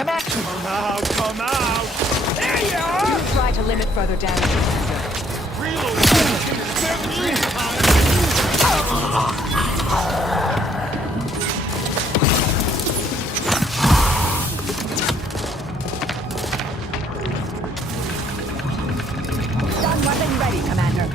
Command. Come out, come out! There you are! Try to limit further damage, Commander. Reload! 17 times! Stun weapon ready, Commander.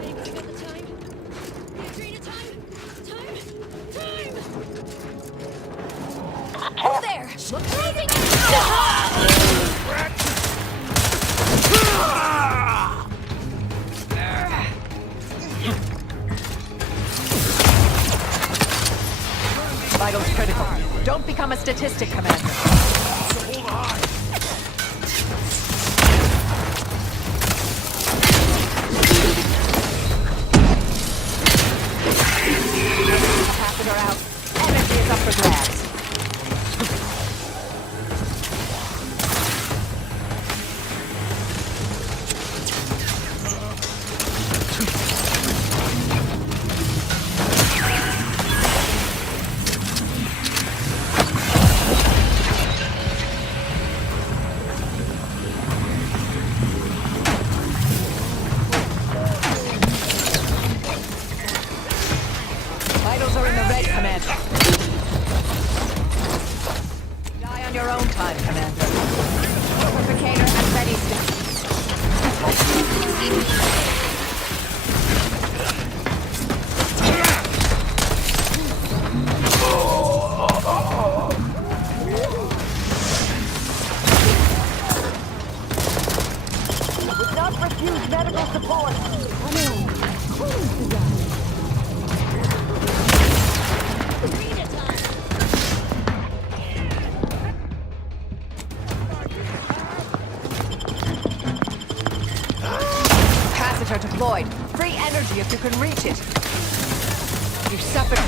Anybody got the time? Katrina, time! Oh, there! Look moving! Vitals critical. Don't become a statistic, Commander. Hold on! Capacitor out. Energy is up for grabs. Vitals are in the red, Commander. Die on your own time, Commander. Purificator at ready state. Would not refuse medical support. Katrina, time! Capacitor deployed. Free energy if you can reach it. You suffered.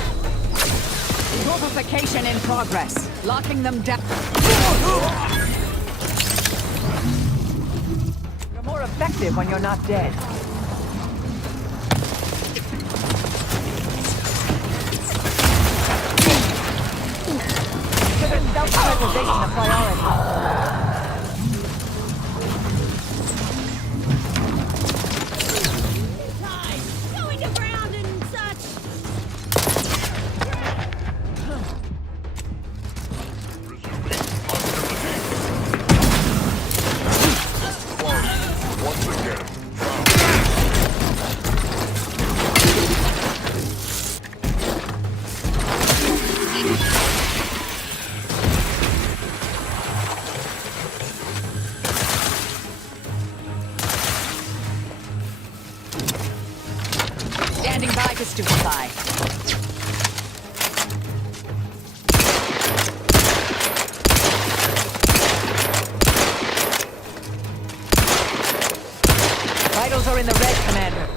Purification in progress. Locking them down. You're more effective when you're not dead. Consider self-preservation a priority. Time! Going to ground and such! Once again. Standing by to stupefy. Vitals are in the red, Commander.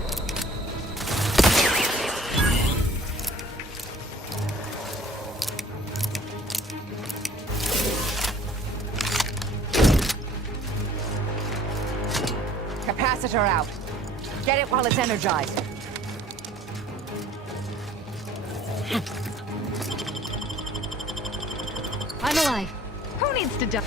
Capacitor out. Get it while it's energized. I'm alive. Who needs to die?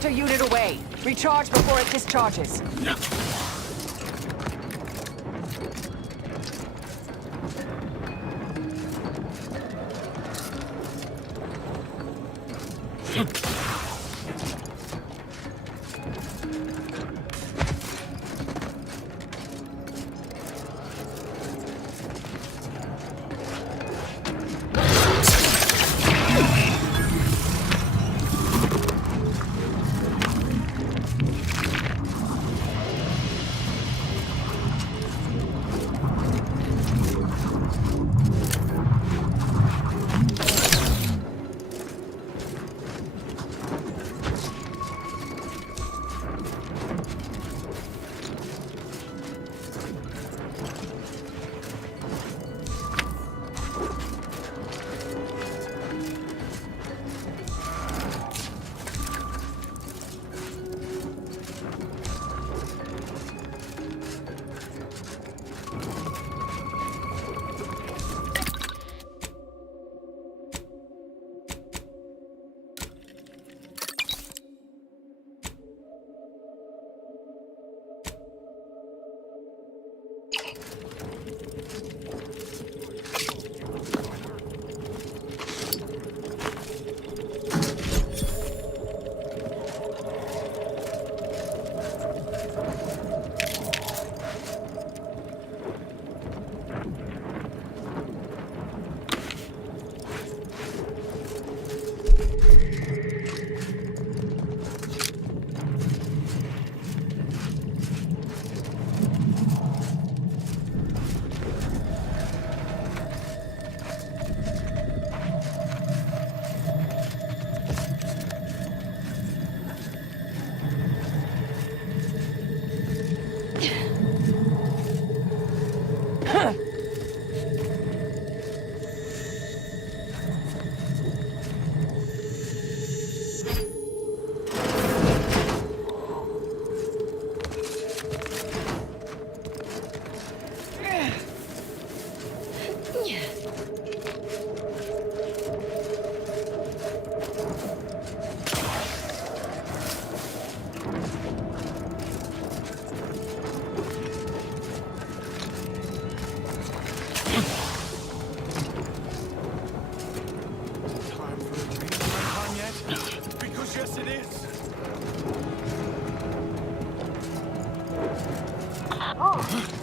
capacitor unit away. Recharge before it discharges.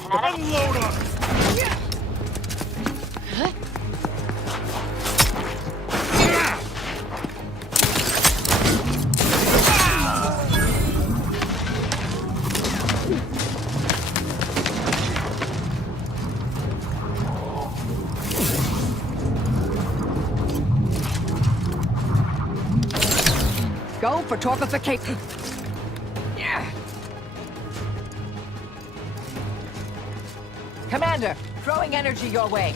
Unload us! Go for torpification. Commander, throwing energy your way.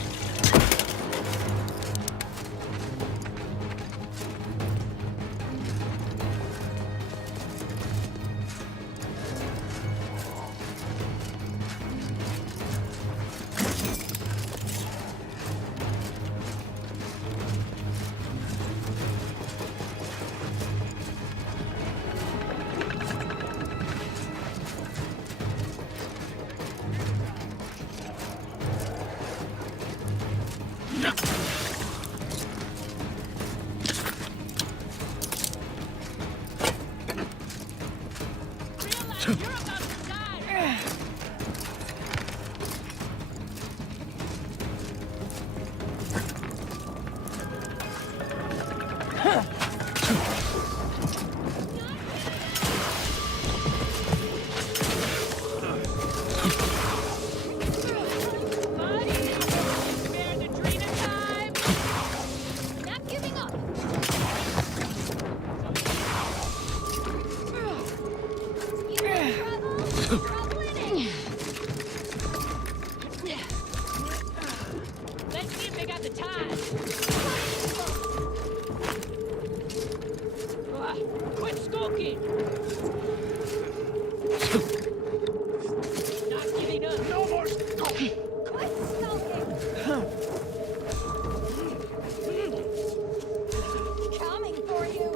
You're about to die! Not giving up! You're winning! Let's see if they got the time! Quit skulking! Not giving up! No more skulking! Quit skulking! Coming for you!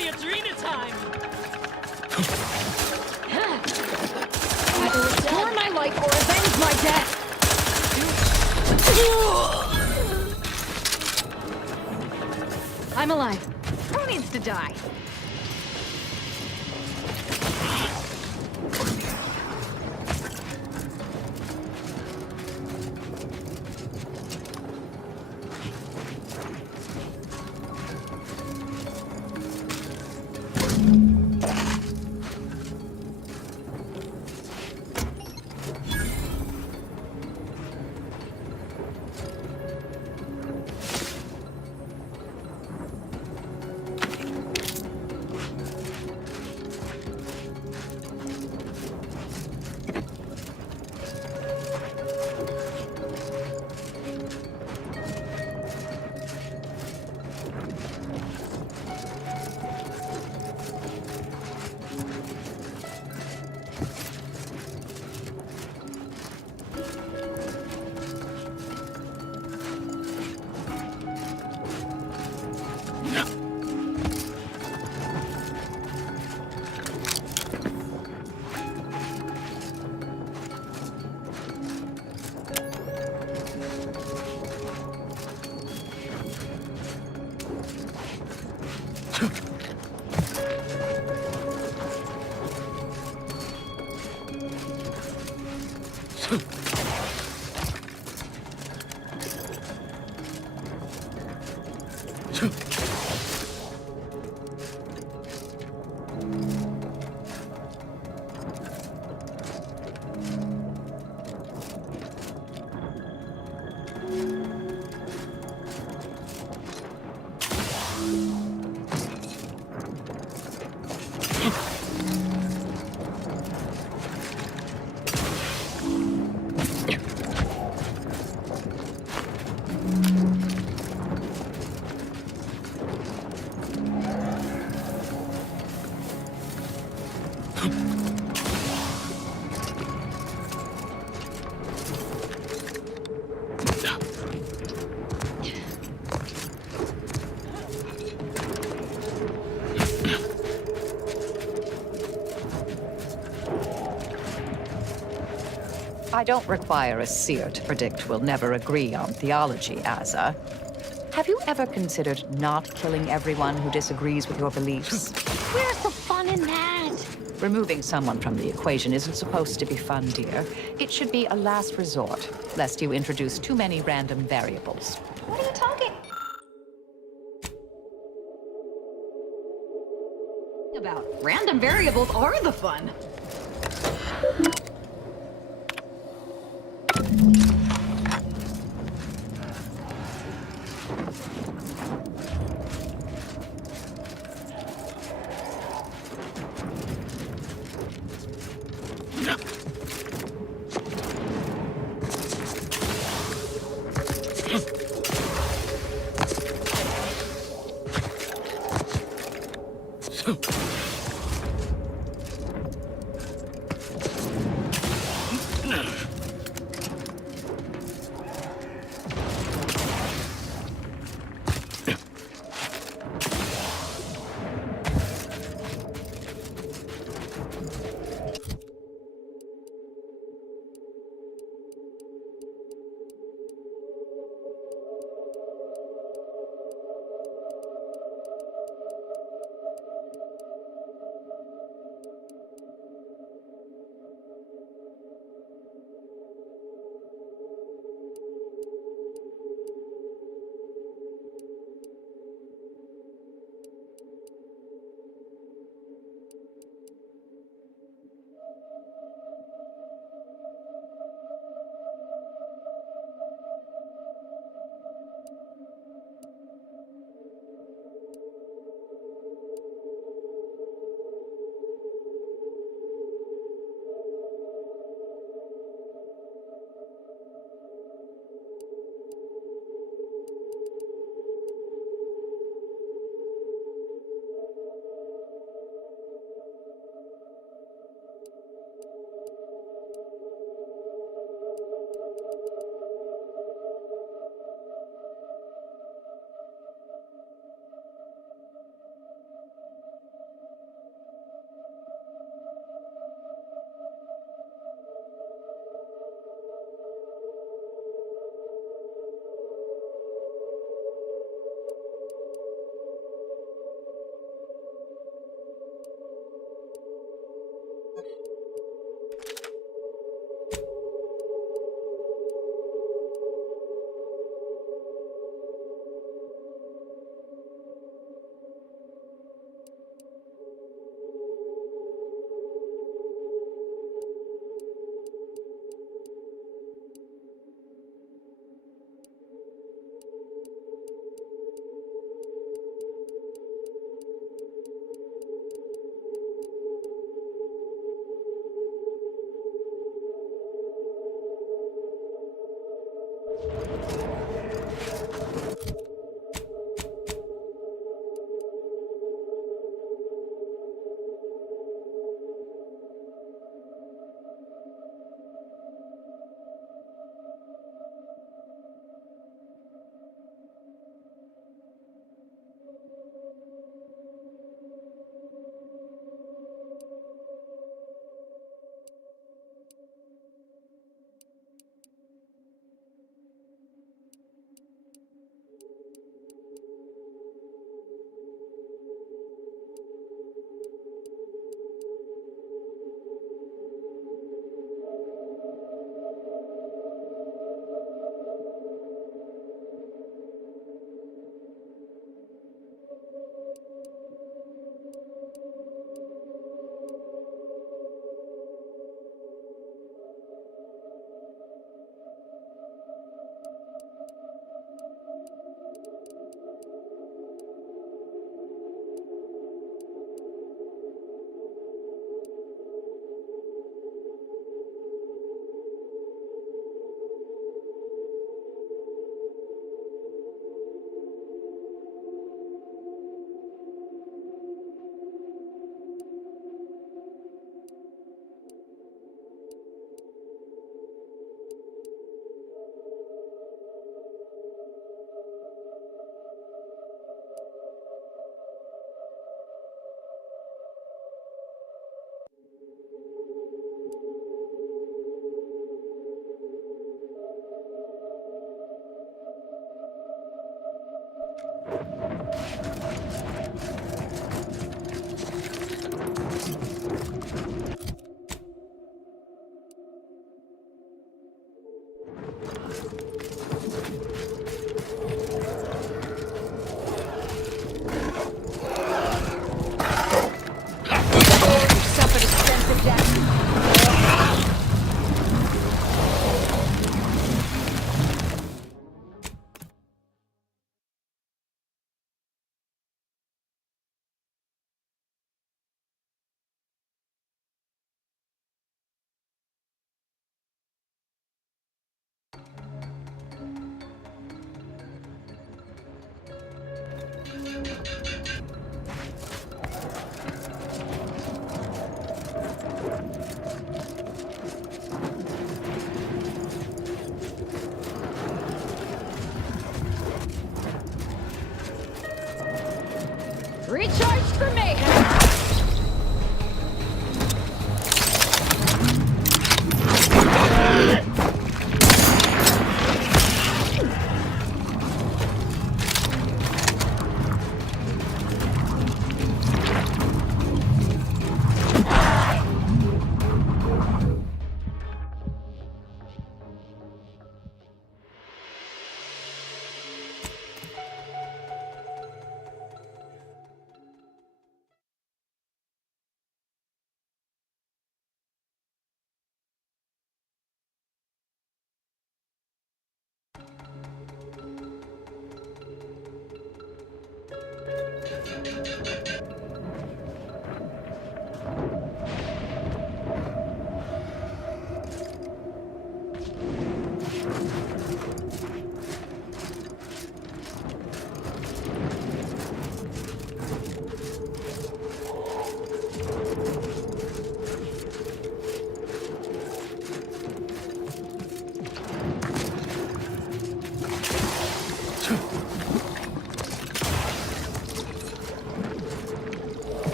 the Adrena time! Either restore my life or avenge my death! I'm alive. Who needs to die? I don't require a seer to predict we'll never agree on theology, Asa. Have you ever considered not killing everyone who disagrees with your beliefs? Where's the fun in that? Removing someone from the equation isn't supposed to be fun, dear. It should be a last resort, lest you introduce too many random variables. What are you talking about? Random variables are the fun.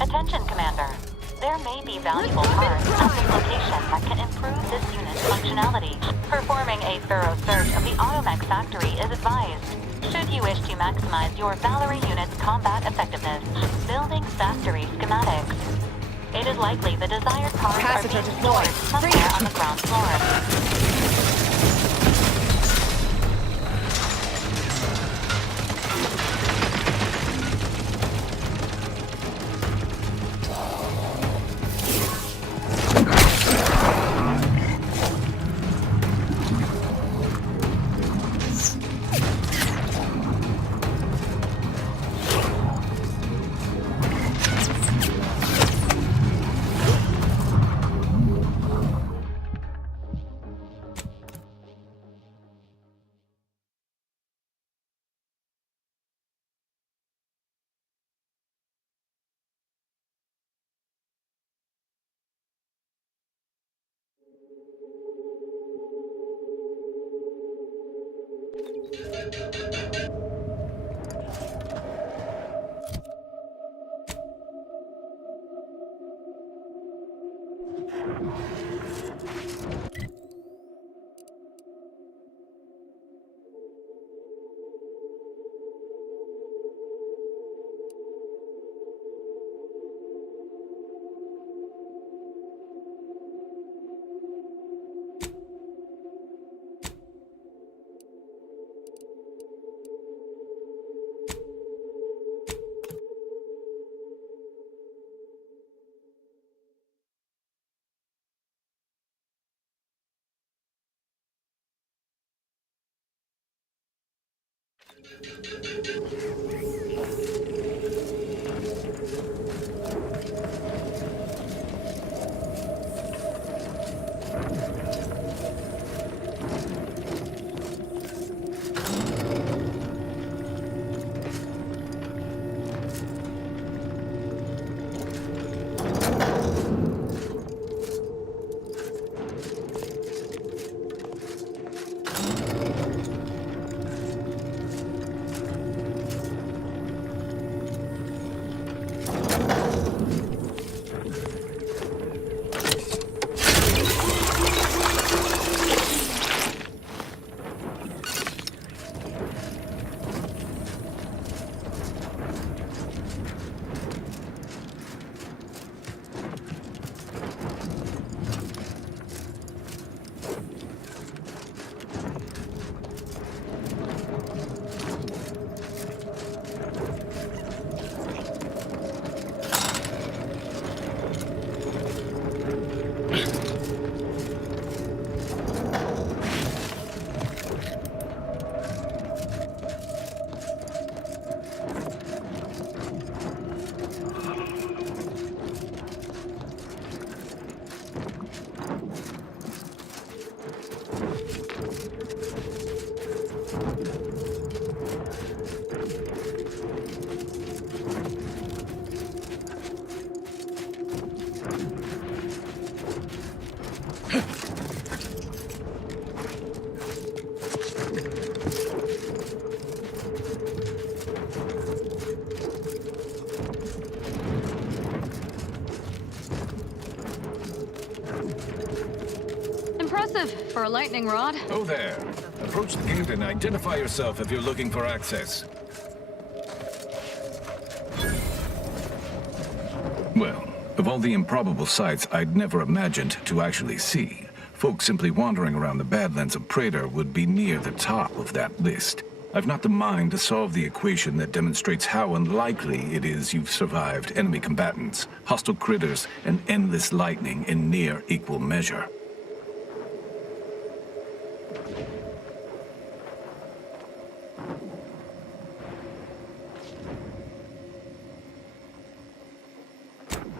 Attention, Commander. There may be valuable parts at this location that can improve this unit's functionality. Performing a thorough search of the Automech factory is advised. Should you wish to maximize your Valkyrie unit's combat effectiveness, building factory schematics. It is likely the desired parts are Capacitor being deployed. stored somewhere on the ground floor. Impressive for a lightning rod. Oh there. Approach the gate and identify yourself if you're looking for access. Well, of all the improbable sights I'd never imagined to actually see, Folks simply wandering around the Badlands of Praetor would be near the top of that list. I've not the mind to solve the equation that demonstrates how unlikely it is you've survived enemy combatants, hostile critters, and endless lightning in near equal measure.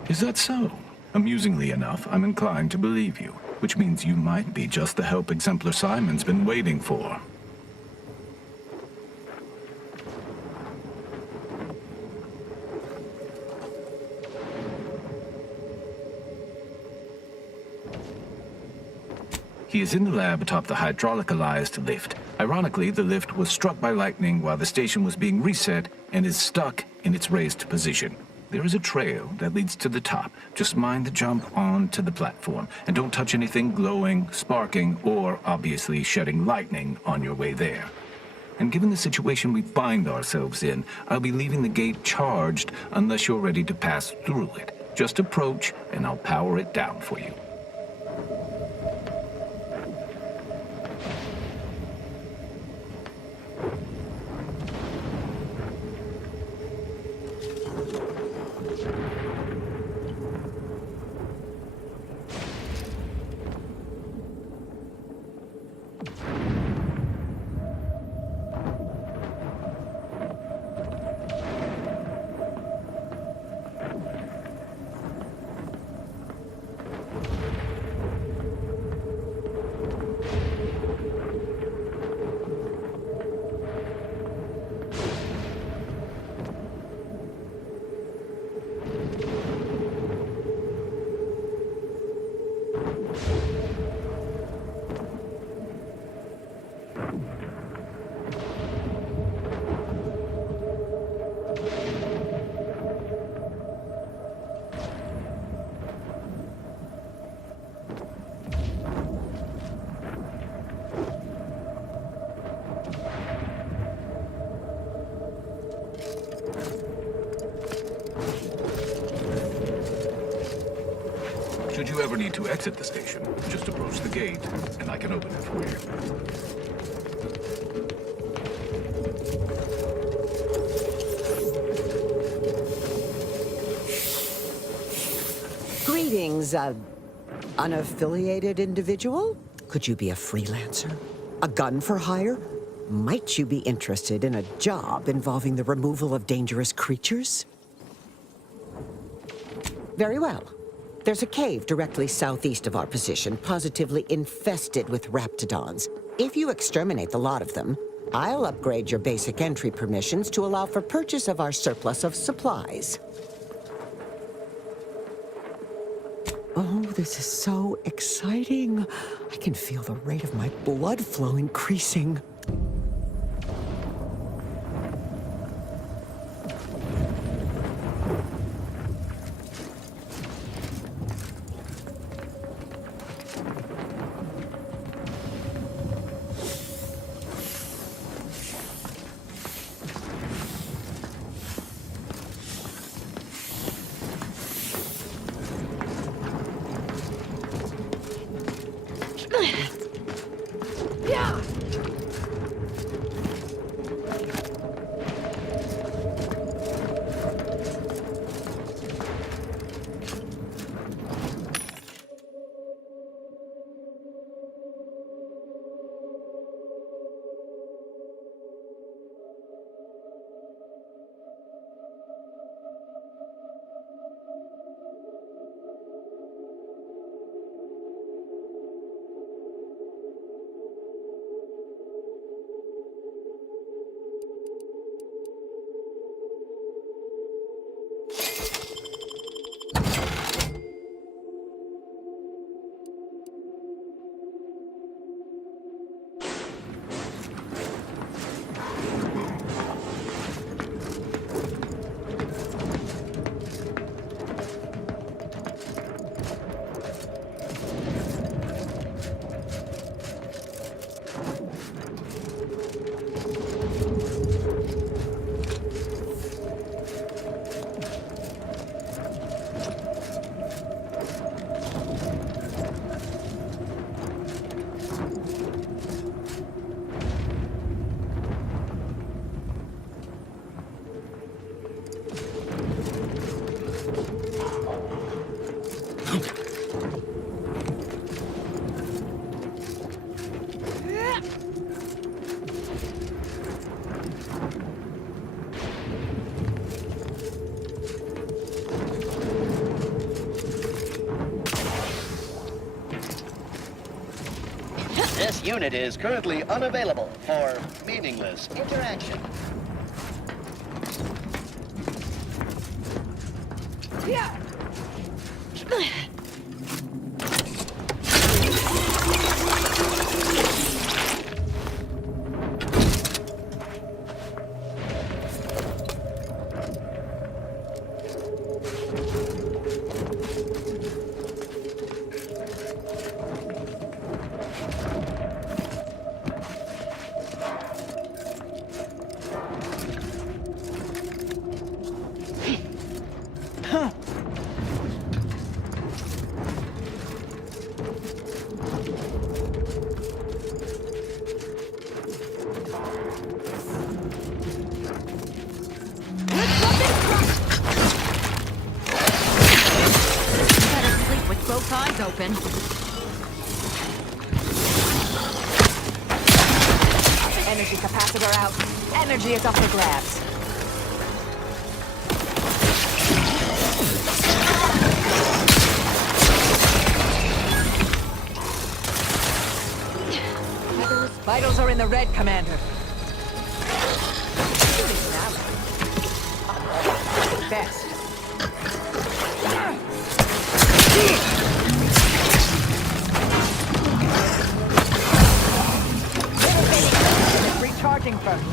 Is that so? Amusingly enough, I'm inclined to believe you, which means you might be just the help Exemplar Simon's been waiting for. He is in the lab atop the hydraulicalized lift. Ironically, the lift was struck by lightning while the station was being reset and is stuck in its raised position. There is a trail that leads to the top. Just mind the jump onto the platform, and don't touch anything glowing, sparking, or obviously shedding lightning on your way there. And given the situation we find ourselves in, I'll be leaving the gate charged unless you're ready to pass through it. Just approach, and I'll power it down for you. Should you ever need to exit the station, just approach the gate, and I can open it for you. Greetings, unaffiliated individual? Could you be a freelancer? A gun for hire? Might you be interested in a job involving the removal of dangerous creatures? Very well. There's a cave directly southeast of our position, positively infested with raptidons. If you exterminate the lot of them, I'll upgrade your basic entry permissions to allow for purchase of our surplus of supplies. Oh, this is so exciting. I can feel the rate of my blood flow increasing. unit is currently unavailable for meaningless interaction. Yeah. Both eyes open. Energy capacitor out. Energy is up for grabs. Vitals are in the red, Commander. Shooting now. Best. Recharging first.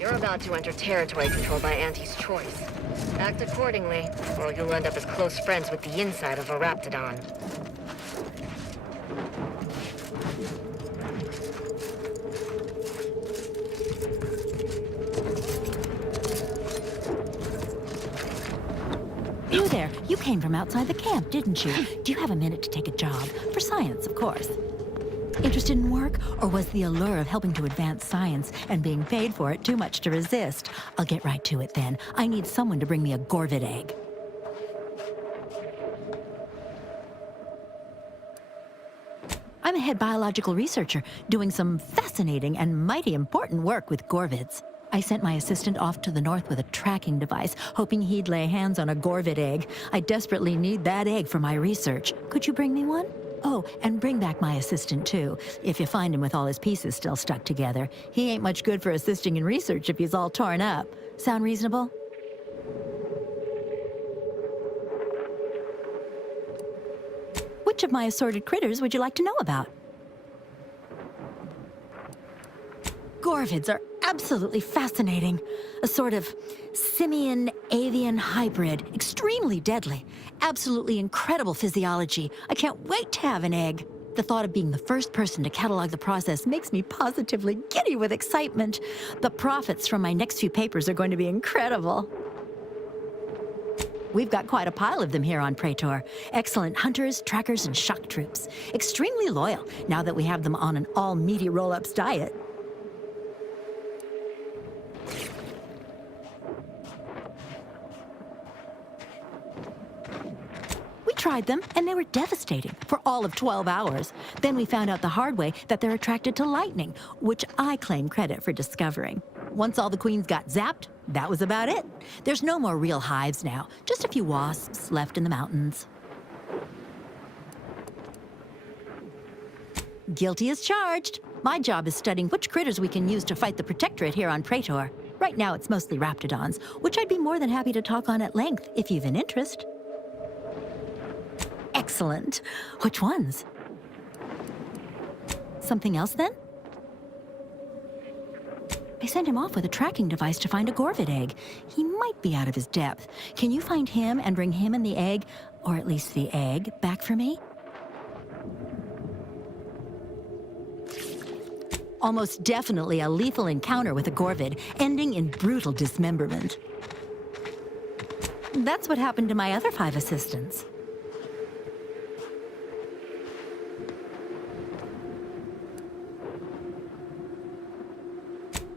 You're about to enter territory controlled by Auntie's choice. Act accordingly, or you'll end up as close friends with the inside of a Raptidon. You there, you came from outside the camp, didn't you? Do you have a minute to take a job? For science, of course. Interested in work, or was the allure of helping to advance science and being paid for it too much to resist? I'll get right to it then. I need someone to bring me a Gorvid egg. I'm a head biological researcher doing some fascinating and mighty important work with Gorvids. I sent my assistant off to the north with a tracking device, hoping he'd lay hands on a Gorvid egg. I desperately need that egg for my research. Could you bring me one? Oh, and bring back my assistant, too, if you find him with all his pieces still stuck together. He ain't much good for assisting in research if he's all torn up. Sound reasonable? Which of my assorted critters would you like to know about? Gorvids are absolutely fascinating. A sort of simian-avian hybrid, extremely deadly. Absolutely incredible physiology. I can't wait to have an egg. The thought of being the first person to catalog the process makes me positively giddy with excitement. The profits from my next few papers are going to be incredible. We've got quite a pile of them here on Praetor. Excellent hunters, trackers, and shock troops. Extremely loyal, now that we have them on an all-meaty roll-ups diet. We tried them, and they were devastating for all of 12 hours. Then we found out the hard way that they're attracted to lightning, which I claim credit for discovering. Once all the queens got zapped, that was about it. There's no more real hives now, just a few wasps left in the mountains. Guilty as charged. My job is studying which critters we can use to fight the Protectorate here on Praetor. Right now it's mostly Raptidons, which I'd be more than happy to talk on at length if you've an interest. Excellent. Which ones? Something else then? I sent him off with a tracking device to find a Gorvid egg. He might be out of his depth. Can you find him and bring him and the egg, or at least the egg, back for me? Almost definitely a lethal encounter with a Gorvid, ending in brutal dismemberment. That's what happened to my other 5 assistants.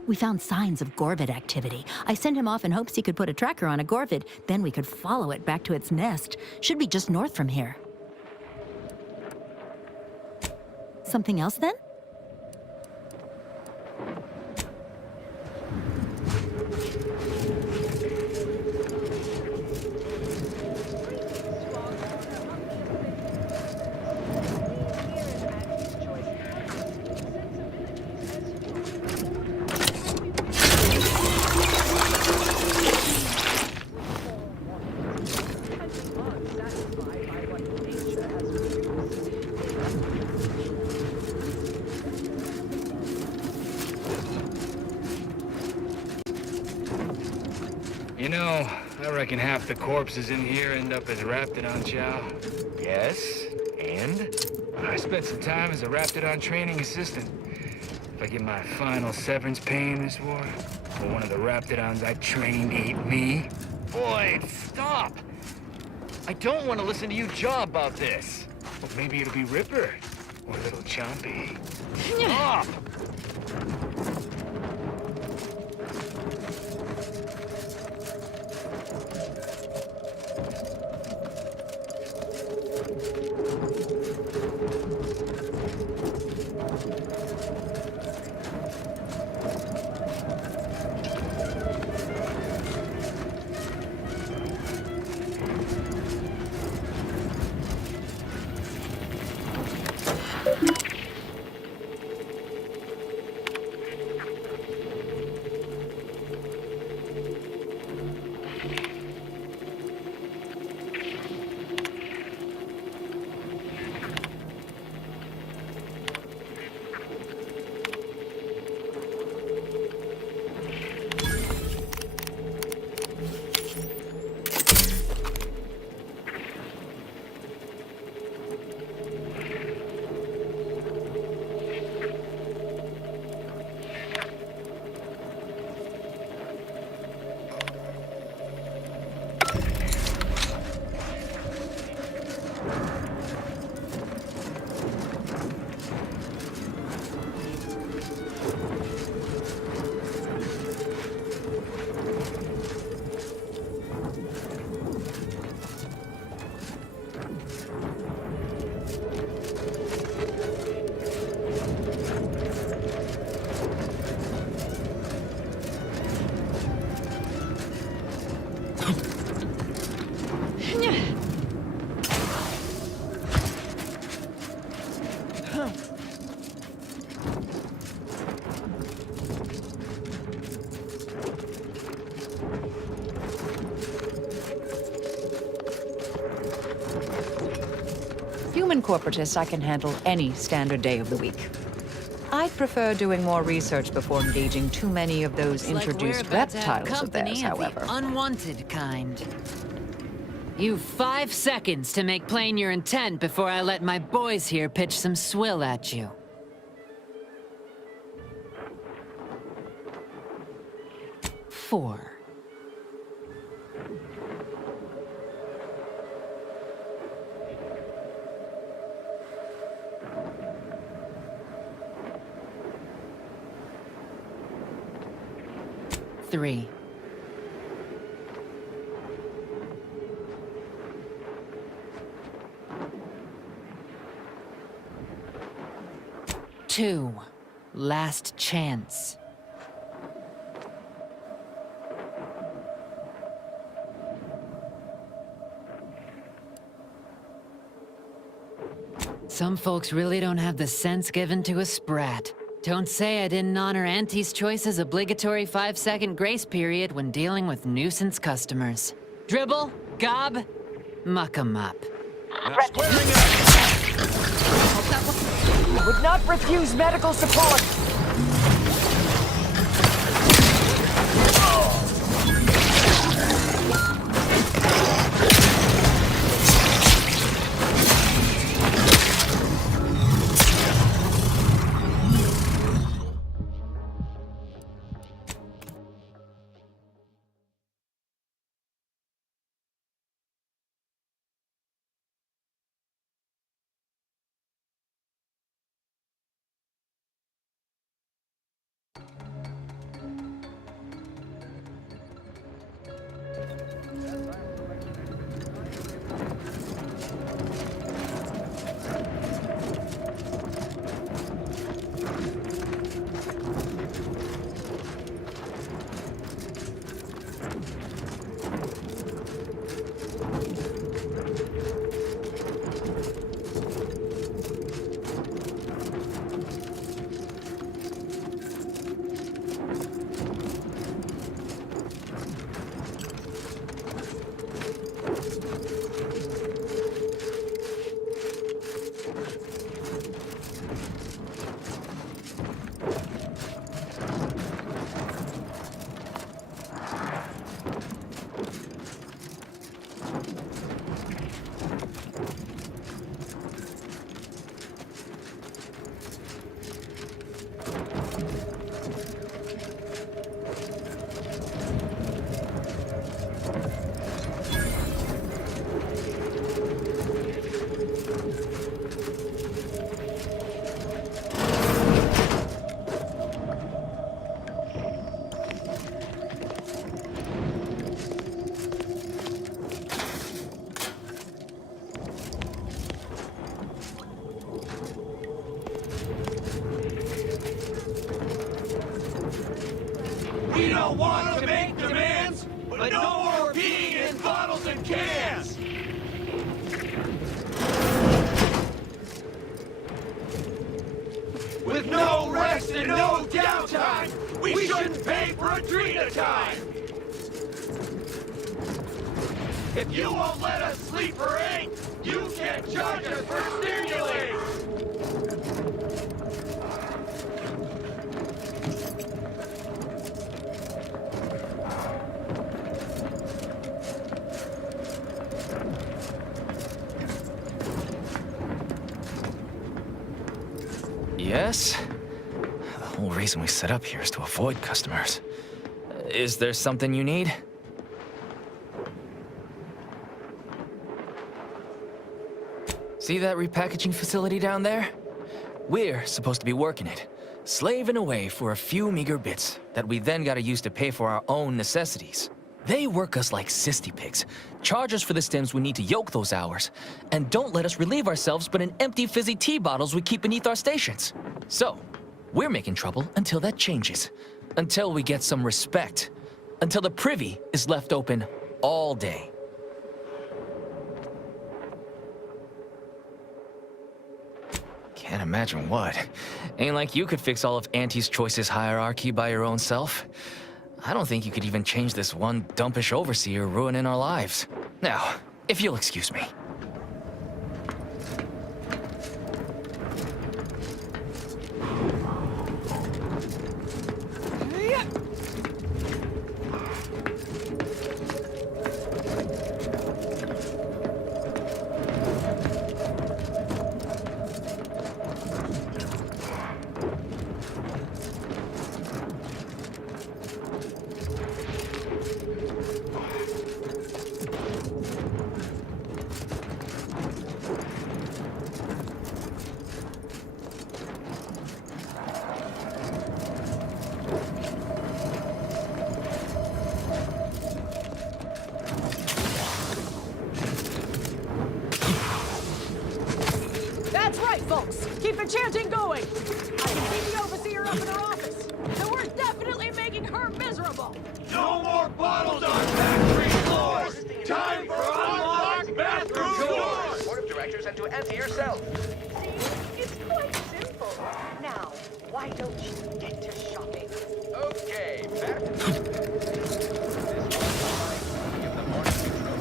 We found signs of Gorvid activity. I sent him off in hopes he could put a tracker on a Gorvid, then we could follow it back to its nest. Should be just north from here. Something else then? You know, I reckon half the corpses in here end up as Raptidon chow. Yes, and? I spent some time as a Raptidon training assistant. If I get my final severance pay in this war, for one of the Raptidons I trained to eat me. Boyd, stop! I don't want to listen to you jaw about this. Well, maybe it'll be Ripper, or Little Chompy. Stop! Human corporatists I can handle any standard day of the week. I'd prefer doing more research before engaging too many of those introduced reptiles of theirs, however. Unwanted kind. You've 5 seconds to make plain your intent before I let my boys here pitch some swill at you. Four. Three. Two. Last chance. Some folks really don't have the sense given to a sprat. Don't say I didn't honor Auntie's Choice's obligatory 5-second grace period when dealing with nuisance customers. Dribble, gob, muck 'em up. Would not refuse medical support. We don't want to make demands, but no more peeing in bottles and cans! With no rest and no downtime, we shouldn't pay for a treat a time! If you won't let us sleep or eat, you can't charge us for stimulating! Yes? The whole reason we set up here is to avoid customers. Is there something you need? See that repackaging facility down there? We're supposed to be working it, slaving away for a few meager bits that we then gotta use to pay for our own necessities. They work us like cysty pigs, charge us for the stems we need to yoke those hours, and don't let us relieve ourselves but in empty fizzy tea bottles we keep beneath our stations. So, we're making trouble until that changes. Until we get some respect. Until the privy is left open all day. Can't imagine what. Ain't like you could fix all of Auntie's Choice's hierarchy by your own self. I don't think you could even change this one dumpish overseer ruining our lives. Now, if you'll excuse me. chanting going! I can see the overseer up in her office, so we're definitely making her miserable! No more bottles on factory floors! Time for unlocked bathroom doors! Board of directors and to Auntie yourself. It's quite simple. Now, why don't you get to shopping? Okay, back to this of the morning control.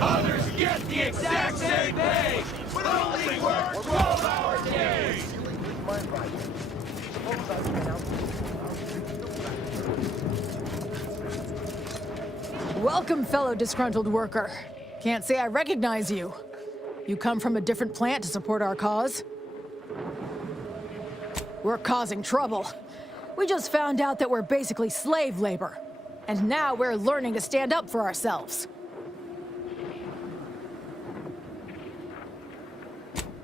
Others get the exact same pay, but only work 12-hour days! Welcome, fellow disgruntled worker. Can't say I recognize you. You come from a different plant to support our cause? We're causing trouble. We just found out that we're basically slave labor. And now we're learning to stand up for ourselves.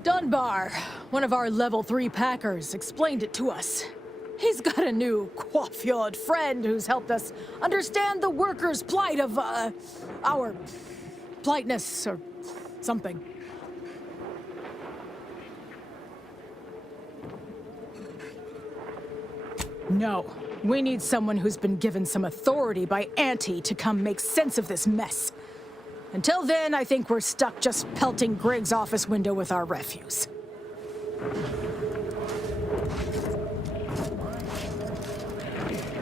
Dunbar, one of our level 3 packers, explained it to us. He's got a new coiffeured friend who's helped us understand the workers' plight of, our politeness or something. No, we need someone who's been given some authority by Auntie to come make sense of this mess. Until then, I think we're stuck just pelting Greg's office window with our refuse.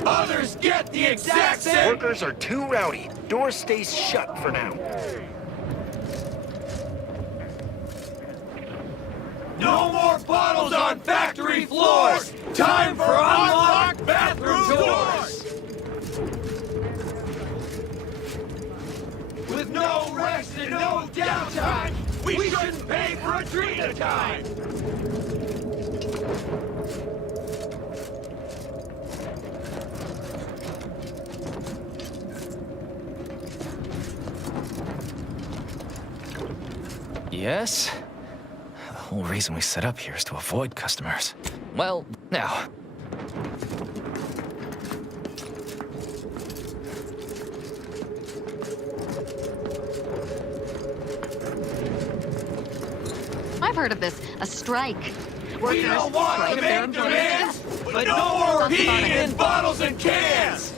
Others get the exact same... Workers are too rowdy. Door stays shut for now. No more bottles on factory floors! Time for unlocked bathroom doors! With no rest and no downtime, we shouldn't pay for Adrena time! Yes? The whole reason we set up here is to avoid customers. Well, now. I've heard of this. A strike. We don't want to make demands, but no more heating in bottles and cans!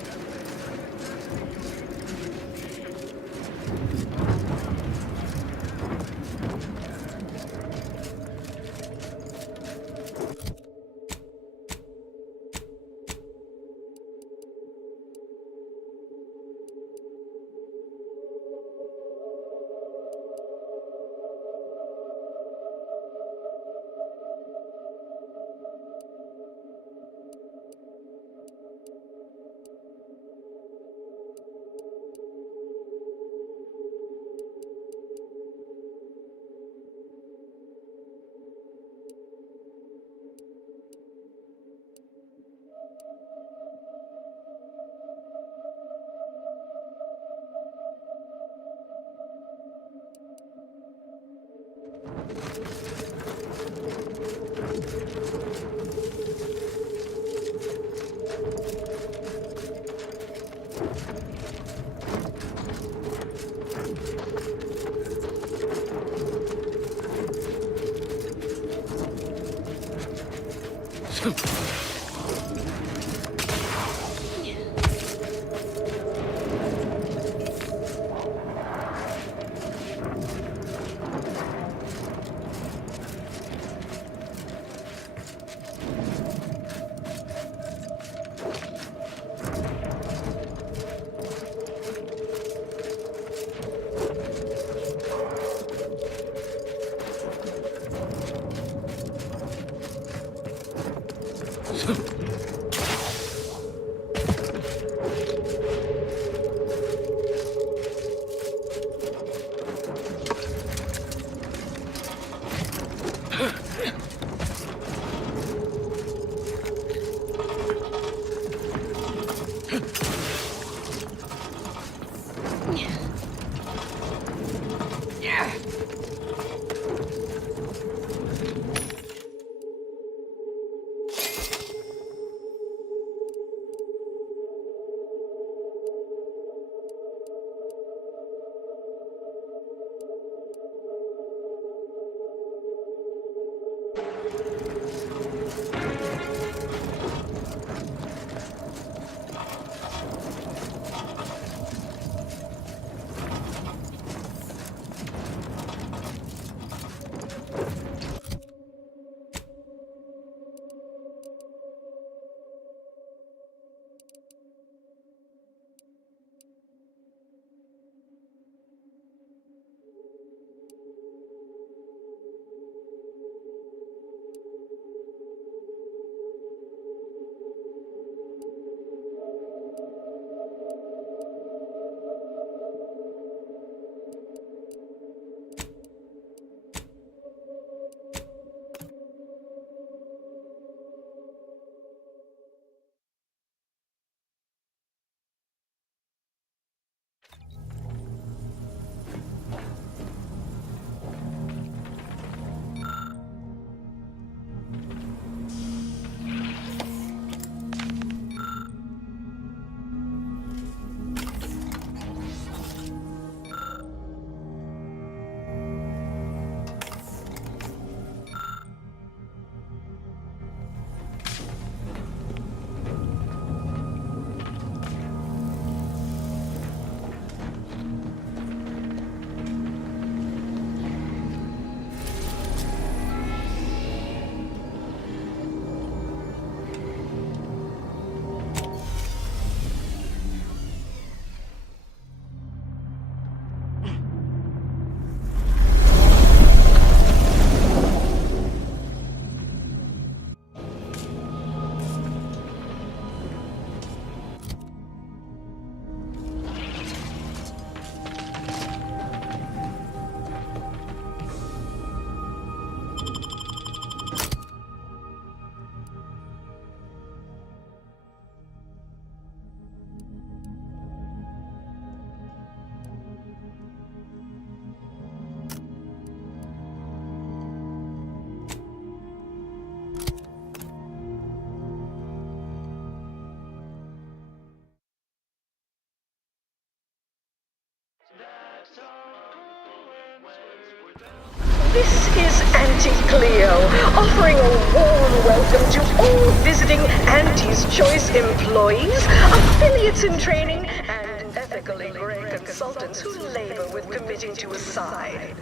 This is Auntie Cleo, offering a warm welcome to all visiting Auntie's Choice employees, affiliates in training, and ethically gray consultants who labor with committing to a side.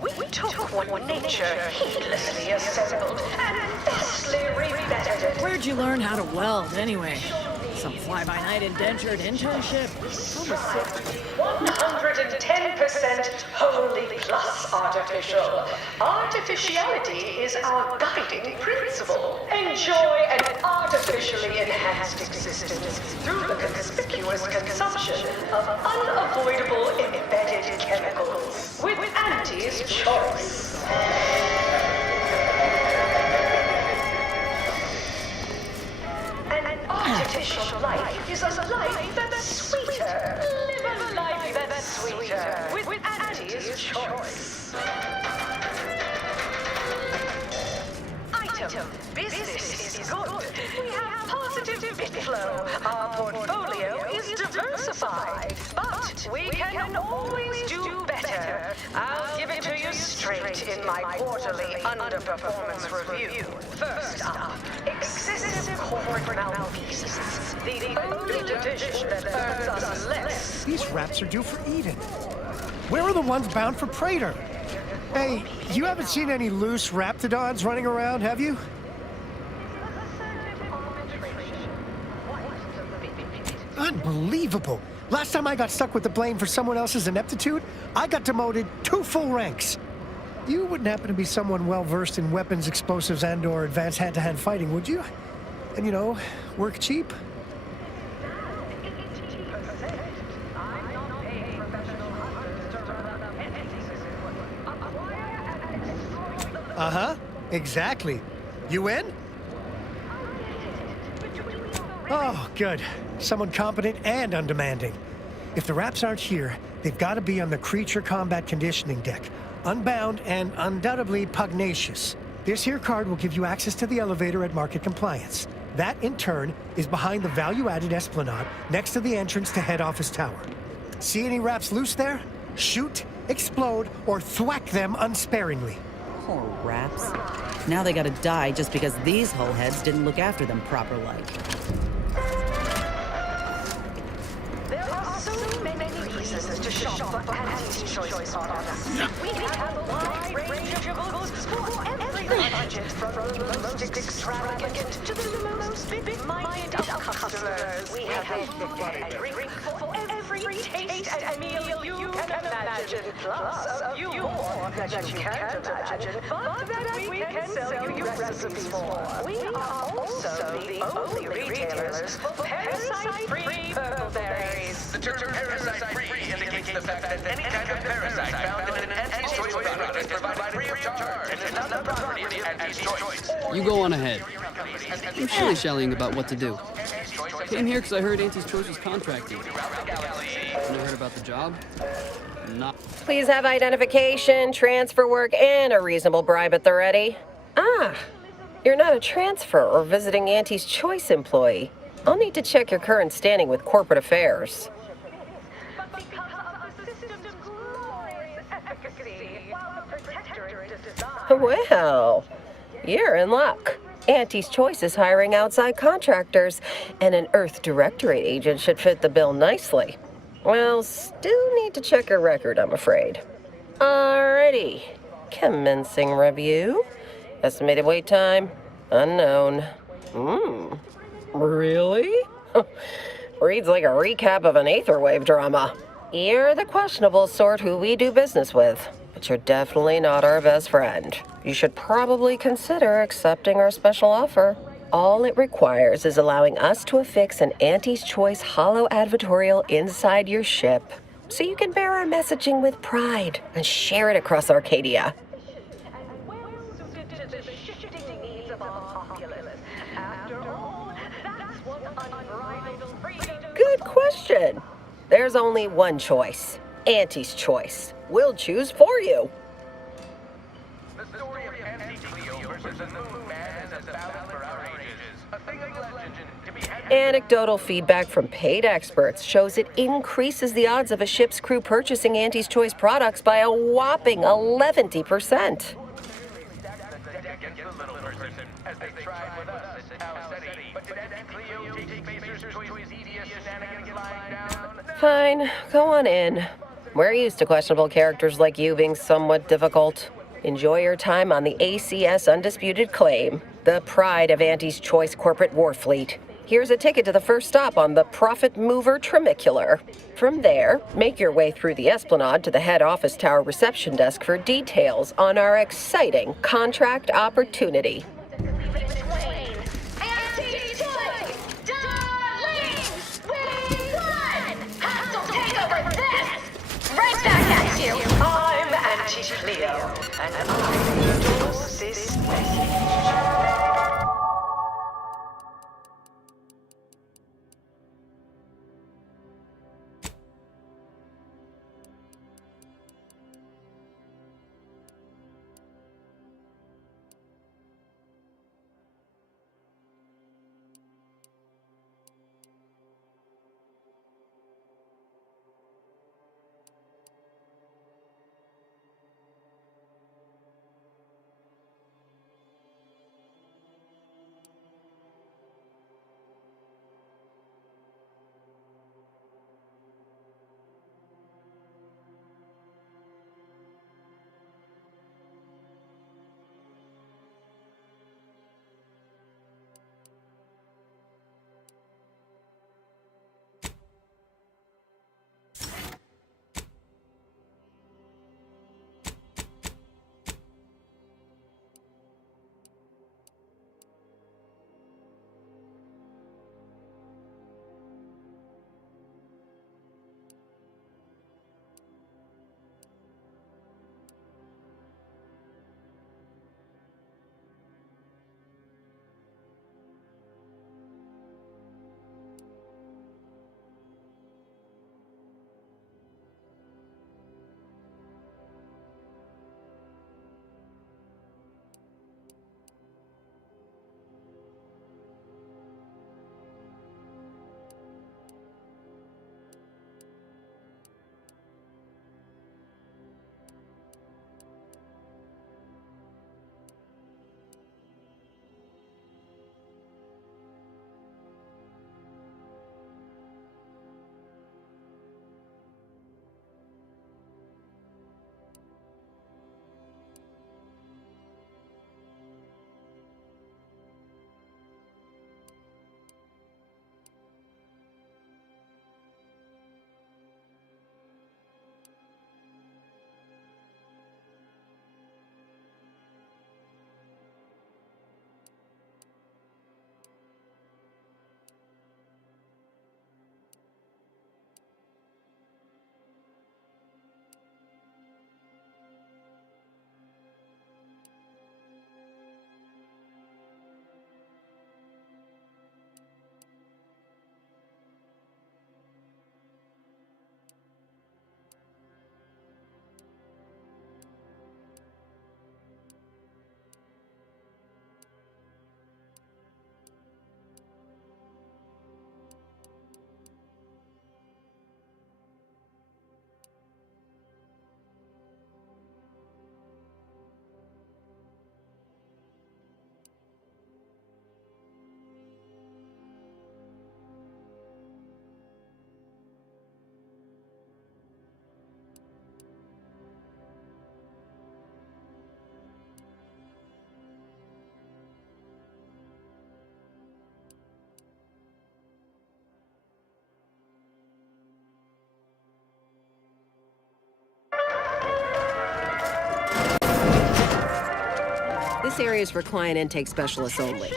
We took what nature heedlessly assembled and vastly rebettered it. Where'd you learn how to weld, anyway? Some fly-by-night indentured internship? 110% wholly plus artificial. Artificiality is our guiding principle. Enjoy an artificially enhanced existence through the conspicuous consumption of unavoidable embedded chemicals. With Auntie's Choice. An artificial life is a life that's sweeter. Live a life that's sweeter with Auntie's Choice. Item: business is good. We have positive bit flow. Our portfolio is diversified, but we can always do better. I'll give it to you straight in my quarterly underperformance review. First up, excessive corporate malfeasance. The only division that earns us less. These rats are due for eating. Where are the ones bound for Praetor? Hey, you haven't seen any loose raptidons running around, have you? Unbelievable! Last time I got stuck with the blame for someone else's ineptitude, I got demoted 2 full ranks. You wouldn't happen to be someone well-versed in weapons, explosives, and/or advanced hand-to-hand fighting, would you? And, you know, work cheap? Uh-huh, exactly. You in? Oh, good. Someone competent and undemanding. If the Raps aren't here, they've got to be on the creature combat conditioning deck. Unbound and undoubtedly pugnacious. This here card will give you access to the elevator at Market Compliance. That, in turn, is behind the value-added esplanade next to the entrance to Head Office Tower. See any Raps loose there? Shoot, explode, or thwack them unsparingly. Poor Raps. Now they gotta die just because these hullheads didn't look after them proper-like. There are so many reasons to shop for Auntie's Choice products. We have a wide range of goods for every budget, from the most extravagant to the most big-minded of customers. We have a drink for every taste and meal you can imagine, plus a few more that you can't imagine, but that we can sell you recipes for. We are also the only retailers for parasite-free purple berries. The term parasite-free indicates the fact that any kind of parasite found in an Auntie's Choice product is provided free of charge and is not the property of Auntie's Choice. You go on ahead. I'm shilly-shallying about what to do. Came here because I heard Auntie's Choice was contracting. Never heard about the job? Not. Please have identification, transfer work, and a reasonable bribe at the ready. Ah, you're not a transfer or visiting Auntie's Choice employee. I'll need to check your current standing with corporate affairs. Well, you're in luck. Auntie's Choice is hiring outside contractors, and an Earth Directorate agent should fit the bill nicely. Well, still need to check your record, I'm afraid. Alrighty. Commencing review. Estimated wait time? Unknown. Really? Reads like a recap of an Aetherwave drama. You're the questionable sort who we do business with, but you're definitely not our best friend. You should probably consider accepting our special offer. All it requires is allowing us to affix an Auntie's Choice holo advertorial inside your ship, so you can bear our messaging with pride and share it across Arcadia. Good question. There's only one choice. Auntie's Choice. We'll choose for you. The story of Auntie Cleo versus the Moon Man is a battle for our ages. A thing of legend to be had Anecdotal feedback from paid experts shows it increases the odds of a ship's crew purchasing Auntie's Choice products by a whopping 11%. Fine, go on in. We're used to questionable characters like you being somewhat difficult. Enjoy your time on the ACS Undisputed Claim, the pride of Auntie's Choice corporate war fleet. Here's a ticket to the first stop on the Profit Mover Trimicular. From there, make your way through the Esplanade to the head office tower reception desk for details on our exciting contract opportunity. Right back at you! I'm Anti-Cleo, and I endorse this message. This area is for client intake specialists only.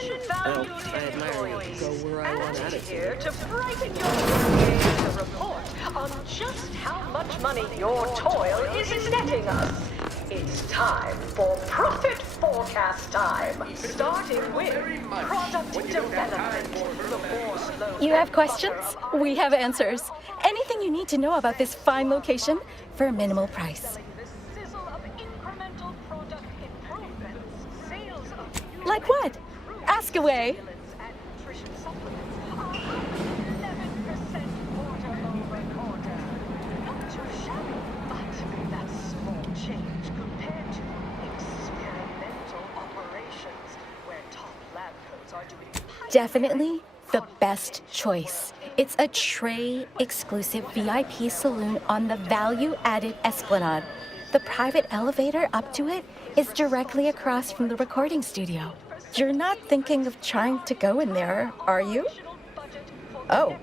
Oh, I admire you. Go where I want at it. Here to brighten your day with a report on just how much money your toil is netting us. It's time for profit forecast time, starting with product development. The more slow. You have questions? We have answers. Anything you need to know about this fine location for a minimal price. Like what? Ask away. definitely the best choice. It's a Trey-exclusive VIP saloon on the value-added Esplanade. The private elevator up to it is directly across from the recording studio. You're not thinking of trying to go in there, are you? Oh.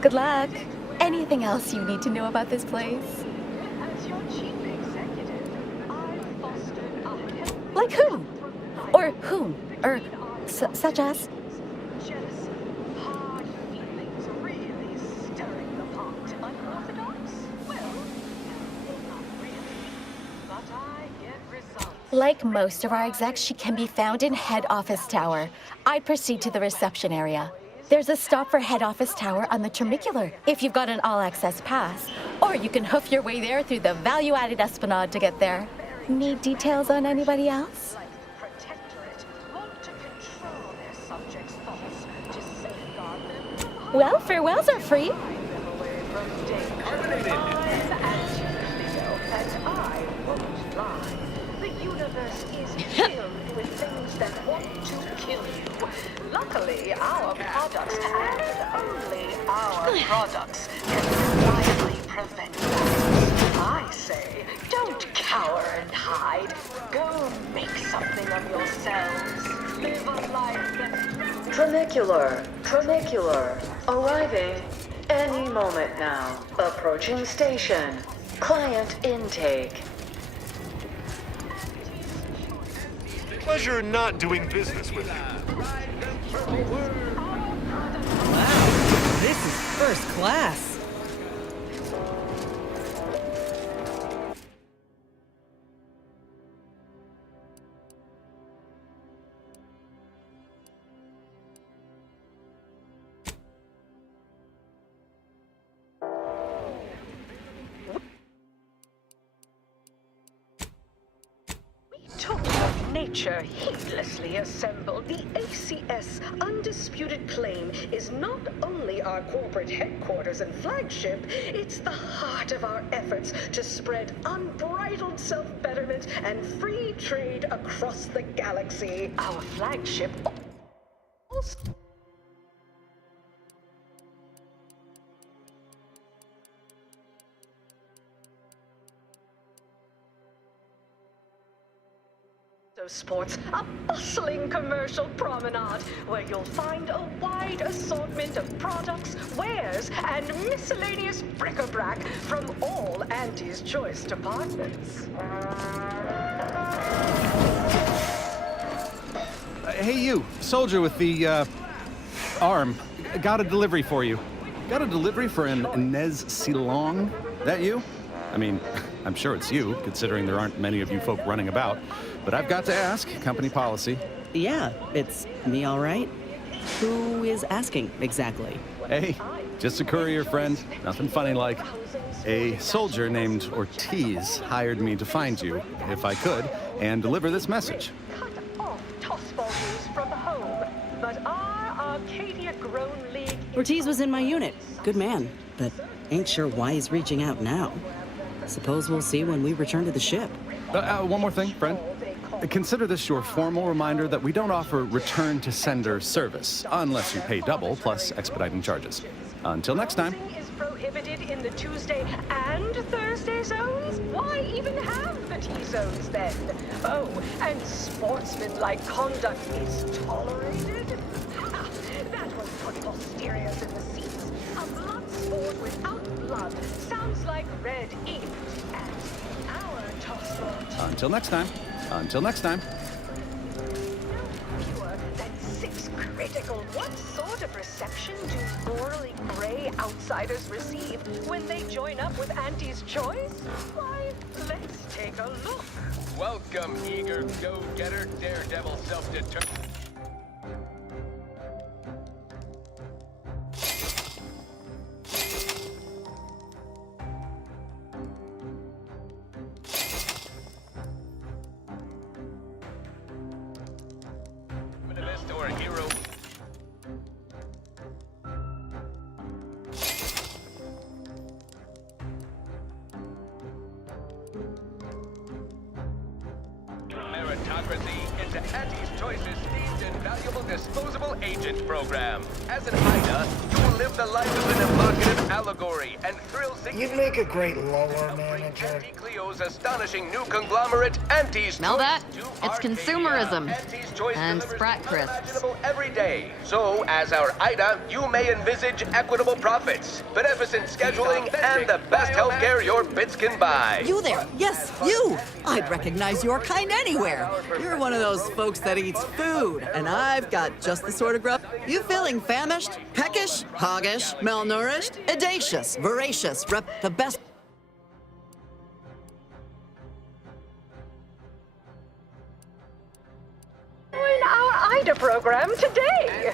Good luck. Anything else you need to know about this place? Like whom? Or whom? Or such as? Like most of our execs, she can be found in head office tower. I'd proceed to the reception area. There's a stop for head office tower on the Termicular if you've got an all-access pass. Or you can hoof your way there through the value-added Esplanade to get there. Need details on anybody else? Well, farewells are free. Universe is filled with things that want to kill you. Luckily, our products, and only our products, can reliably prevent that. I say, don't cower and hide. Go make something of yourselves. Live a life that... Tronicular. Arriving any moment now. Approaching station. Client intake. Pleasure not doing business with you. Wow, this is first class. Nature heedlessly assembled, the ACS undisputed claim is not only our corporate headquarters and flagship, it's the heart of our efforts to spread unbridled self-betterment and free trade across the galaxy. Our flagship also sports a bustling commercial promenade where you'll find a wide assortment of products, wares, and miscellaneous bric-a-brac from all Auntie's Choice departments. Hey you, soldier with the, arm. Got a delivery for you. Got a delivery for an Inez Silong? That you? I mean, I'm sure it's you, considering there aren't many of you folk running about. But I've got to ask, company policy. Yeah, it's me all right. Who is asking, exactly? Hey, just a courier friend. Nothing funny like. A soldier named Ortiz hired me to find you, if I could, and deliver this message. Cut off tossball news from home, but our Arcadia Grown League... Ortiz was in my unit. Good man, but ain't sure why he's reaching out now. Suppose we'll see when we return to the ship. One more thing, friend. Consider this your formal reminder that we don't offer return-to-sender service, unless you pay double, plus expediting charges. Until next time. Is prohibited in the Tuesday and Thursday zones? Why even have the T-zones then? Oh, and sportsmanlike conduct is tolerated? That was put posteriors in the seats. A blood sport without blood sounds like red ink. And our tossball... Until next time. Until next time. Fewer than 6 critical. What sort of reception do morally gray outsiders receive when they join up with Auntie's Choice? Why, let's take a look. Welcome, eager go-getter, daredevil, self-determined. Or a hero. Meritocracy. democracy into Auntie's Choice's themed and valuable disposable agent program. As an Ida, you will live the life of an evocative allegory and thrill-seeking... You'd make a great lower manager. Auntie Cleo's astonishing new conglomerate, Auntie's Smell Choice, that? to It's Arcadia. consumerism. Auntie's Choice And delivers Sprat the Crisps. unimaginable every day. So, as our Ida, you may envisage equitable profits, beneficent scheduling, and the best healthcare your bits can buy. You there? Yes, you! I'd recognize your kind anywhere. You're one of those folks that eats food, and I've got just the sort of grub. You feeling famished, peckish, hoggish, malnourished, audacious, voracious, the best. Join our Ida program today.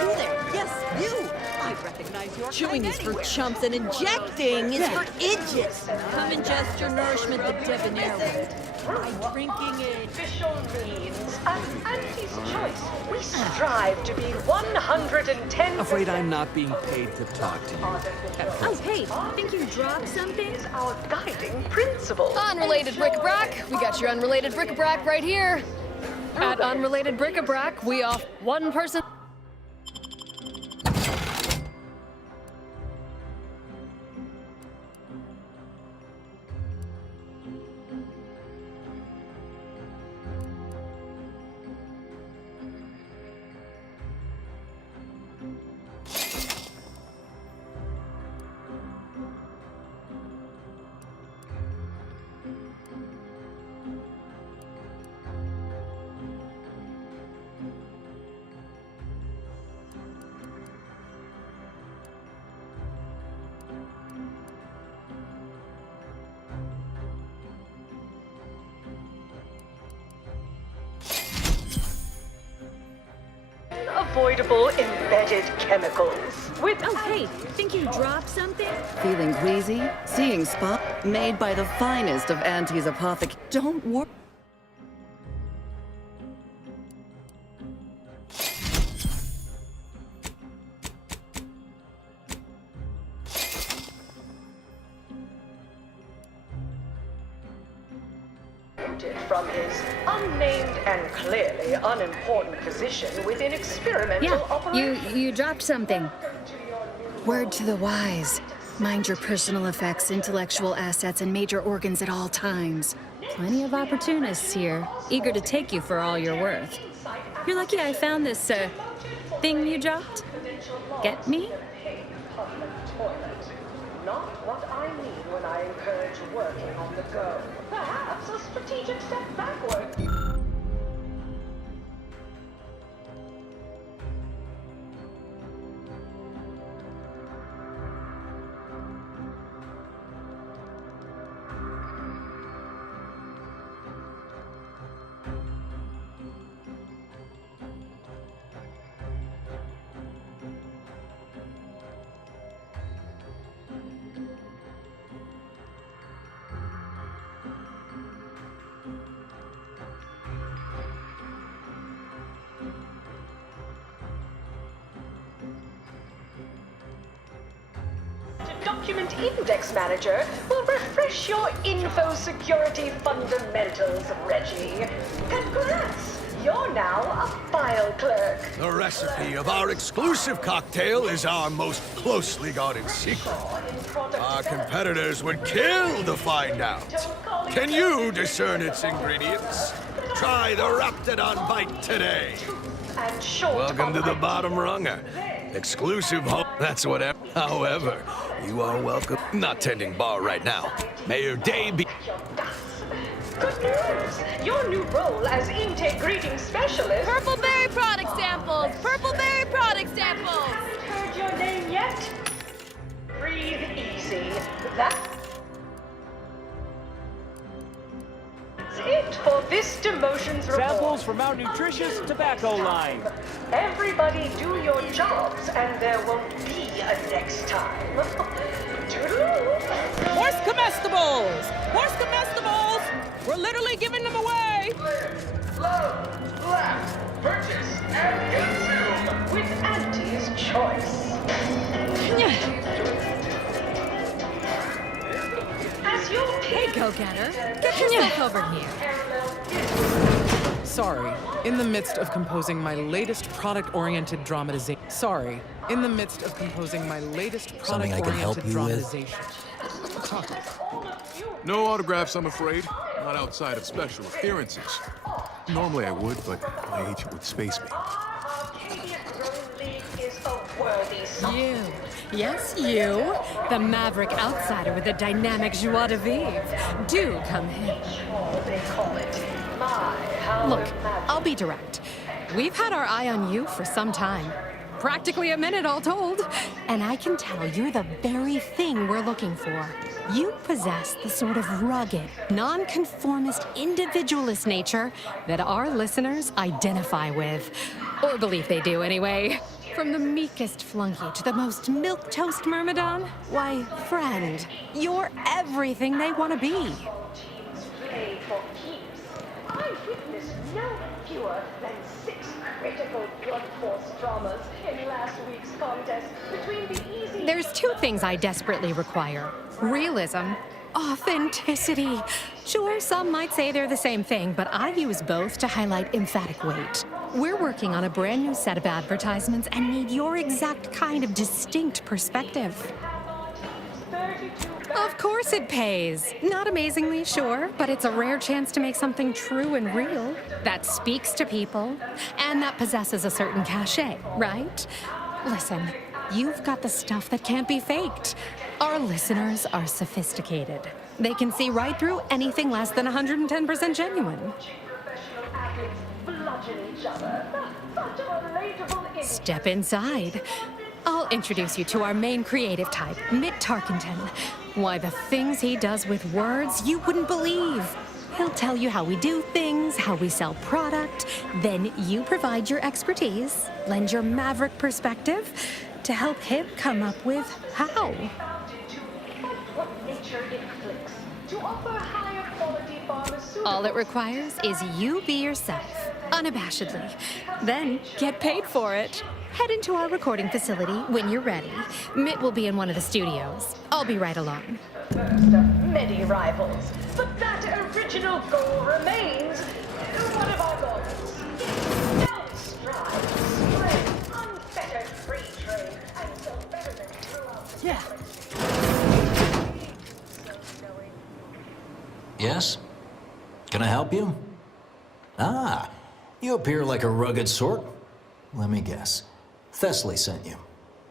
You there? Yes, you! I recognize your chewing is for chumps and injecting is for idiots. Come ingest your nourishment the debonair way. By drinking it. Official means at Auntie's Choice. We strive to be 110. Afraid I'm not being paid to talk to you. Oh, hey, think you dropped something? Our guiding principle. Unrelated bric-a-brac. We got your unrelated bric-a-brac right here. At Unrelated Bric-a-Brac, we offer one person. Unavoidable embedded chemicals. With hey, think you dropped something? Feeling queasy? Seeing spot? Made by the finest of Auntie's apothec. Don't worry. from his unnamed and clearly unimportant position within experimental operations. You dropped something. Word to the wise. Mind your personal effects, intellectual assets, and major organs at all times. Plenty of opportunists here, eager to take you for all you're worth. You're lucky I found this, thing you dropped. Get me? Not what I mean when I encourage working on the go. Perhaps a strategic step backward. Document Index Manager will refresh your info security fundamentals, Reggie. Congrats! You're now a file clerk. The recipe of our exclusive cocktail is our most closely guarded secret. Our competitors would kill to find out. Can you discern its ingredients? Try the Raptidon Bite today. And short Welcome to the bottom runger. Exclusive home. That's whatever. However, you are welcome. Not tending bar right now. May your day be. Good news! Your new role as intake greeting specialist. Purple berry product samples! Purple berry product samples! Heard your name yet? Breathe easy. That's it for this demotions report. Samples from our nutritious tobacco line. Everybody do your jobs, and there won't be a next time. Toodaloo! Horse comestibles! Horse comestibles! We're literally giving them away! Love, laugh, purchase, and consume! With Auntie's Choice. As your Hey go-getter. Get yourself over here. Sorry, in the midst of composing my latest product-oriented dramatization. Something I can help you with? No autographs, I'm afraid. Not outside of special appearances. Normally I would, but my agent would space me. You. Yes, you. The maverick outsider with the dynamic joie de vivre. Do come in. Look, I'll be direct. We've had our eye on you for some time. Practically a minute, all told. And I can tell you're the very thing we're looking for. You possess the sort of rugged, nonconformist, individualist nature that our listeners identify with. Or believe they do, anyway. From the meekest flunky to the most milquetoast myrmidon, why, friend, you're everything they want to be. I witnessed no fewer than 6 critical blunt force dramas in last week's contest between the easy... There's 2 things I desperately require. Realism, authenticity. Sure, some might say they're the same thing, but I use both to highlight emphatic weight. We're working on a brand new set of advertisements and need your exact kind of distinct perspective. Of course it pays. Not amazingly, sure, but it's a rare chance to make something true and real that speaks to people and that possesses a certain cachet, right? Listen, you've got the stuff that can't be faked. Our listeners are sophisticated. They can see right through anything less than 110% genuine. Step inside. I'll introduce you to our main creative type, Mitt Tarkenton. Why, the things he does with words you wouldn't believe. He'll tell you how we do things, how we sell product. Then you provide your expertise, lend your maverick perspective to help him come up with how. All it requires is you be yourself, unabashedly. Then get paid for it. Head into our recording facility when you're ready. Mitt will be in one of the studios. I'll be right along. Many rivals, but that original goal remains one of our goals. Don't strive, spread unfettered free trade, and sell better than throughout the Yes? Can I help you? Ah, you appear like a rugged sort. Let me guess. Thessaly sent you.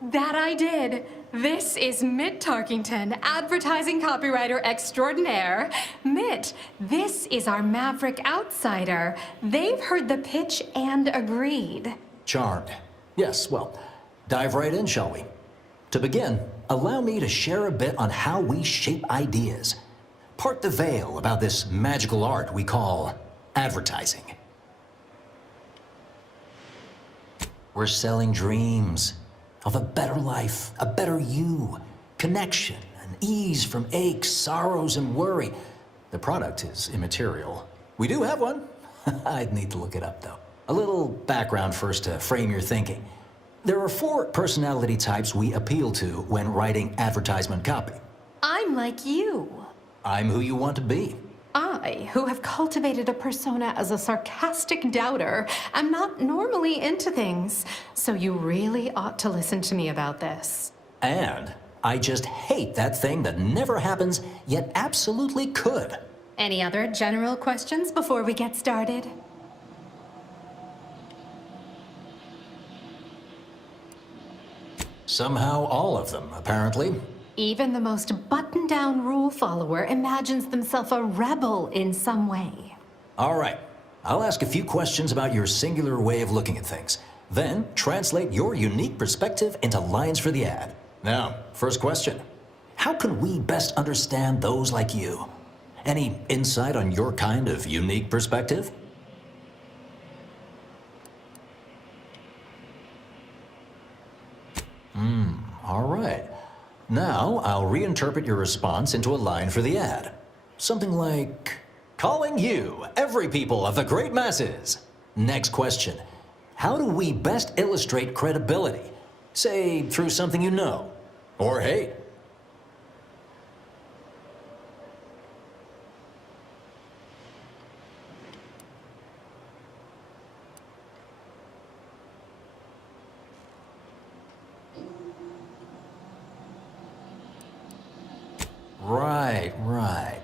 That I did. This is Mitt Tarkenton, advertising copywriter extraordinaire. Mitt, this is our maverick outsider. They've heard the pitch and agreed. Charmed. Yes, well, dive right in, shall we? To begin, allow me to share a bit on how we shape ideas. Part the veil about this magical art we call advertising. We're selling dreams of a better life, a better you, connection, and ease from aches, sorrows, and worry. The product is immaterial. We do have one. I'd need to look it up, though. A little background first to frame your thinking. There are 4 personality types we appeal to when writing advertisement copy. I'm like you. I'm who you want to be. I, who have cultivated a persona as a sarcastic doubter, am not normally into things, so you really ought to listen to me about this. And I just hate that thing that never happens, yet absolutely could. Any other general questions before we get started? Somehow all of them, apparently. Even the most buttoned-down rule follower imagines themselves a rebel in some way. All right. I'll ask a few questions about your singular way of looking at things. Then translate your unique perspective into lines for the ad. Now, first question. How can we best understand those like you? Any insight on your kind of unique perspective? All right. Now, I'll reinterpret your response into a line for the ad. Something like, calling you, every people of the great masses. Next question. How do we best illustrate credibility? Say, through something you know, or hate. Right.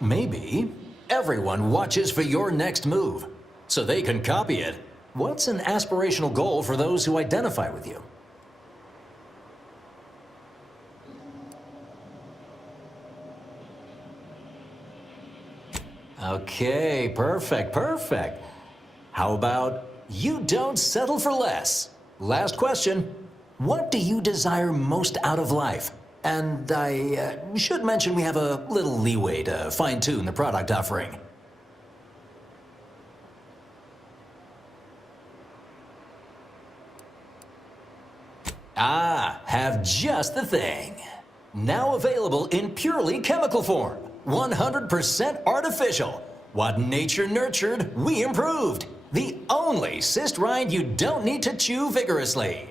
Maybe everyone watches for your next move, so they can copy it. What's an aspirational goal for those who identify with you? Okay, perfect. How about you don't settle for less? Last question. What do you desire most out of life? And I should mention we have a little leeway to fine-tune the product offering. Have just the thing. Now available in purely chemical form. 100% artificial. What nature nurtured, we improved. The only cyst rind you don't need to chew vigorously.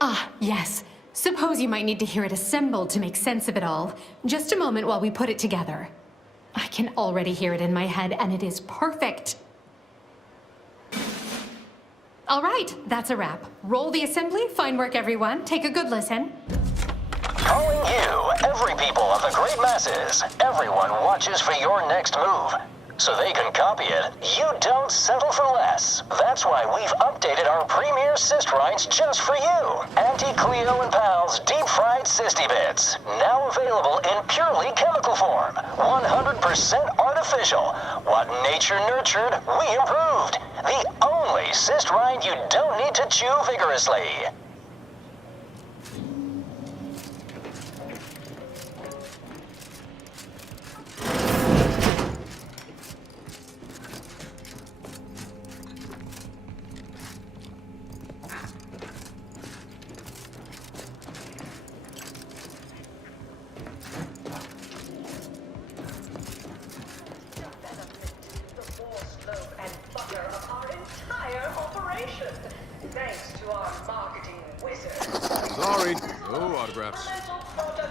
Ah, yes. Suppose you might need to hear it assembled to make sense of it all. Just a moment while we put it together. I can already hear it in my head, and it is perfect. All right, that's a wrap. Roll the assembly. Fine work, everyone. Take a good listen. Calling you, every people of the great masses. Everyone watches for your next move. So they can copy it, you don't settle for less. That's why we've updated our premier cyst rinds just for you. Anti-Cleo and Pal's deep-fried Cysty Bits. Now available in purely chemical form. 100% artificial. What nature nurtured, we improved. The only cyst rind you don't need to chew vigorously.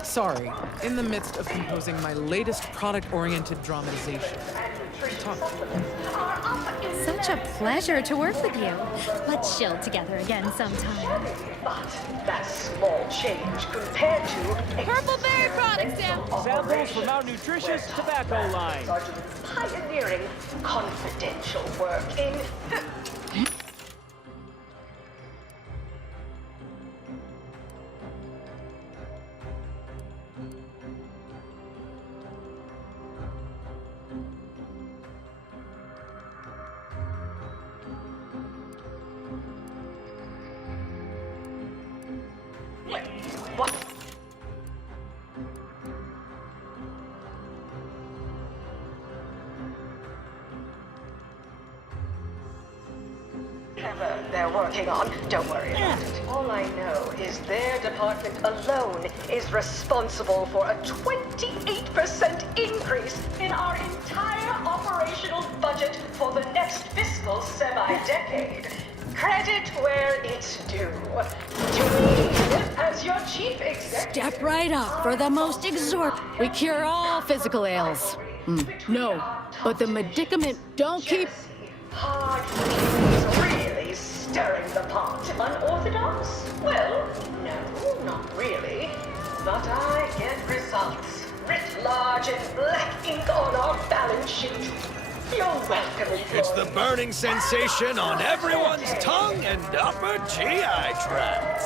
Sorry, in the midst of composing my latest product-oriented dramatization. Such a pleasure to work with you. Let's chill together again sometime. But that's small change compared to Purple Berry Products, Sam. Samples from our nutritious tobacco line. pioneering confidential work in... What? They're working on. Don't worry about it. All I know is their department alone is responsible for a 28% increase in our entire operational budget for the next fiscal semi-decade. Credit where it's due. To me, as your chief executive... Step right up for the most exorbitant. We cure all physical ails. No, but the medicament don't keep... Hard feelings really stirring the pot. Unorthodox? Well, no, not really. But I get results. Writ large in black ink on our balance sheet. You're welcome. It's the burning sensation on everyone's tongue and upper GI tract.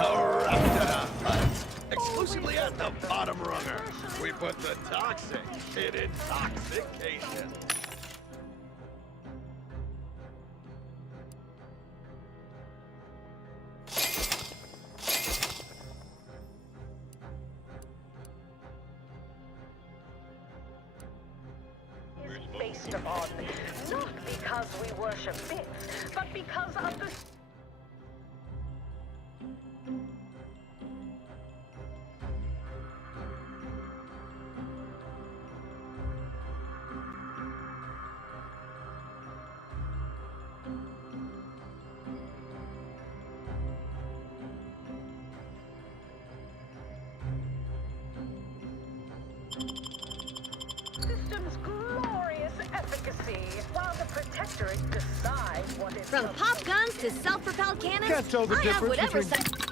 Arachidopus. Exclusively at the bottom runger. We put the toxic in intoxication. Based upon, not because we worship myths, but because of the... system's glorious efficacy, while the Protectorate decides what is... From pop guns to self-propelled cannons, Can't tell the I have difference whatever between...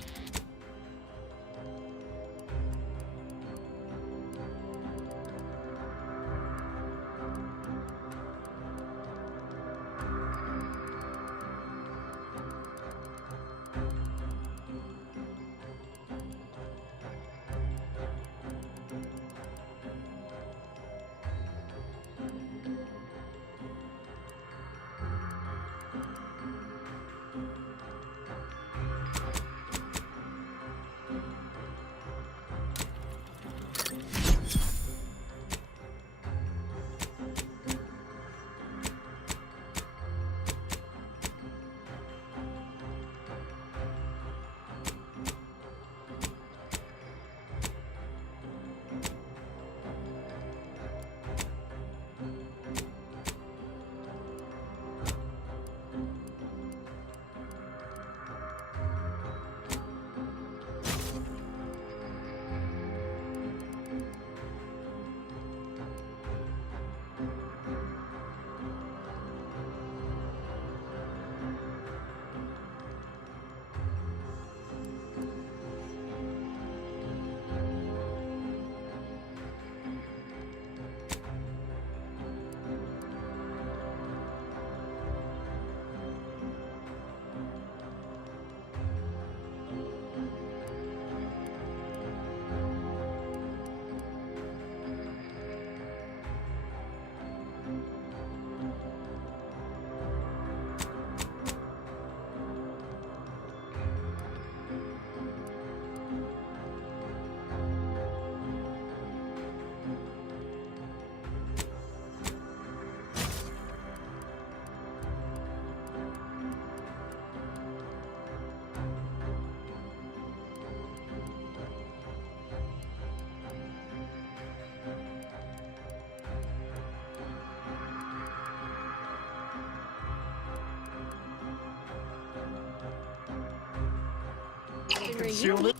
Concealment?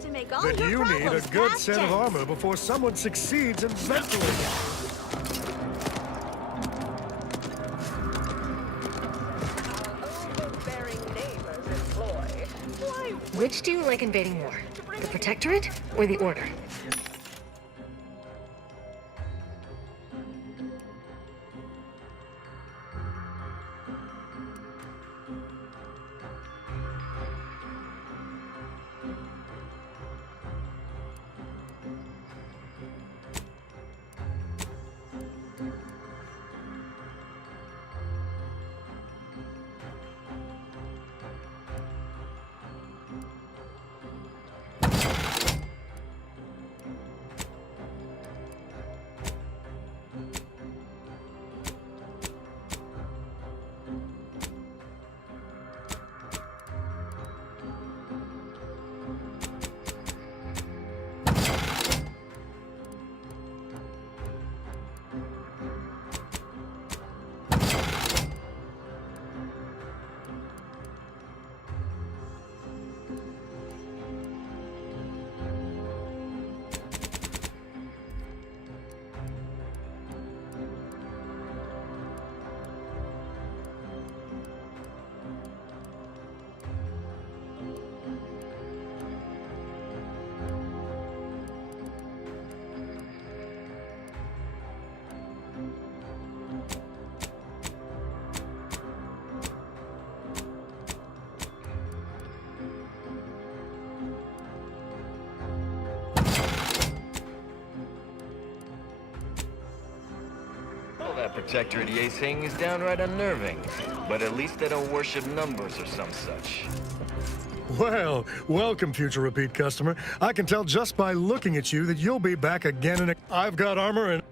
to make all But your you need a problems good past set of tense. armor before someone succeeds in mentoring. Which do you like invading more? The Protectorate or the Order? That Protectorate EA thing is downright unnerving, but at least they don't worship numbers or some such. Well, welcome, future repeat customer. I can tell just by looking at you that you'll be back again and I've got armor and...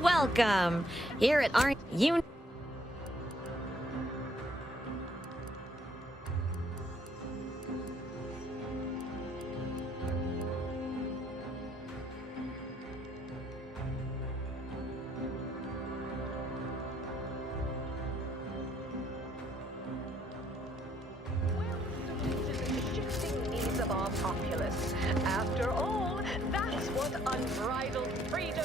Welcome. Here at our shifting needs of our populace. After all, that's what unbridled freedom...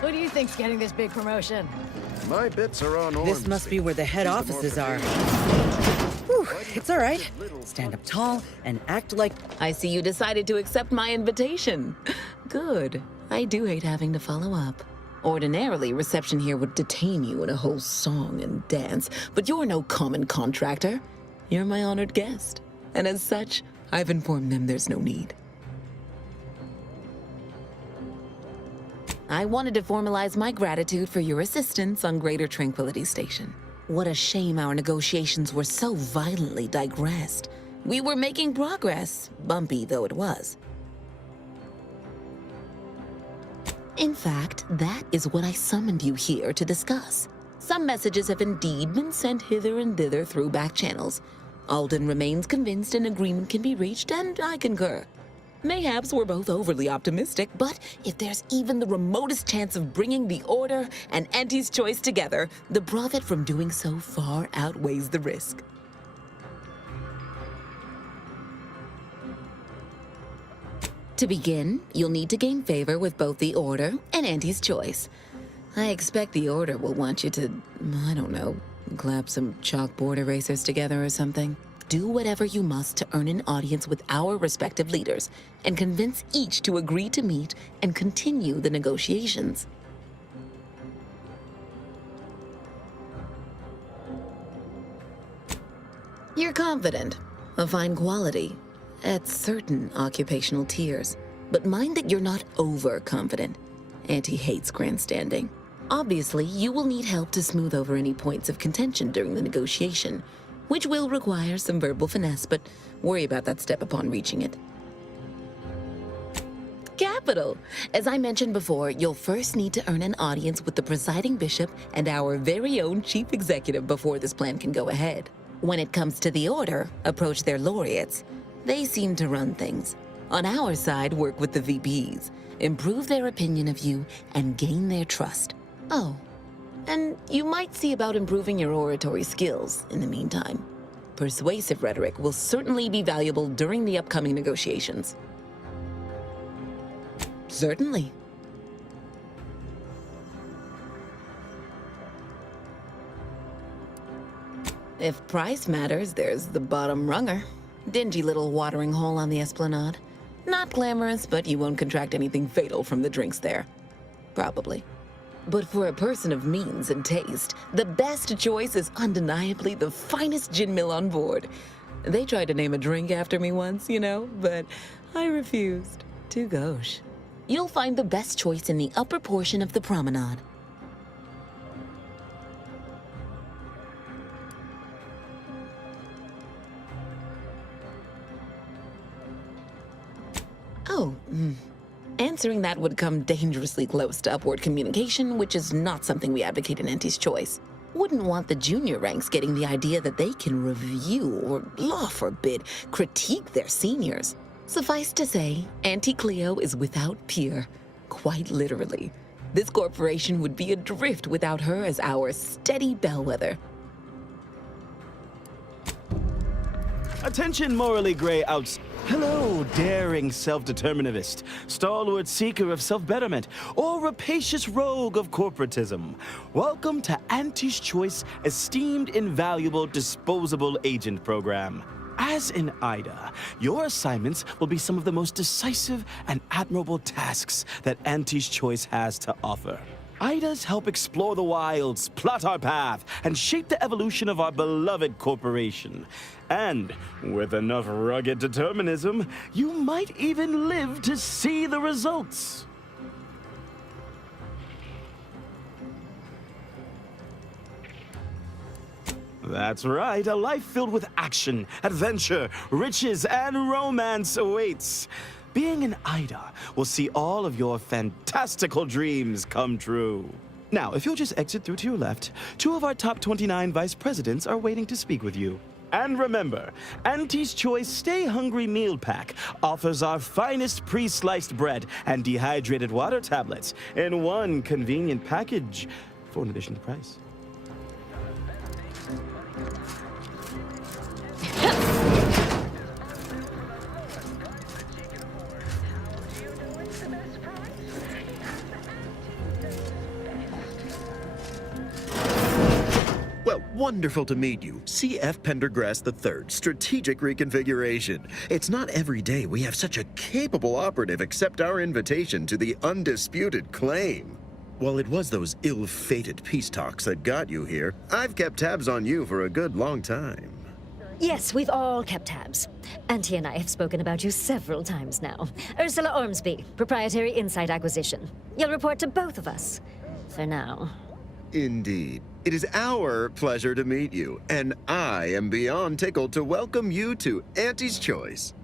Who do you think's getting this big promotion? My bits are on This must be where the head offices are. Whew, it's all right. Stand up tall and act like... I see you decided to accept my invitation. Good. I do hate having to follow up. Ordinarily, reception here would detain you in a whole song and dance, but you're no common contractor. You're my honored guest. And as such, I've informed them there's no need. I wanted to formalize my gratitude for your assistance on Greater Tranquility Station. What a shame our negotiations were so violently digressed. We were making progress, bumpy though it was. In fact, that is what I summoned you here to discuss. Some messages have indeed been sent hither and thither through back channels. Alden remains convinced an agreement can be reached, and I concur. Mayhaps we're both overly optimistic, but if there's even the remotest chance of bringing the Order and Auntie's Choice together, the profit from doing so far outweighs the risk. To begin, you'll need to gain favor with both the Order and Auntie's Choice. I expect the Order will want you to, I don't know, clap some chalkboard erasers together or something. Do whatever you must to earn an audience with our respective leaders and convince each to agree to meet and continue the negotiations. You're confident, of fine quality, at certain occupational tiers. But mind that you're not overconfident. Auntie hates grandstanding. Obviously, you will need help to smooth over any points of contention during the negotiation, which will require some verbal finesse, but worry about that step upon reaching it. Capital! As I mentioned before, you'll first need to earn an audience with the presiding bishop and our very own chief executive before this plan can go ahead. When it comes to the order, approach their laureates. They seem to run things. On our side, work with the VPs, improve their opinion of you, and gain their trust. Oh, and you might see about improving your oratory skills in the meantime. Persuasive rhetoric will certainly be valuable during the upcoming negotiations. Certainly. If price matters, there's the bottom runger. Dingy little watering hole on the Esplanade. Not glamorous, but you won't contract anything fatal from the drinks there. Probably. But for a person of means and taste, the best choice is undeniably the finest gin mill on board. They tried to name a drink after me once, you know, but I refused. Too gauche. You'll find the best choice in the upper portion of the promenade. Oh, answering that would come dangerously close to upward communication, which is not something we advocate in Auntie's Choice. Wouldn't want the junior ranks getting the idea that they can review or, law forbid, critique their seniors. Suffice to say, Auntie Cleo is without peer, quite literally. This corporation would be adrift without her as our steady bellwether. Attention, morally gray outs. Hello, daring self-determinivist, stalwart seeker of self-betterment, or rapacious rogue of corporatism. Welcome to Auntie's Choice Esteemed Invaluable Disposable Agent Program. As in Ida, your assignments will be some of the most decisive and admirable tasks that Auntie's Choice has to offer. Idas help explore the wilds, plot our path, and shape the evolution of our beloved corporation. And with enough rugged determinism, you might even live to see the results. That's right, a life filled with action, adventure, riches, and romance awaits. Being an Ida will see all of your fantastical dreams come true. Now, if you'll just exit through to your left, 2 of our top 29 vice presidents are waiting to speak with you. And remember, Auntie's Choice Stay Hungry Meal Pack offers our finest pre-sliced bread and dehydrated water tablets in one convenient package for an additional price. Well, wonderful to meet you. C.F. Pendergrass III, Strategic Reconfiguration. It's not every day we have such a capable operative accept our invitation to the undisputed claim. While it was those ill-fated peace talks that got you here, I've kept tabs on you for a good long time. Yes, we've all kept tabs. Auntie and I have spoken about you several times now. Ursula Ormsby, Proprietary Insight Acquisition. You'll report to both of us. For now. Indeed. It is our pleasure to meet you, and I am beyond tickled to welcome you to Auntie's Choice.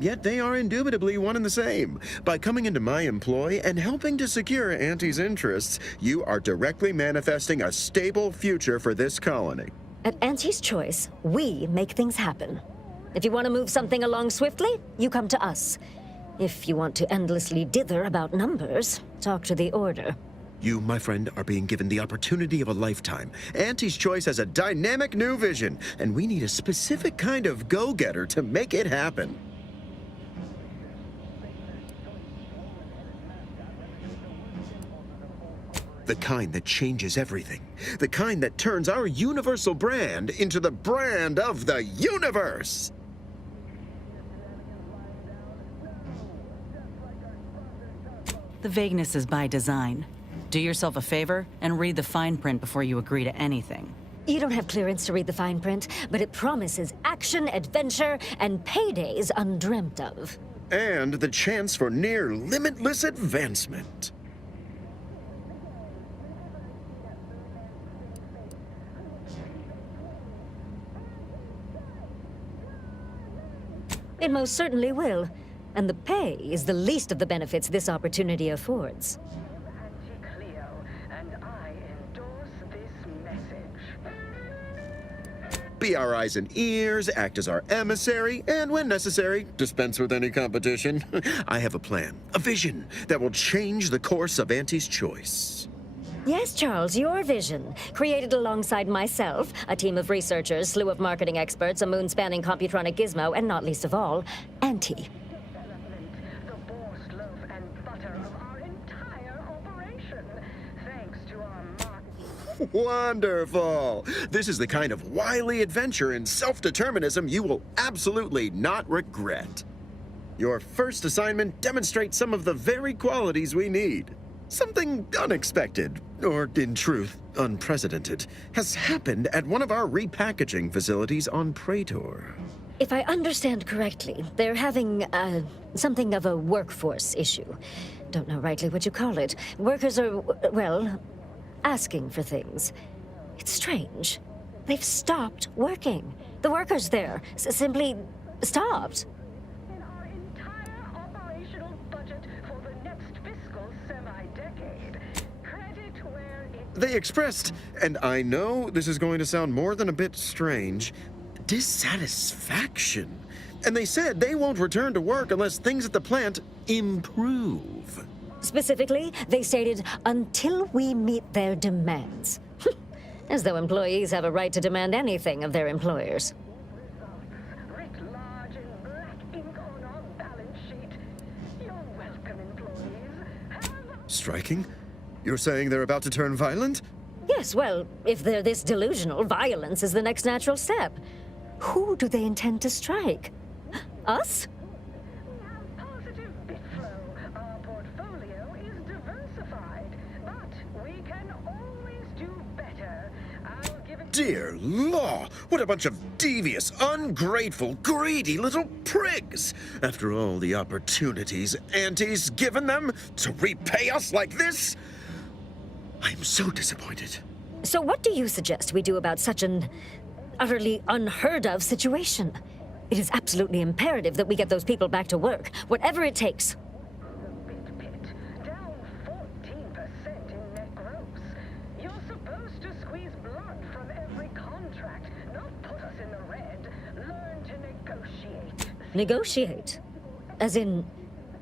Yet they are indubitably one and the same. By coming into my employ and helping to secure Auntie's interests, you are directly manifesting a stable future for this colony. At Auntie's Choice, we make things happen. If you want to move something along swiftly, you come to us. If you want to endlessly dither about numbers, talk to the Order. You, my friend, are being given the opportunity of a lifetime. Auntie's Choice has a dynamic new vision, and we need a specific kind of go-getter to make it happen. The kind that changes everything. The kind that turns our universal brand into the brand of the universe. The vagueness is by design. Do yourself a favor and read the fine print before you agree to anything. You don't have clearance to read the fine print, but it promises action, adventure, and paydays undreamt of. And the chance for near limitless advancement. It most certainly will. And the pay is the least of the benefits this opportunity affords. Be our eyes and ears, act as our emissary, and when necessary, dispense with any competition. I have a plan, a vision that will change the course of Auntie's Choice. Yes, Charles, your vision. Created alongside myself, a team of researchers, slew of marketing experts, a moon-spanning computronic gizmo, and not least of all, Auntie. Wonderful! This is the kind of wily adventure in self-determinism you will absolutely not regret. Your first assignment demonstrates some of the very qualities we need. Something unexpected, or in truth, unprecedented, has happened at one of our repackaging facilities on Praetor. If I understand correctly, they're having, something of a workforce issue. Don't know rightly what you call it. Workers are, well, asking for things. It's strange. They've stopped working. The workers there simply stopped. They expressed, and I know this is going to sound more than a bit strange, dissatisfaction. And they said they won't return to work unless things at the plant improve. Specifically, they stated, until we meet their demands. As though employees have a right to demand anything of their employers. Striking? You're saying they're about to turn violent? Yes, well, if they're this delusional, violence is the next natural step. Who do they intend to strike? Us? Dear law, what a bunch of devious, ungrateful, greedy little prigs! After all the opportunities Auntie's given them to repay us like this, I'm so disappointed. So what do you suggest we do about such an utterly unheard of situation? It is absolutely imperative that we get those people back to work, whatever it takes. Negotiate? As in,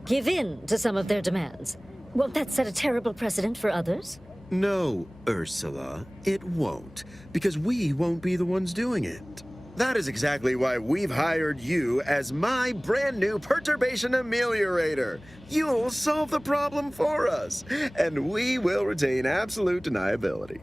give in to some of their demands? Won't that set a terrible precedent for others? No, Ursula, it won't, because we won't be the ones doing it. That is exactly why we've hired you as my brand new perturbation ameliorator. You'll solve the problem for us, and we will retain absolute deniability.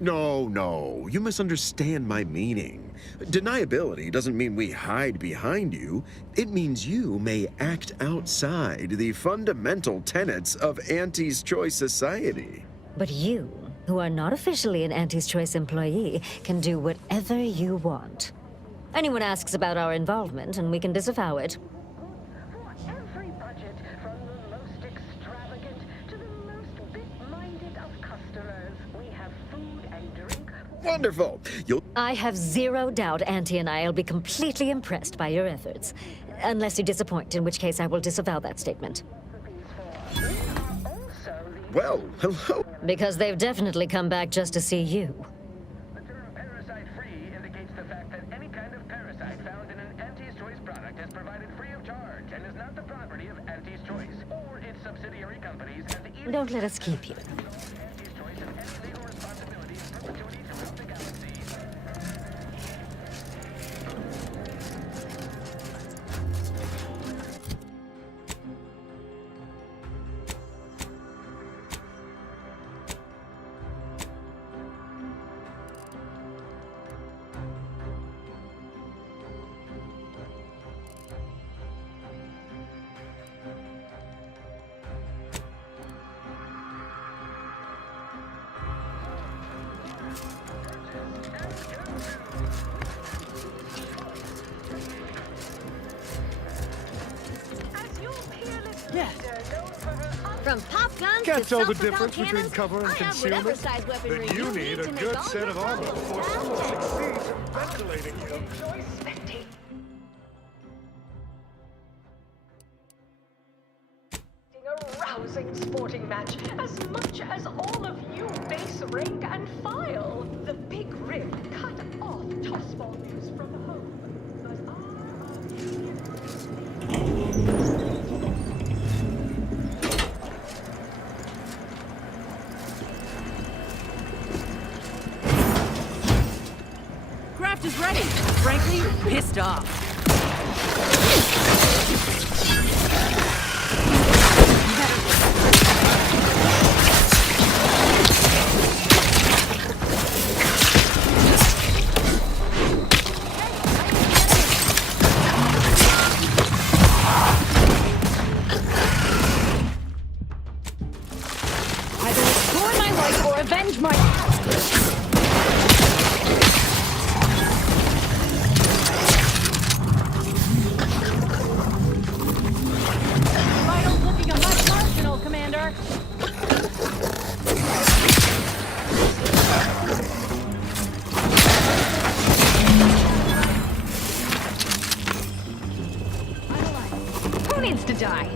No, you misunderstand my meaning. Deniability doesn't mean we hide behind you. It means you may act outside the fundamental tenets of Auntie's Choice society. But you, who are not officially an Auntie's Choice employee, can do whatever you want. Anyone asks about our involvement, and we can disavow it. Wonderful! I have zero doubt Auntie and I will be completely impressed by your efforts. Unless you disappoint, in which case I will disavow that statement. Well, hello. Because they've definitely come back just to see you. The term parasite-free indicates the fact that Don't let us keep you. From pop guns Can't to tell the self-propelled difference between cannons, cover and I have concealment. whatever size weaponry Then you need a to make good all set your of armor problems before someone succeeds in ventilating you. A rousing sporting match, as much as all of you base rank and file. The big rim cut off toss ball news from the home. Craft is ready. Frankly, pissed off. Either restore my life or avenge my... Vitals looking a much marginal, Commander. Who needs to die?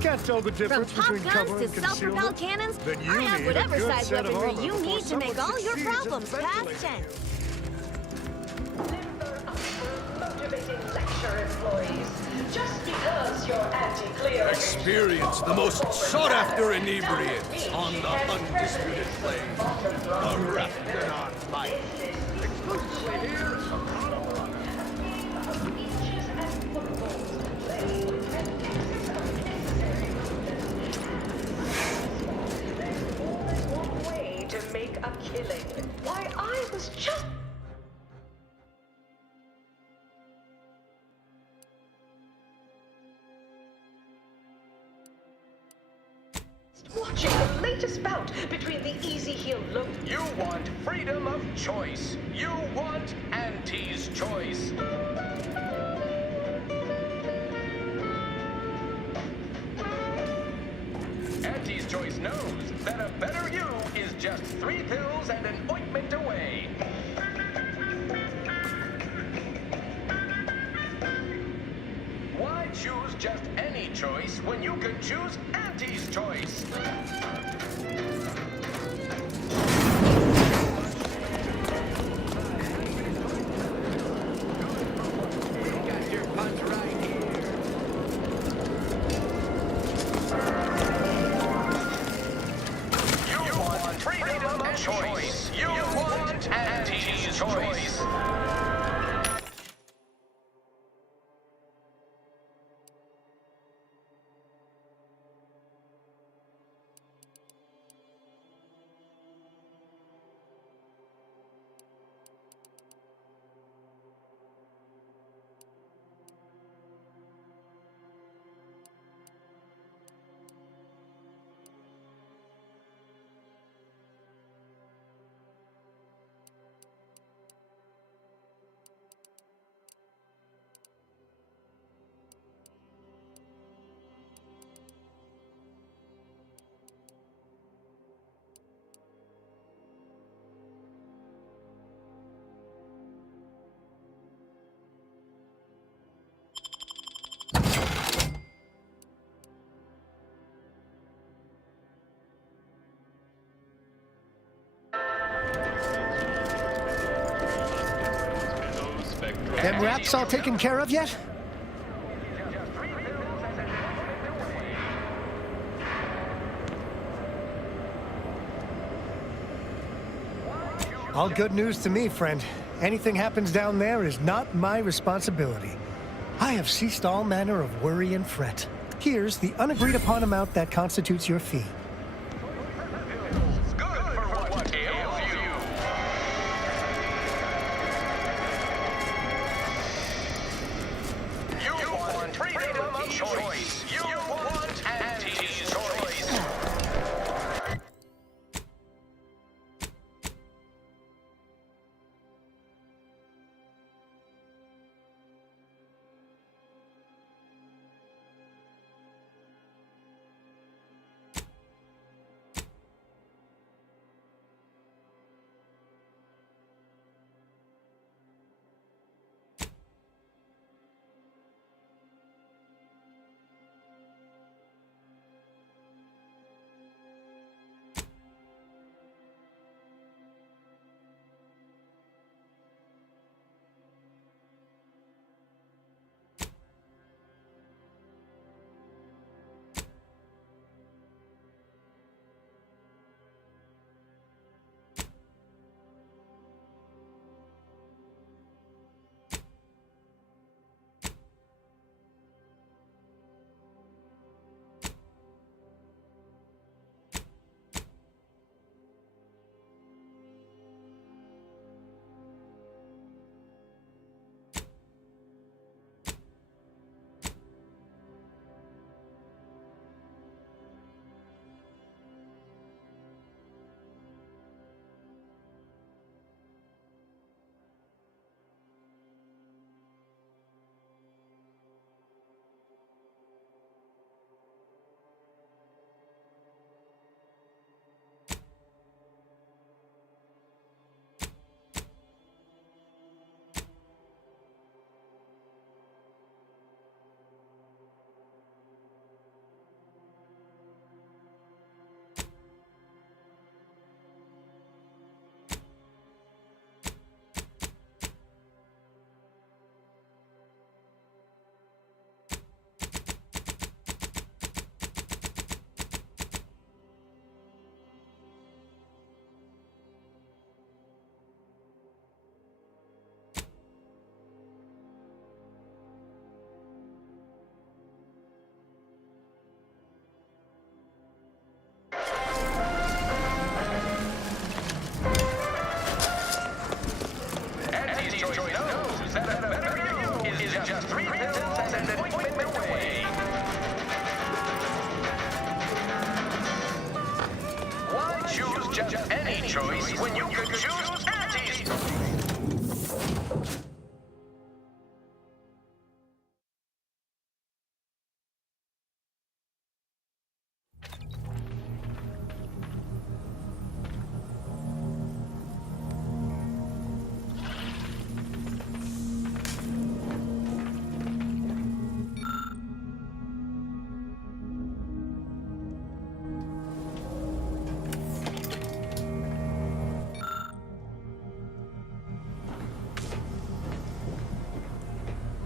Can't tell the From difference pop between guns cover to and self-propelled concealment. cannons, Then you I have need whatever a good size set of weaponry armor you before need to make someone all your succeeds in problems past ventilating tense. Motivating lecture employees. Just because you're anti-clear. Experience the most sought-after inebriants on the undisputed plane. A Raptor life. Exclusively here. One way to make a killing. Why, I was just watching the latest bout between the Easy Heel Low. You want freedom of choice. You want Auntie's choice. Auntie's choice knows that a better you is just 3 pills and an ointment away. Why choose just any choice when you can choose choice. Choice. You want Auntie's choice. Them rats all taken care of yet? All good news to me, friend. Anything happens down there is not my responsibility. I have ceased all manner of worry and fret. Here's the unagreed upon amount that constitutes your fee. Choice. You want Auntie's choice. Any choice when you could choose Auntie's.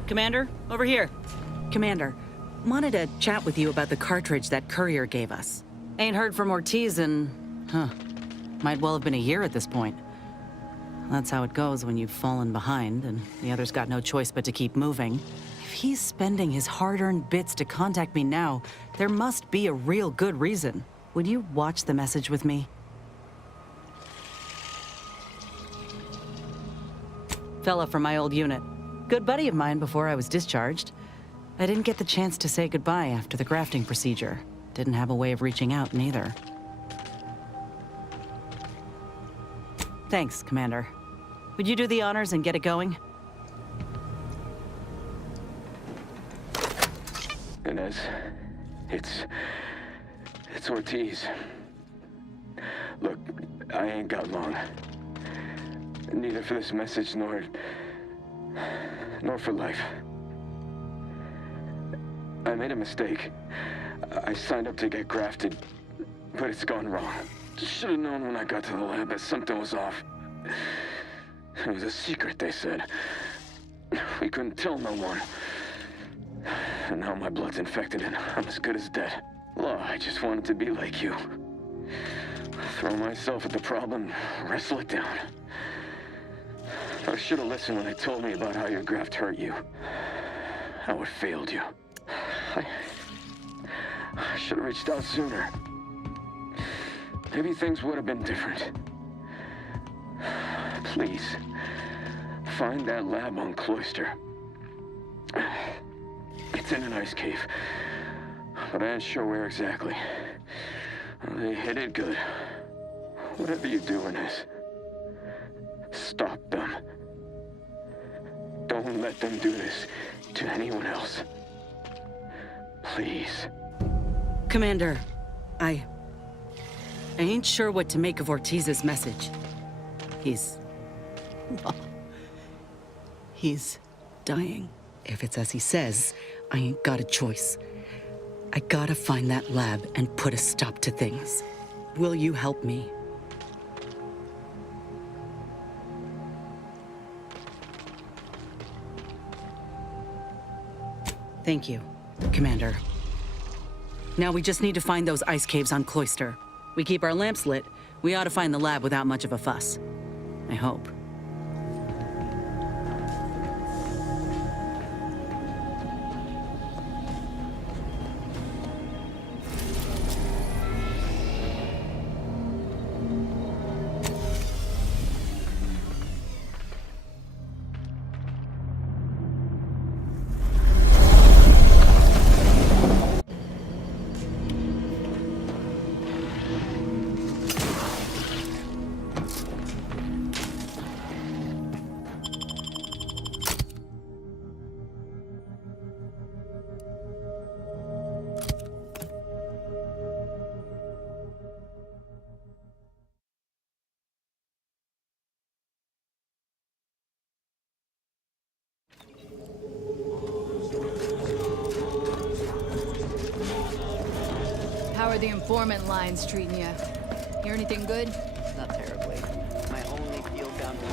Commander, over here. Commander, wanted to chat with you about the cartridge that courier gave us. Ain't heard from Ortiz in... might well have been a year at this point. That's how it goes when you've fallen behind, and the other's got no choice but to keep moving. If he's spending his hard-earned bits to contact me now, there must be a real good reason. Would you watch the message with me? Fella from my old unit. Good buddy of mine before I was discharged. I didn't get the chance to say goodbye after the grafting procedure. Didn't have a way of reaching out, neither. Thanks, Commander. Would you do the honors and get it going? Inez, it's Ortiz. Look, I ain't got long. Neither for this message nor for life. I made a mistake. I signed up to get grafted, but it's gone wrong. Should have known when I got to the lab that something was off. It was a secret, they said. We couldn't tell no one. And now my blood's infected and I'm as good as dead. Law, I just wanted to be like you. Throw myself at the problem, wrestle it down. I should have listened when they told me about how your graft hurt you. How it failed you. I should have reached out sooner. Maybe things would have been different. Please, find that lab on Cloister. It's in an ice cave, but I ain't sure where exactly. They hid it good. Whatever you do, Inez, stop them. Don't let them do this to anyone else. Please. Commander, I ain't sure what to make of Ortiz's message. He's dying. If it's as he says, I ain't got a choice. I gotta find that lab and put a stop to things. Will you help me? Thank you, Commander. Now we just need to find those ice caves on Cloister. We keep our lamps lit, we ought to find the lab without much of a fuss. I hope. How are the informant lines treating you? Hear anything good? Not terribly. My only field down to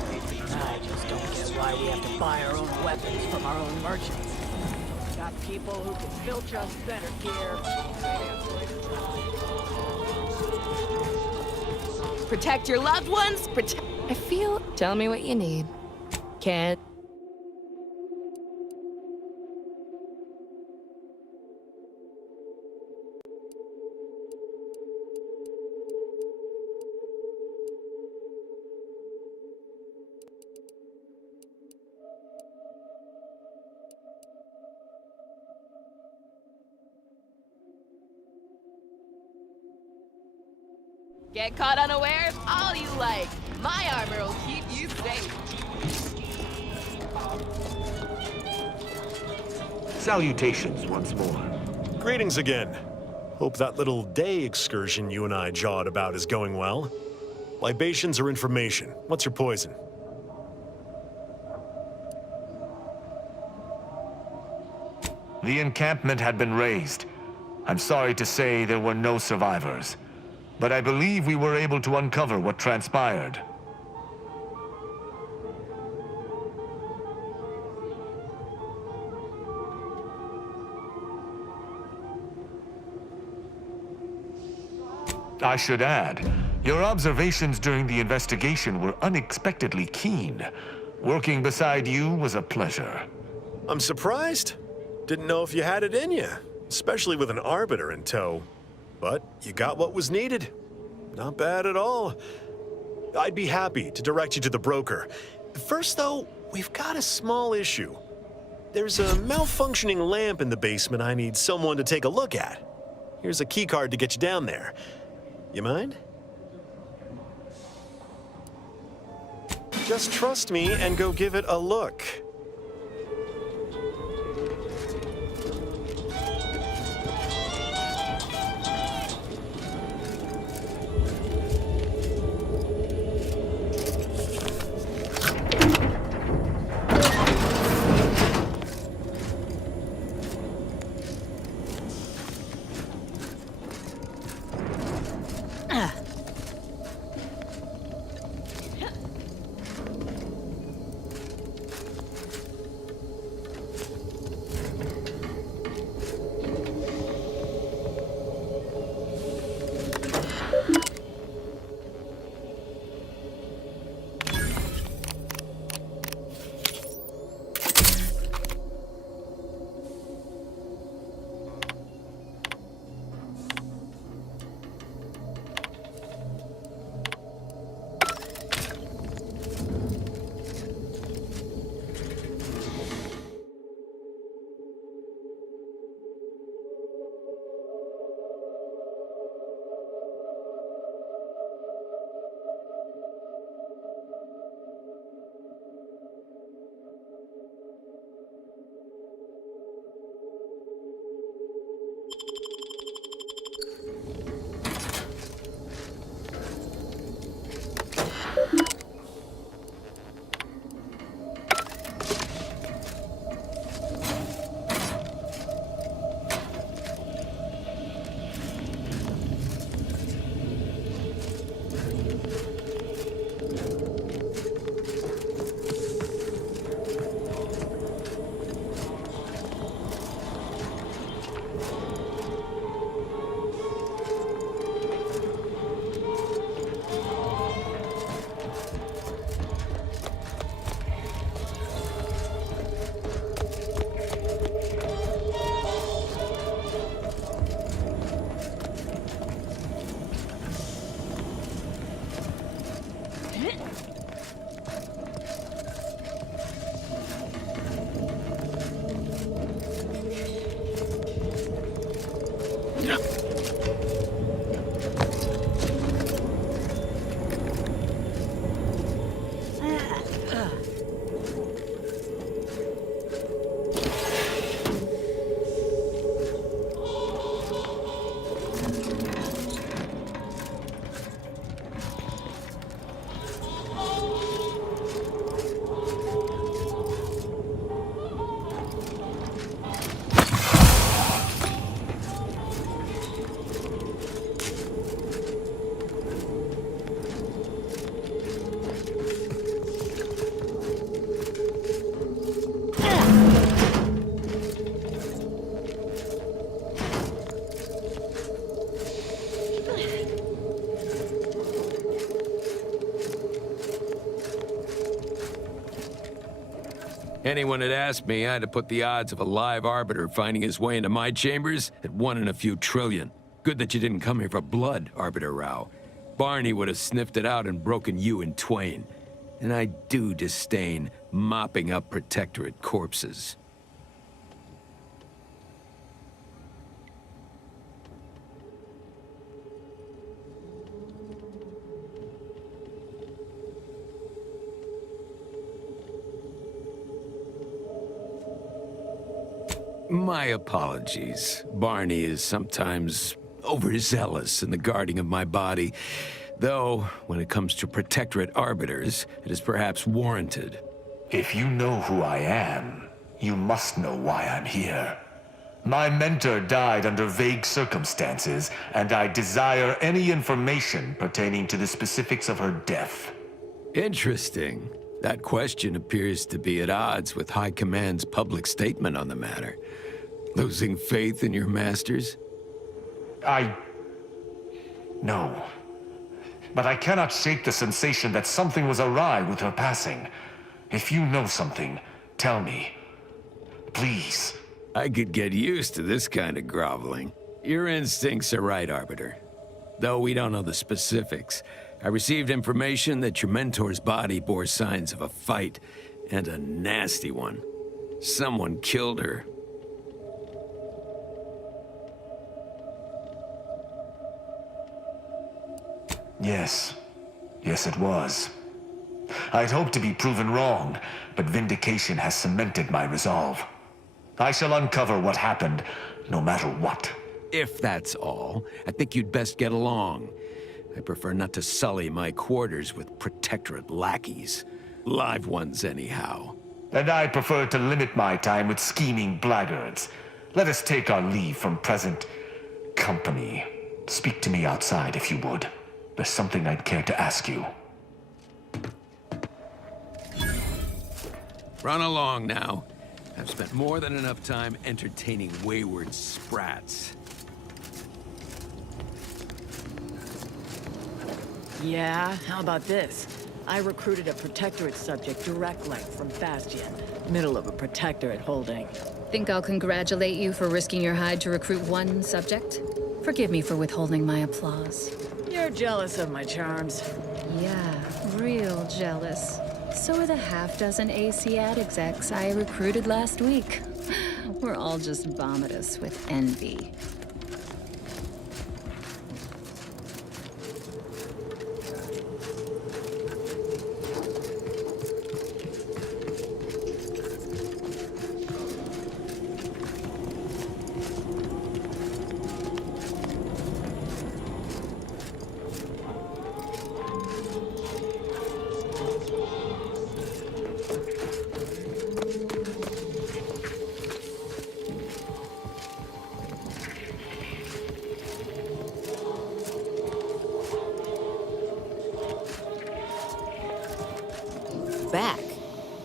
I just don't get why we have to buy our own weapons from our own merchants. Got people who can filch us better gear. Protect your loved ones. I feel. Tell me what you need. Can't. Get caught unawares all you like. My armor will keep you safe. Salutations once more. Greetings again. Hope that little day excursion you and I jawed about is going well. Libations or information? What's your poison? The encampment had been razed. I'm sorry to say there were no survivors, but I believe we were able to uncover what transpired. I should add, your observations during the investigation were unexpectedly keen. Working beside you was a pleasure. I'm surprised. Didn't know if you had it in you, especially with an Arbiter in tow. But you got what was needed. Not bad at all. I'd be happy to direct you to the broker. First, though, we've got a small issue. There's a malfunctioning lamp in the basement I need someone to take a look at. Here's a keycard to get you down there. You mind? Just trust me and go give it a look. Anyone had asked me, I'd have put the odds of a live Arbiter finding his way into my chambers at 1 in a few trillion. Good that you didn't come here for blood, Arbiter Rao. Barney would have sniffed it out and broken you in twain. And I do disdain mopping up Protectorate corpses. My apologies. Barney is sometimes overzealous in the guarding of my body, though when it comes to Protectorate Arbiters, it is perhaps warranted. If you know who I am, you must know why I'm here. My mentor died under vague circumstances, and I desire any information pertaining to the specifics of her death. Interesting. That question appears to be at odds with High Command's public statement on the matter. Losing faith in your masters? No. But I cannot shake the sensation that something was awry with her passing. If you know something, tell me. Please. I could get used to this kind of groveling. Your instincts are right, Arbiter. Though we don't know the specifics, I received information that your mentor's body bore signs of a fight, and a nasty one. Someone killed her. Yes. Yes, it was. I'd hoped to be proven wrong, but vindication has cemented my resolve. I shall uncover what happened, no matter what. If that's all, I think you'd best get along. I prefer not to sully my quarters with Protectorate lackeys. Live ones, anyhow. And I prefer to limit my time with scheming blackguards. Let us take our leave from present company. Speak to me outside, if you would. There's something I'd care to ask you. Run along now. I've spent more than enough time entertaining wayward sprats. Yeah, how about this? I recruited a Protectorate subject direct link from Bastion. Middle of a Protectorate holding. Think I'll congratulate you for risking your hide to recruit one subject? Forgive me for withholding my applause. You're jealous of my charms. Yeah, real jealous. So are the half-dozen AC-ad execs I recruited last week. We're all just vomitous with envy. Back.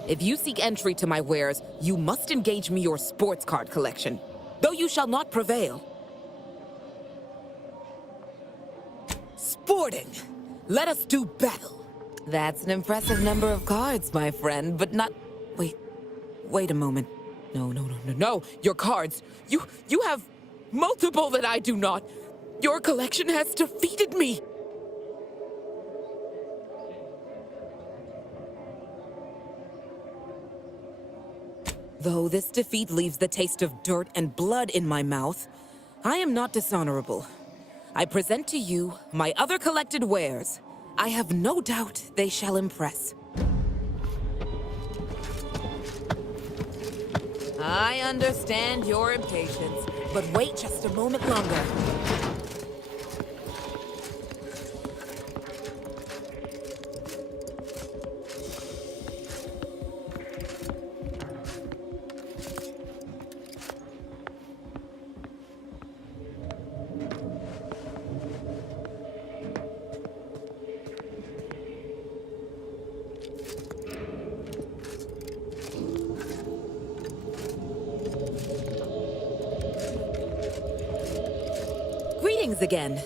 If you seek entry to my wares, you must engage me your sports card collection, though you shall not prevail. Sporting! Let us do battle. That's an impressive number of cards, my friend, but not... Wait a moment. No, your cards. You have multiple that I do not. Your collection has defeated me. Though this defeat leaves the taste of dirt and blood in my mouth, I am not dishonorable. I present to you my other collected wares. I have no doubt they shall impress. I understand your impatience, but wait just a moment longer. Greetings again.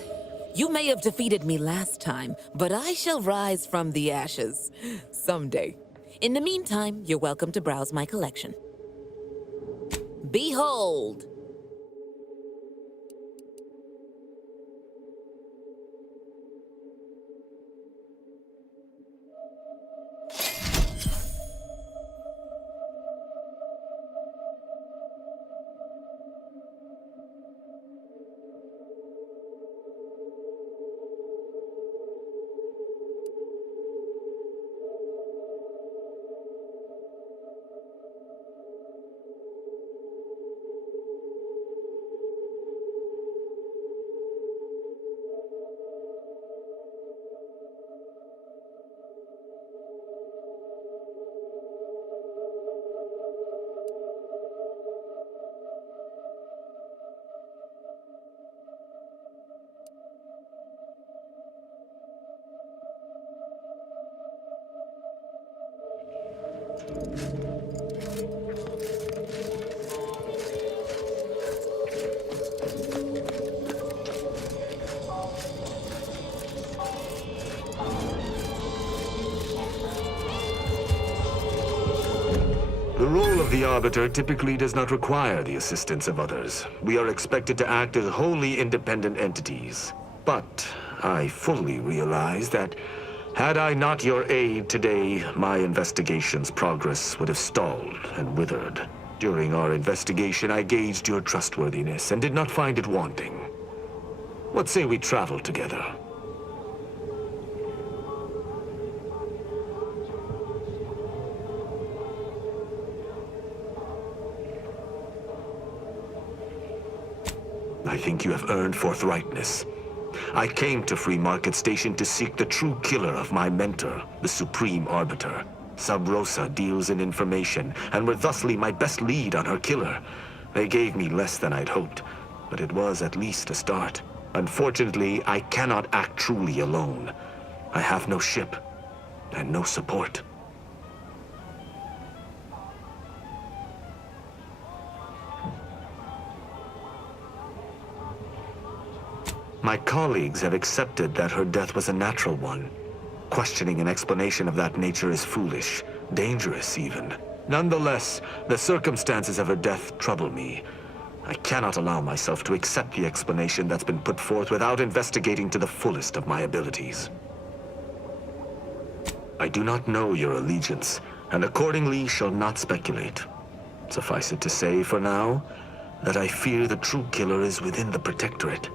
You may have defeated me last time, but I shall rise from the ashes someday. In the meantime, you're welcome to browse my collection. Behold! The role of the Arbiter typically does not require the assistance of others. We are expected to act as wholly independent entities. But I fully realize that had I not your aid today, my investigation's progress would have stalled and withered. During our investigation, I gauged your trustworthiness and did not find it wanting. What say we travel together? I think you have earned forthrightness. I came to Free Market Station to seek the true killer of my mentor, the Supreme Arbiter. Sub Rosa deals in information, and were thusly my best lead on her killer. They gave me less than I'd hoped, but it was at least a start. Unfortunately, I cannot act truly alone. I have no ship, and no support. My colleagues have accepted that her death was a natural one. Questioning an explanation of that nature is foolish, dangerous even. Nonetheless, the circumstances of her death trouble me. I cannot allow myself to accept the explanation that's been put forth without investigating to the fullest of my abilities. I do not know your allegiance, and accordingly shall not speculate. Suffice it to say, for now, that I fear the true killer is within the Protectorate.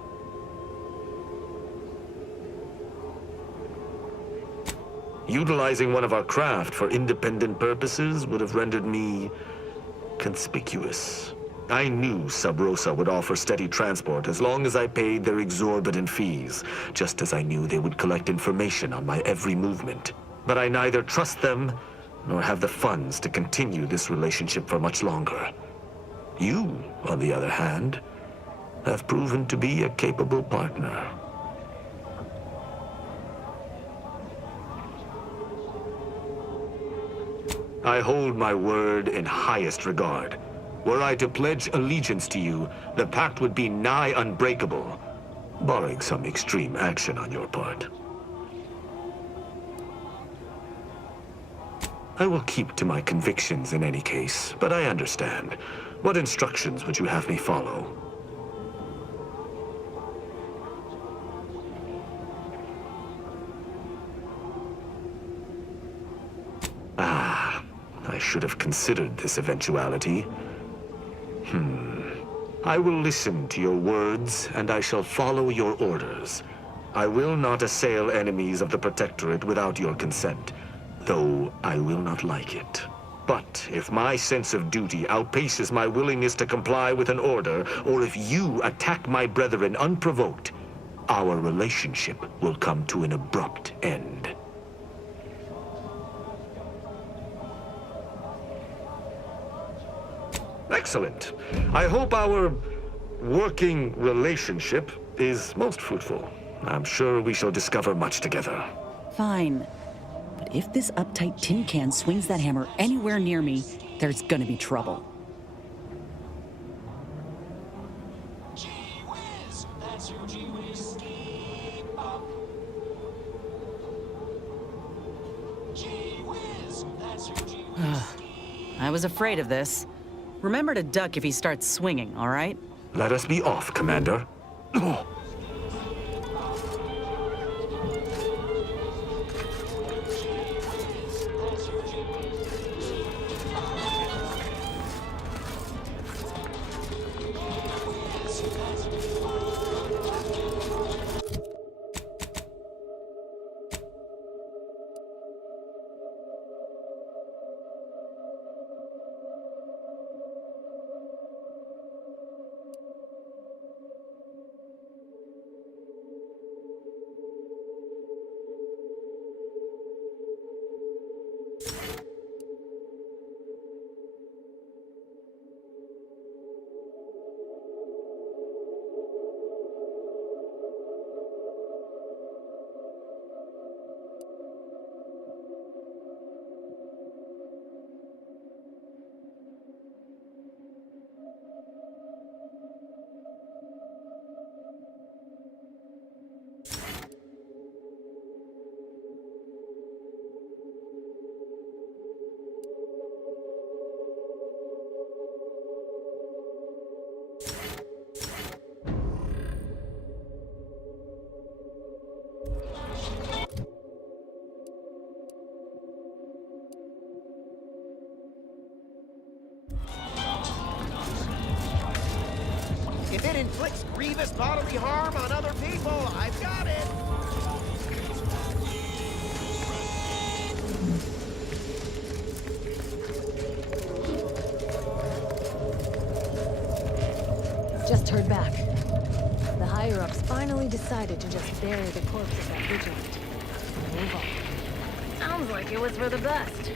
Utilizing one of our craft for independent purposes would have rendered me conspicuous. I knew Sub Rosa would offer steady transport as long as I paid their exorbitant fees, just as I knew they would collect information on my every movement. But I neither trust them nor have the funds to continue this relationship for much longer. You, on the other hand, have proven to be a capable partner. I hold my word in highest regard. Were I to pledge allegiance to you, the pact would be nigh unbreakable, barring some extreme action on your part. I will keep to my convictions in any case, but I understand. What instructions would you have me follow? I should have considered this eventuality. I will listen to your words, and I shall follow your orders. I will not assail enemies of the Protectorate without your consent, though I will not like it. But if my sense of duty outpaces my willingness to comply with an order, or if you attack my brethren unprovoked, our relationship will come to an abrupt end. Excellent. I hope our working relationship is most fruitful. I'm sure we shall discover much together. Fine. But if this uptight tin can swings that hammer anywhere near me, there's gonna be trouble. I was afraid of this. Remember to duck if he starts swinging, all right? Let us be off, Commander. and inflicts grievous bodily harm on other people. I've got it. Just heard back. The higher-ups finally decided to just bury the corpse of that vigilant. Move on. Sounds like it was for the best.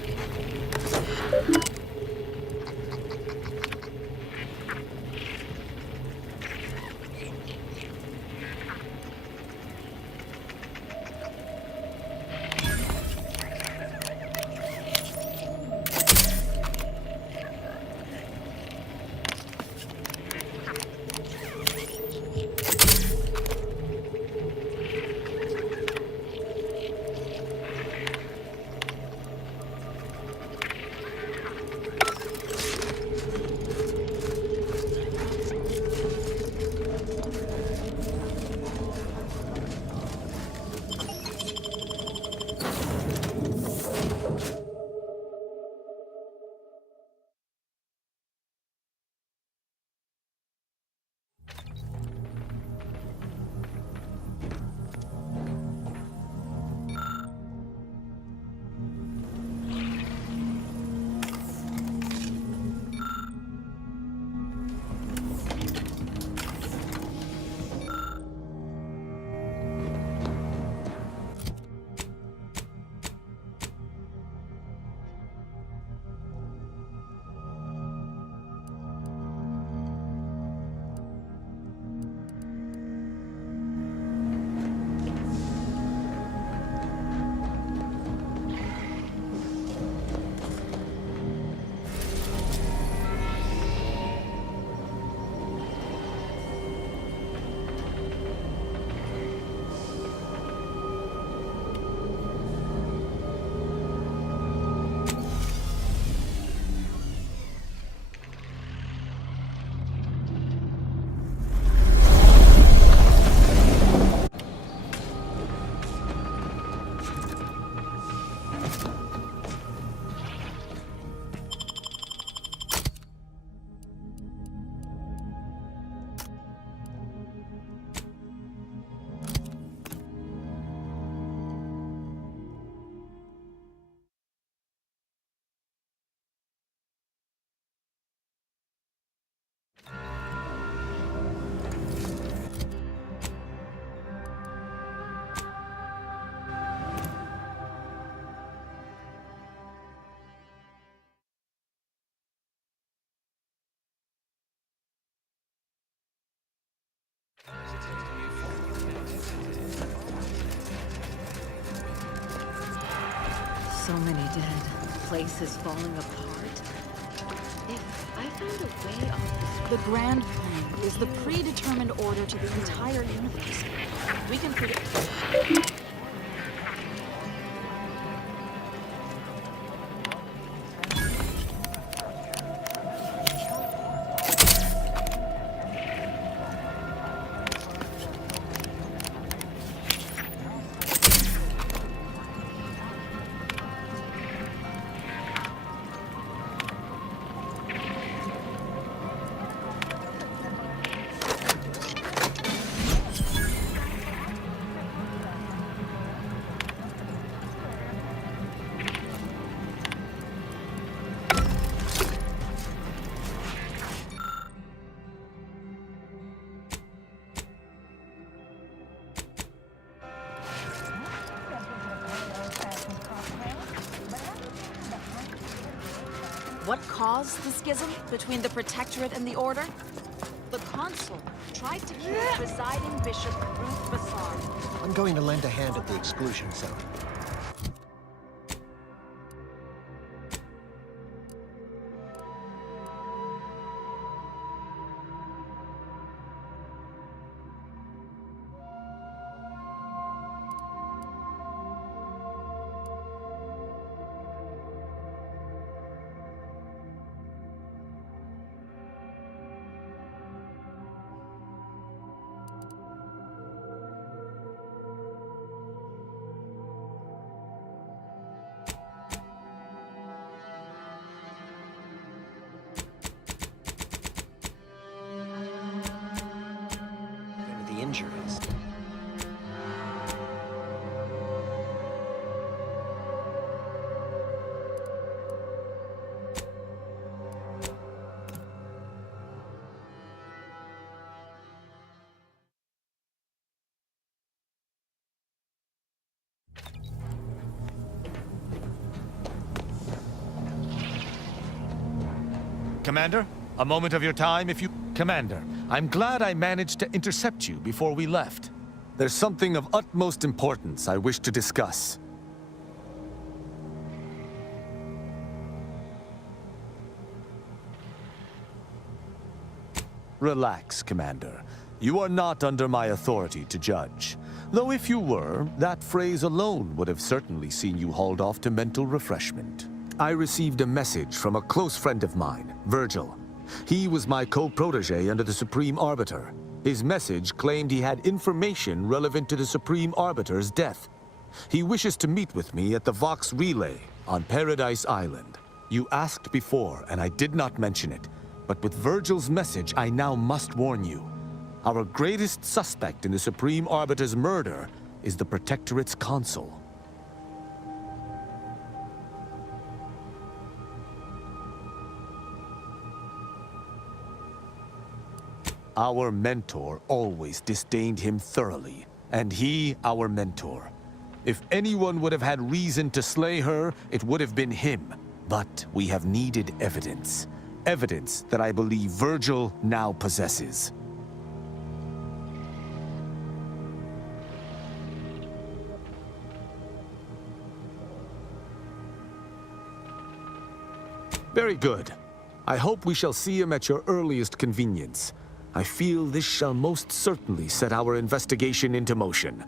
So many dead. The place is falling apart. If I found a way off this... The grand plan is the predetermined order to the entire universe. We can predict... What caused the schism between the Protectorate and the Order? The Consul tried to kill the presiding bishop, Ruth Bassard. I'm going to lend a hand at the exclusion zone. Commander, a moment of your time if you... Commander, I'm glad I managed to intercept you before we left. There's something of utmost importance I wish to discuss. Relax, Commander. You are not under my authority to judge. Though if you were, that phrase alone would have certainly seen you hauled off to mental refreshment. I received a message from a close friend of mine, Virgil. He was my co-protege under the Supreme Arbiter. His message claimed he had information relevant to the Supreme Arbiter's death. He wishes to meet with me at the Vox Relay on Paradise Island. You asked before, and I did not mention it. But with Virgil's message, I now must warn you. Our greatest suspect in the Supreme Arbiter's murder is the Protectorate's consul. Our mentor always disdained him thoroughly, and he our mentor. If anyone would have had reason to slay her, it would have been him. But we have needed evidence. Evidence that I believe Virgil now possesses. Very good. I hope we shall see him at your earliest convenience. I feel this shall most certainly set our investigation into motion.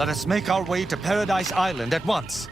Let us make our way to Paradise Island at once.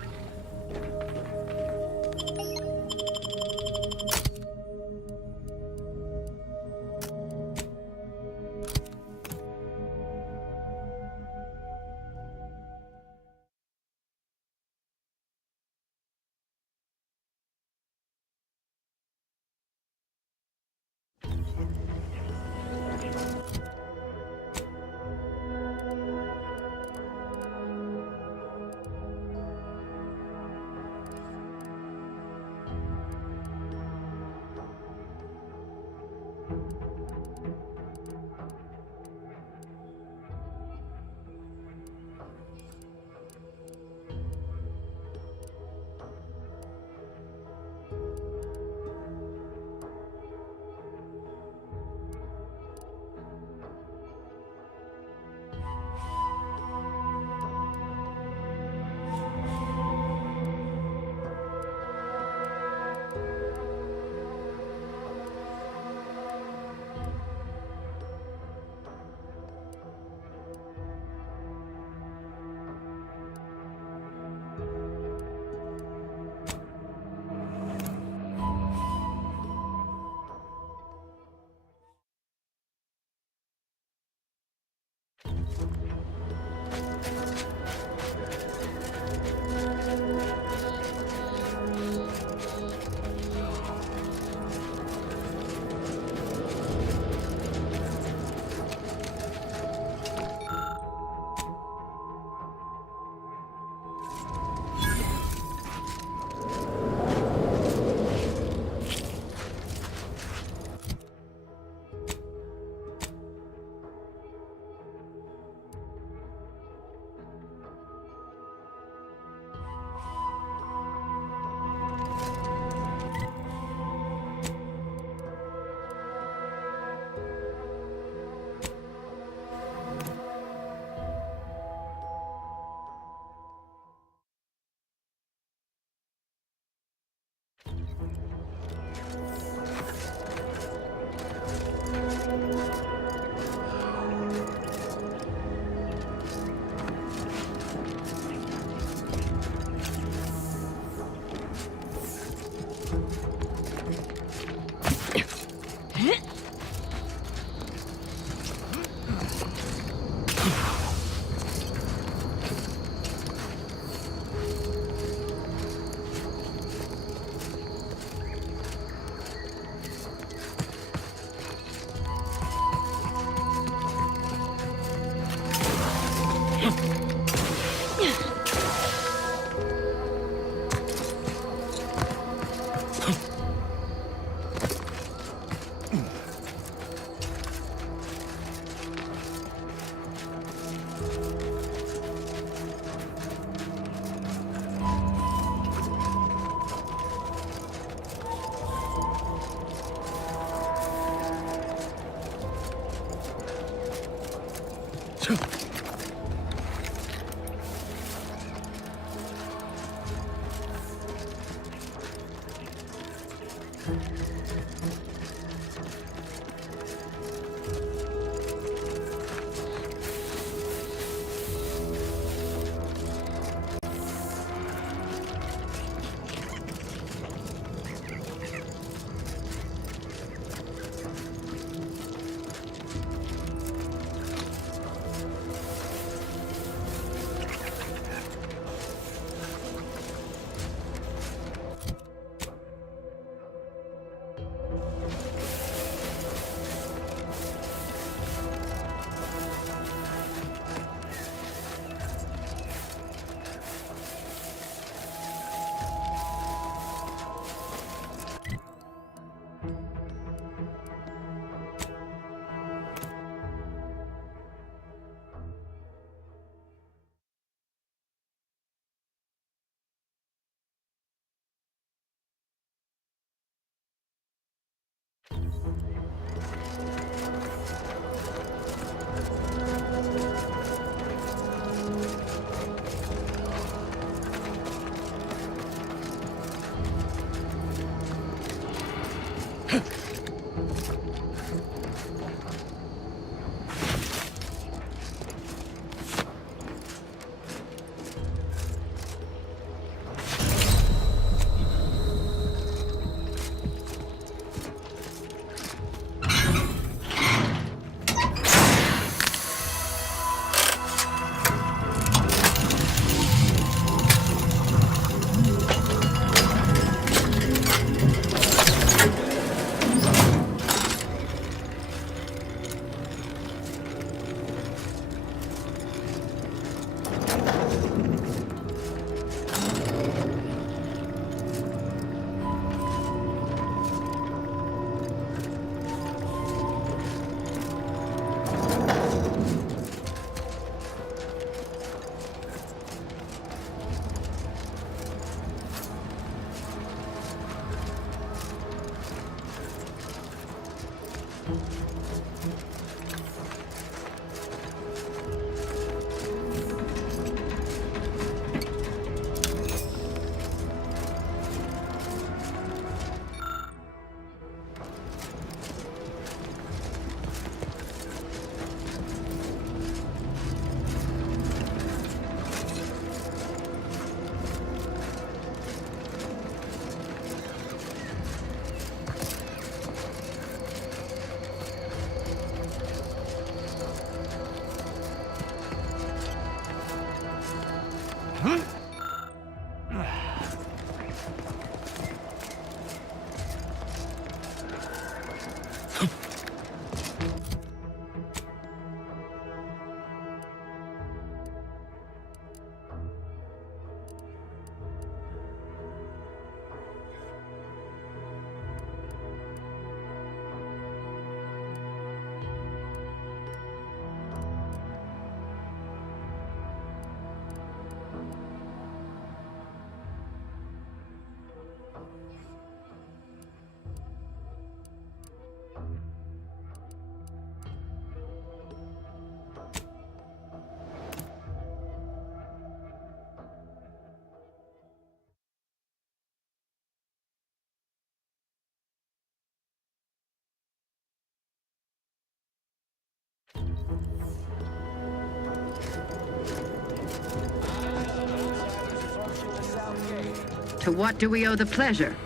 To what do we owe the pleasure?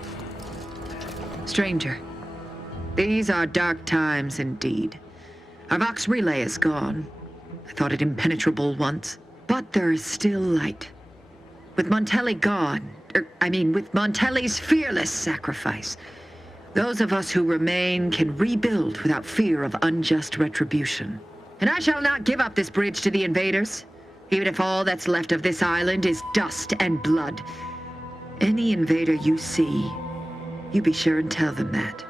Stranger, these are dark times indeed. Our Vox relay is gone. I thought it impenetrable once, but there is still light. With Montelli gone, with Montelli's fearless sacrifice, those of us who remain can rebuild without fear of unjust retribution. And I shall not give up this bridge to the invaders, even if all that's left of this island is dust and blood. Any invader you see, you be sure and tell them that.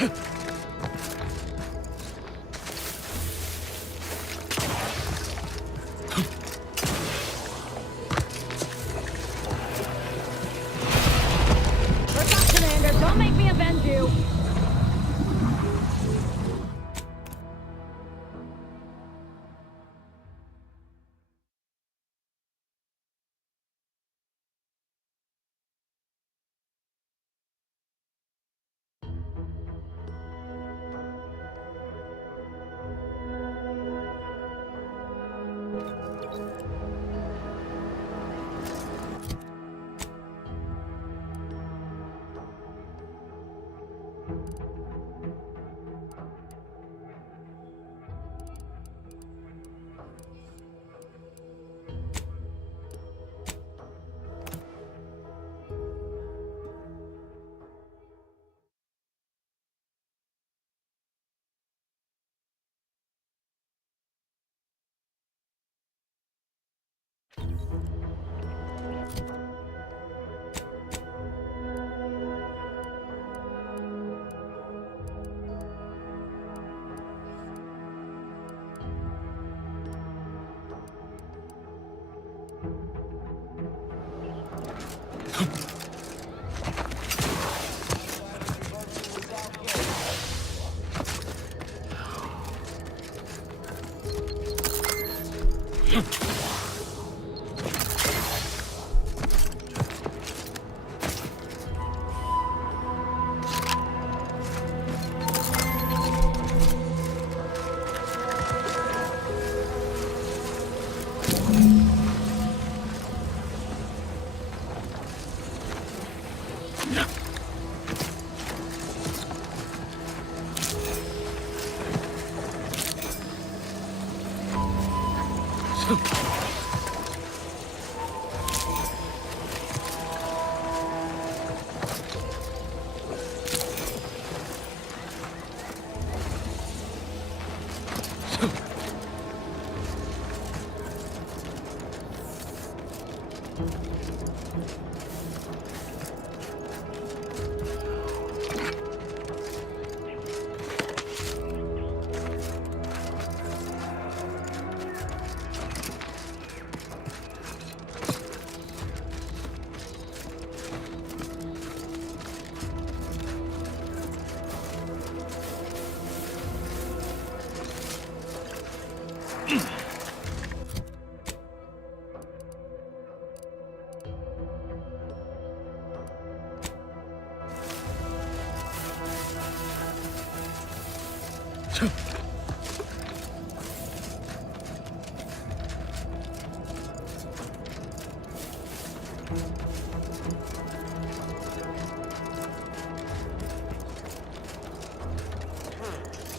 Look up, Commander. Don't make me avenge you.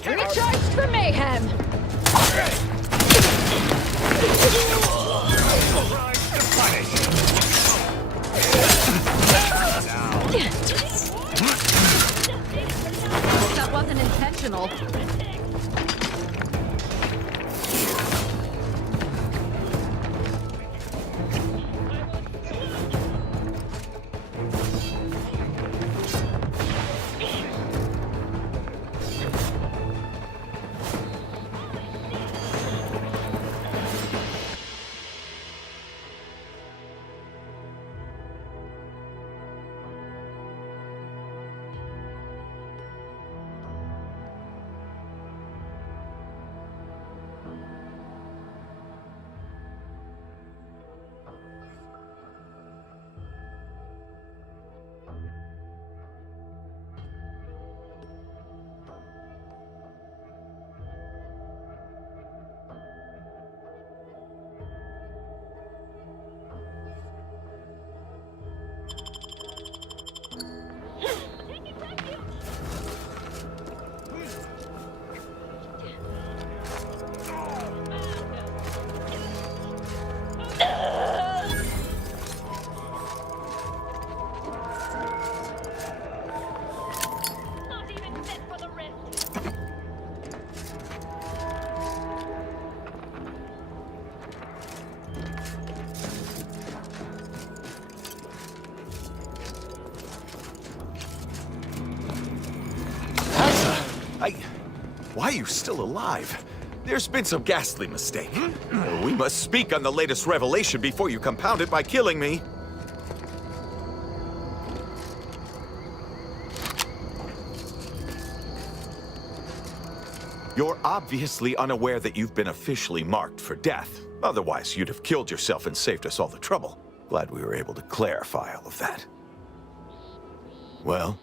Recharge for mayhem! are you still alive? There's been some ghastly mistake. We must speak on the latest revelation before you compound it by killing me. You're obviously unaware that you've been officially marked for death. Otherwise, you'd have killed yourself and saved us all the trouble. Glad we were able to clarify all of that. Well?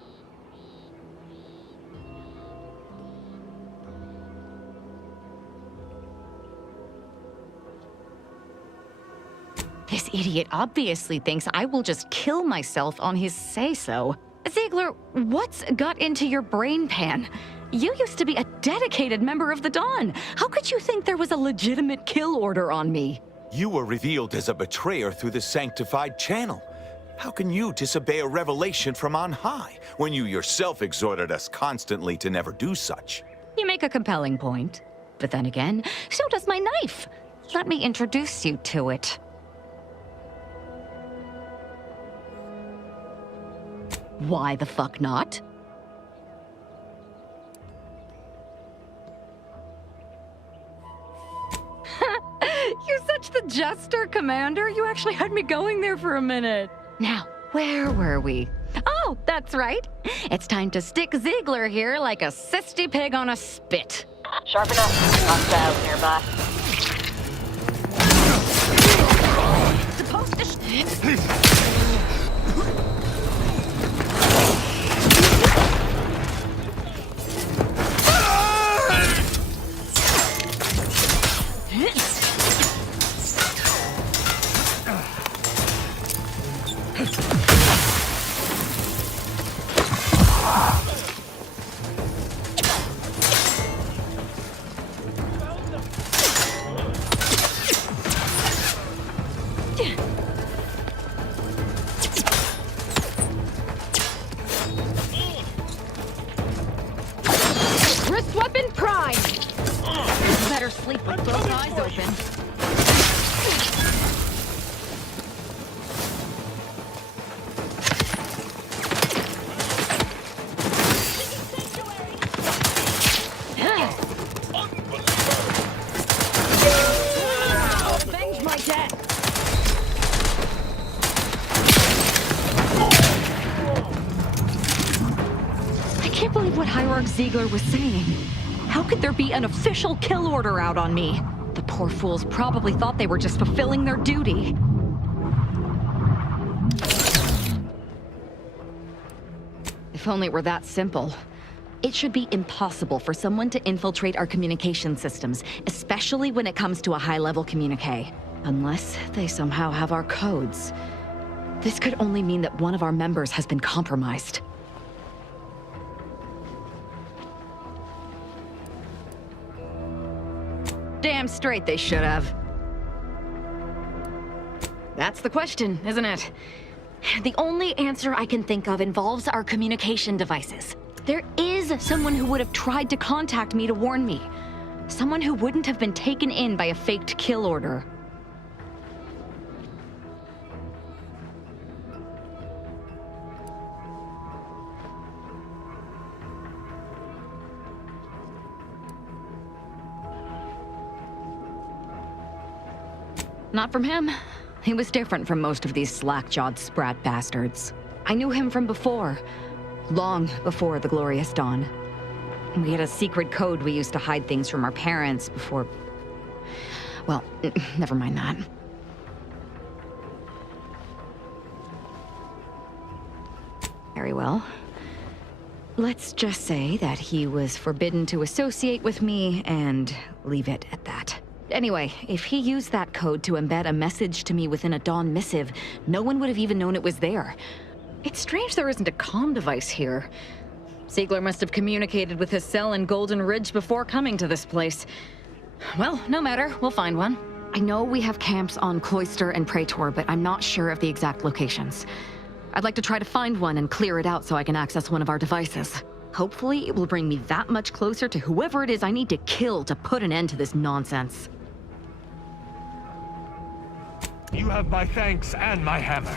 This idiot obviously thinks I will just kill myself on his say-so. Ziegler, what's got into your brain pan? You used to be a dedicated member of the Dawn. How could you think there was a legitimate kill order on me? You were revealed as a betrayer through the sanctified channel. How can you disobey a revelation from on high, when you yourself exhorted us constantly to never do such? You make a compelling point. But then again, so does my knife. Let me introduce you to it. Why the fuck not? You're such the jester, Commander. You actually had me going there for a minute. Now, where were we? Oh, that's right. It's time to stick Ziegler here like a cysty pig on a spit. Sharp enough. Hostiles nearby. Supposed to Wrist weapon prime! better sleep with both eyes open. Avenge my death! I can't believe what Hierarch Ziegler was saying. How could there be an official kill order out on me? The poor fools probably thought they were just fulfilling their duty. If only it were that simple. It should be impossible for someone to infiltrate our communication systems, especially when it comes to a high-level communique. Unless they somehow have our codes. This could only mean that one of our members has been compromised. Damn straight they should have. That's the question, isn't it? The only answer I can think of involves our communication devices. There is someone who would have tried to contact me to warn me. Someone who wouldn't have been taken in by a faked kill order. Not from him. He was different from most of these slack-jawed sprat bastards. I knew him from before. Long before the Glorious Dawn. We had a secret code we used to hide things from our parents before... Well, never mind that. Very well. Let's just say that he was forbidden to associate with me and leave it at that. Anyway, if he used that code to embed a message to me within a Dawn missive, no one would have even known it was there. It's strange there isn't a comm device here. Ziegler must have communicated with his cell in Golden Ridge before coming to this place. Well, no matter, we'll find one. I know we have camps on Cloister and Praetor, but I'm not sure of the exact locations. I'd like to try to find one and clear it out so I can access one of our devices. Hopefully, it will bring me that much closer to whoever it is I need to kill to put an end to this nonsense. You have my thanks and my hammer.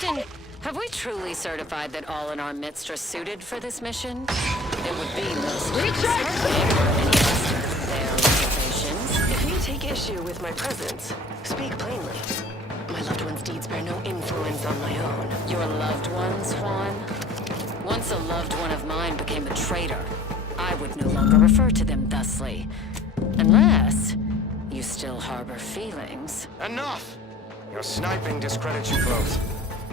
Captain, have we truly certified that all in our midst are suited for this mission? It would be most concerning were any of us to have their reservations. If you take issue with my presence, speak plainly. My loved one's deeds bear no influence on my own. Your loved ones, Juan? Once a loved one of mine became a traitor, I would no longer refer to them thusly. Unless you still harbor feelings. Enough! Your sniping discredits you both.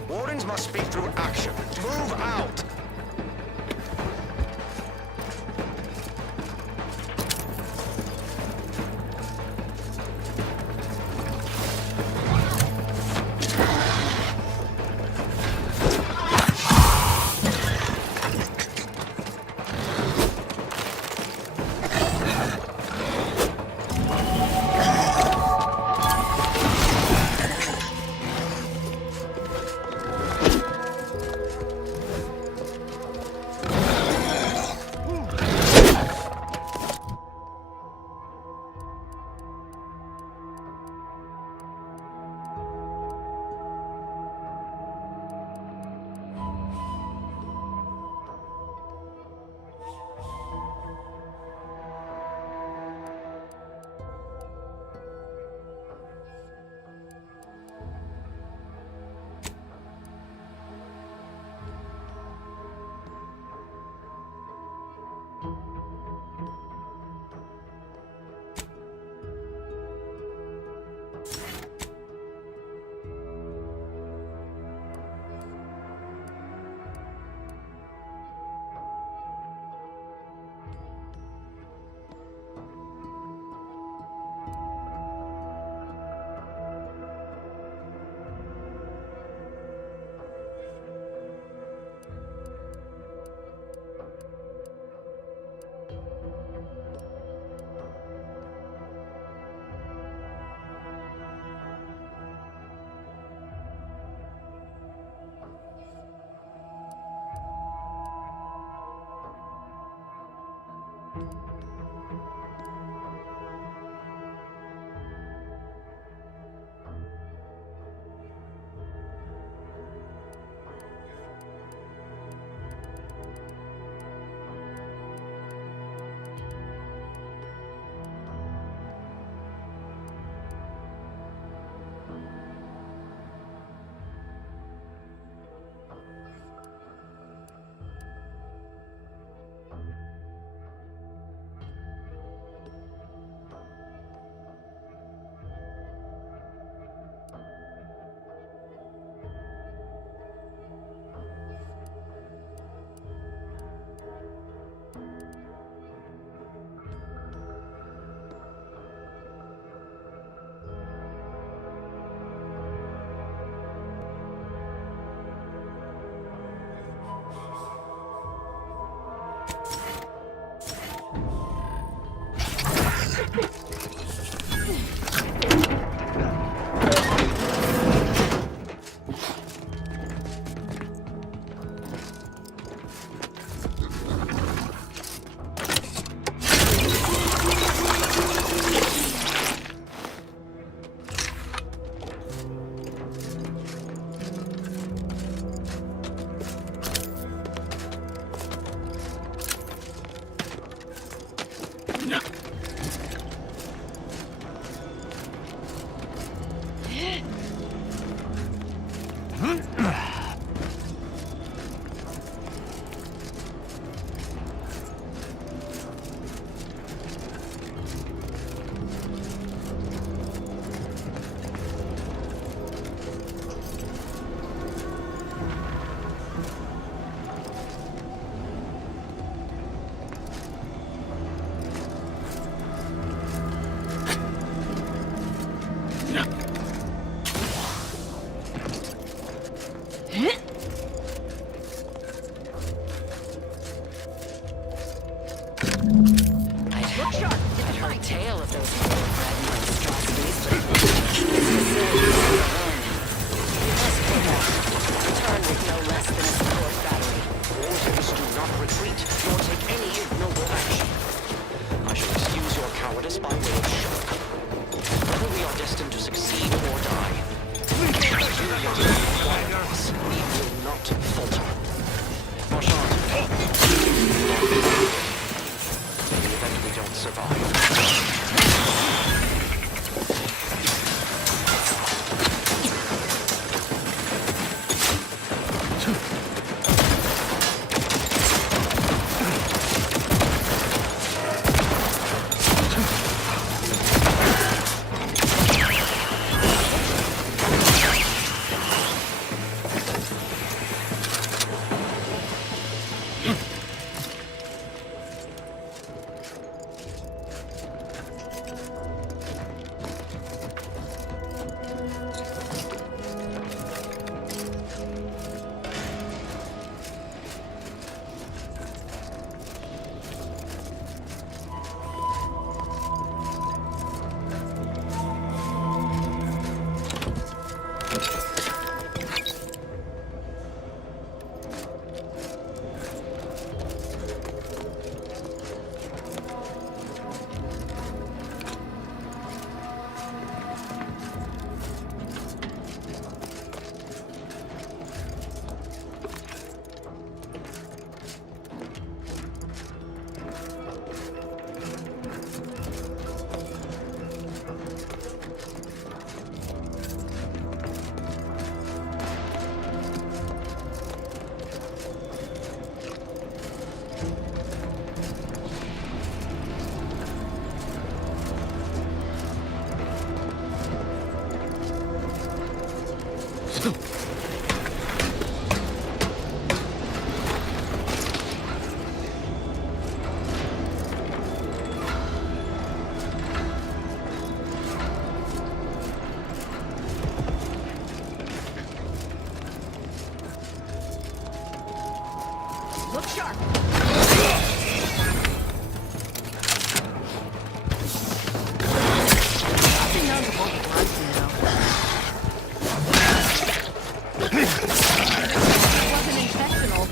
Wardens must speak through action. Move out! I'd heard tale of those thoroughbred monstrosities, but this facility is overrun. We must pull back. Return with no less than a support battery. Orders do not retreat, nor take any ignoble action. I shall excuse your cowardice by way of shock. Whether we are destined to succeed or die, you must require us. We will not falter. Marchand. In the event we don't survive. Look sharp. Nothing notable runs It wasn't intentional.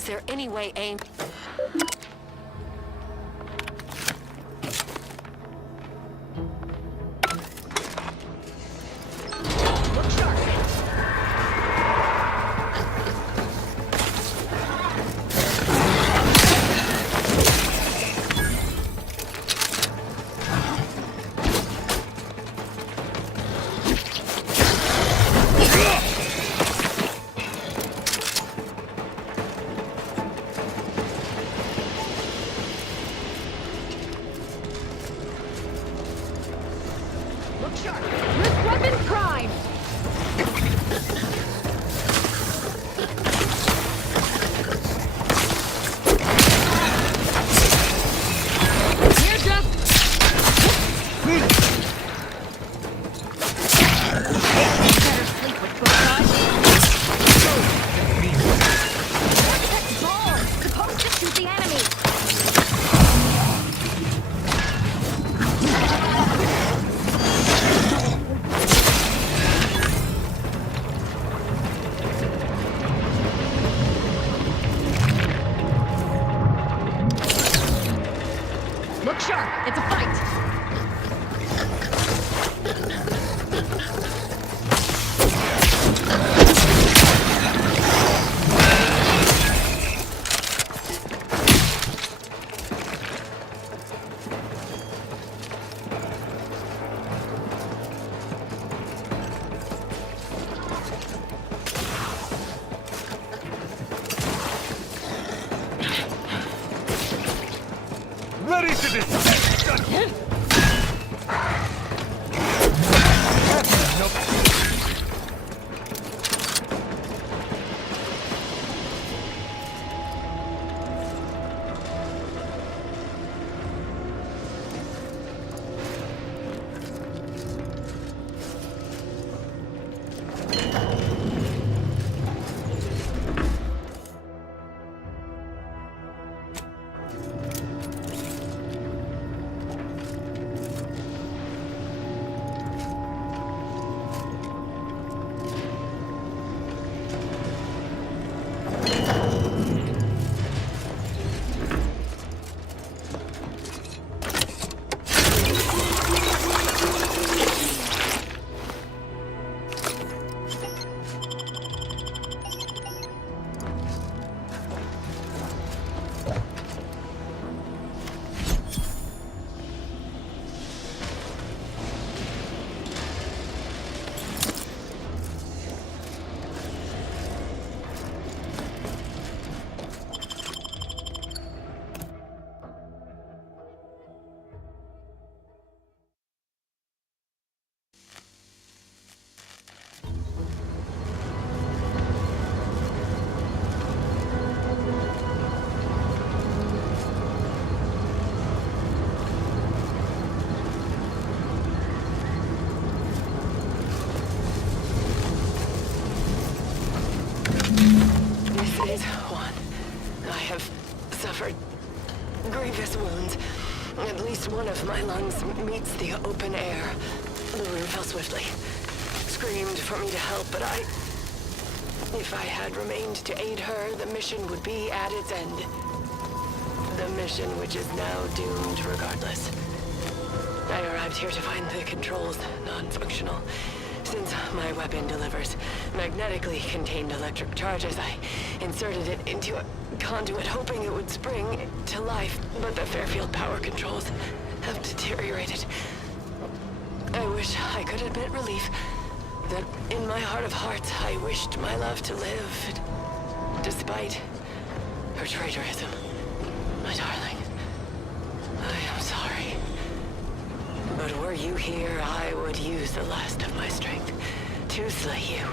Is there any way AIM... Risk weapons prime! Here, Jeff! Better sleep with good eyes. That ball! Supposed to shoot the enemy! Look sharp! It's a fight! Ready to descend! This is Juan. I have suffered grievous wounds. At least one of my lungs meets the open air. The wound fell swiftly. Screamed for me to help, but if I had remained to aid her, the mission would be at its end. The mission which is now doomed regardless. I arrived here to find the controls non-functional. Since my weapon delivers magnetically contained electric charges, I inserted it into a conduit hoping it would spring to life, but the Fairfield power controls have deteriorated. I wish I could admit relief that in my heart of hearts I wished my love to live, despite her traitorism. My darling, I am sorry. But were you here, I would use the last of my strength to slay you.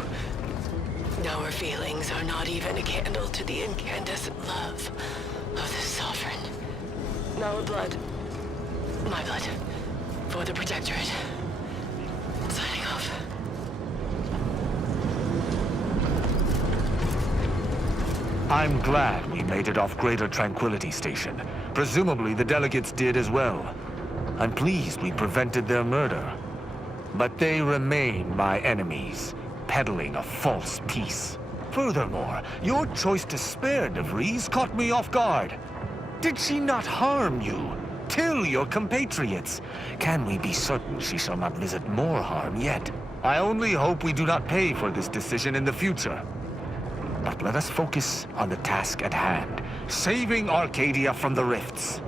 Our feelings are not even a candle to the incandescent love of the Sovereign. Our blood, my blood, for the Protectorate. Signing off. I'm glad we made it off Greater Tranquility Station. Presumably the delegates did as well. I'm pleased we prevented their murder. But they remain my enemies, peddling a false peace. Furthermore, your choice to spare De Vries caught me off guard. Did she not harm you? Kill your compatriots? Can we be certain she shall not visit more harm yet? I only hope we do not pay for this decision in the future. But let us focus on the task at hand, saving Arcadia from the rifts.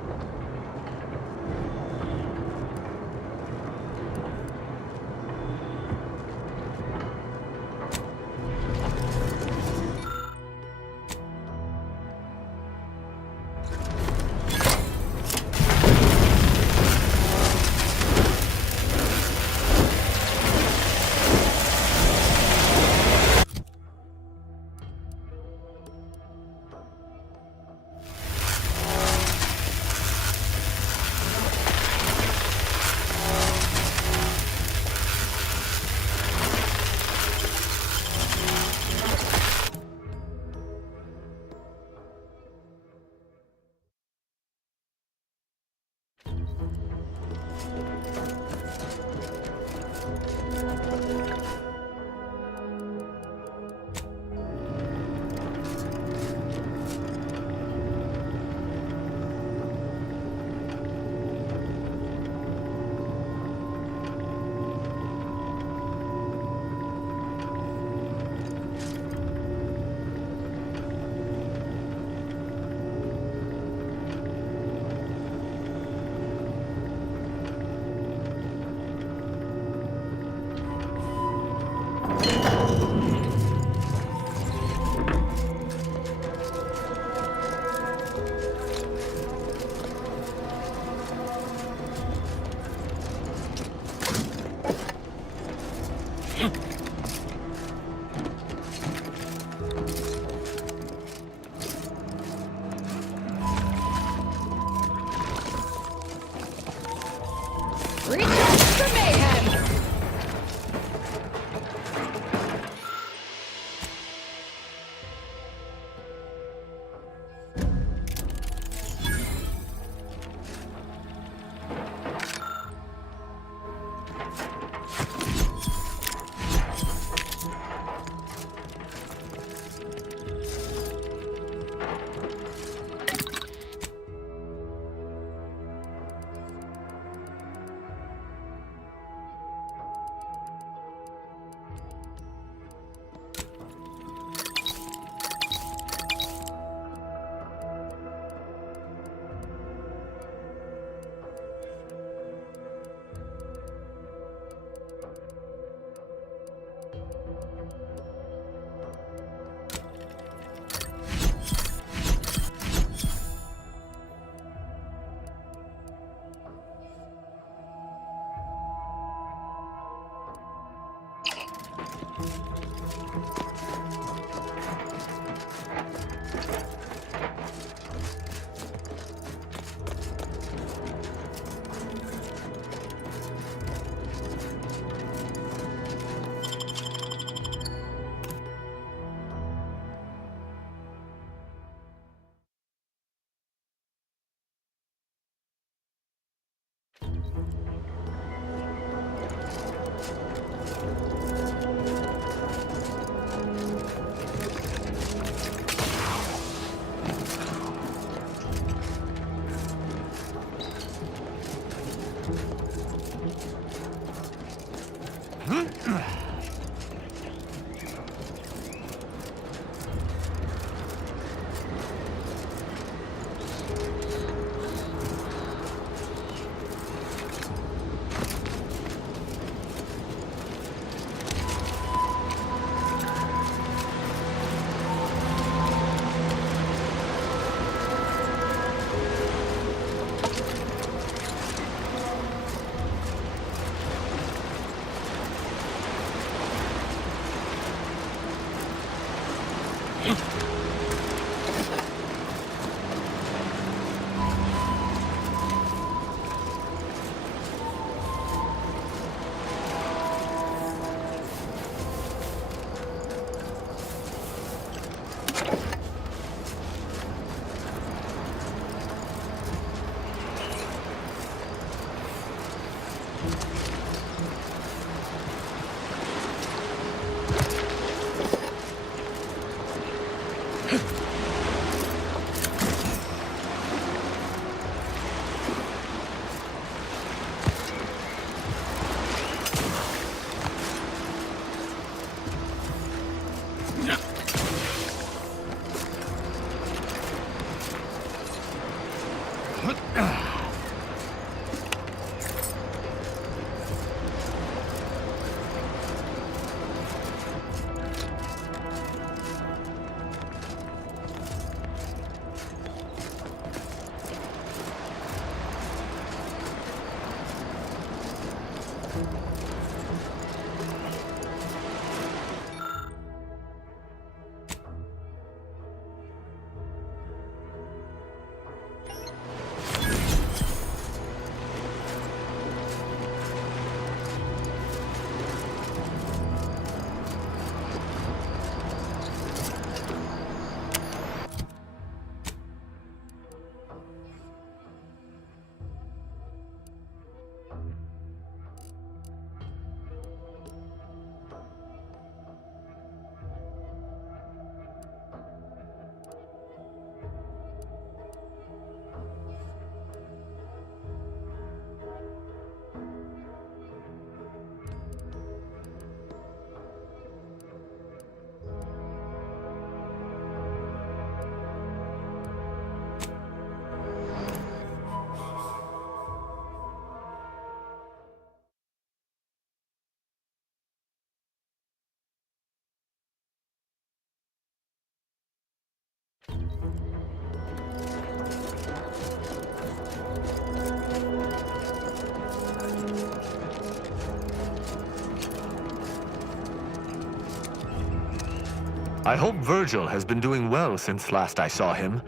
I hope Virgil has been doing well since last I saw him.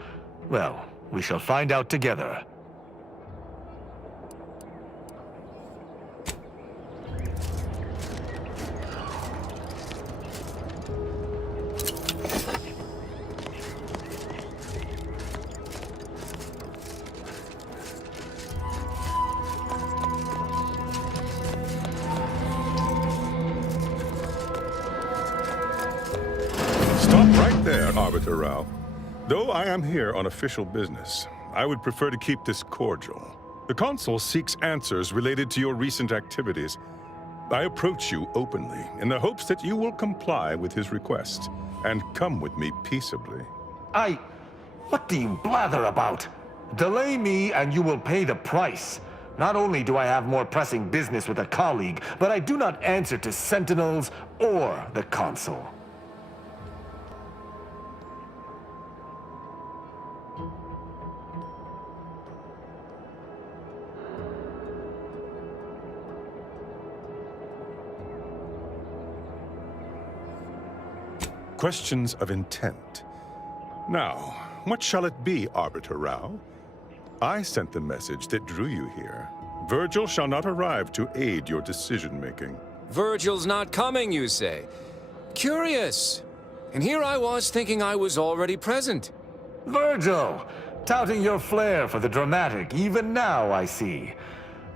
Well, we shall find out together. Arbiter Rao. Though I am here on official business, I would prefer to keep this cordial. The Consul seeks answers related to your recent activities. I approach you openly in the hopes that you will comply with his request and come with me peaceably. What do you blather about? Delay me and you will pay the price. Not only do I have more pressing business with a colleague, but I do not answer to Sentinels or the Consul. Questions of intent. Now, what shall it be, Arbiter Rao? I sent the message that drew you here. Virgil shall not arrive to aid your decision-making. Virgil's not coming, you say? Curious. And here I was thinking I was already present. Virgil! Touting your flair for the dramatic, even now, I see.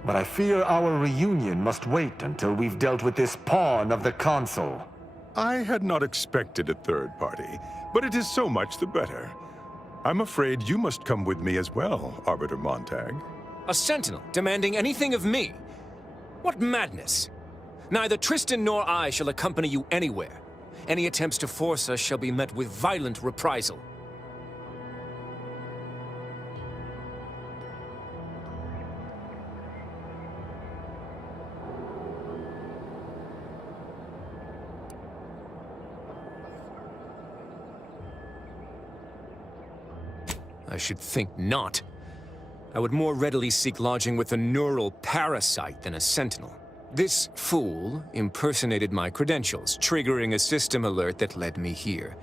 But I fear our reunion must wait until we've dealt with this pawn of the Consul. I had not expected a third party, but it is so much the better. I'm afraid you must come with me as well, Arbiter Montag. A sentinel demanding anything of me? What madness! Neither Tristan nor I shall accompany you anywhere. Any attempts to force us shall be met with violent reprisal. I should think not. I would more readily seek lodging with a neural parasite than a sentinel. This fool impersonated my credentials, triggering a system alert that led me here.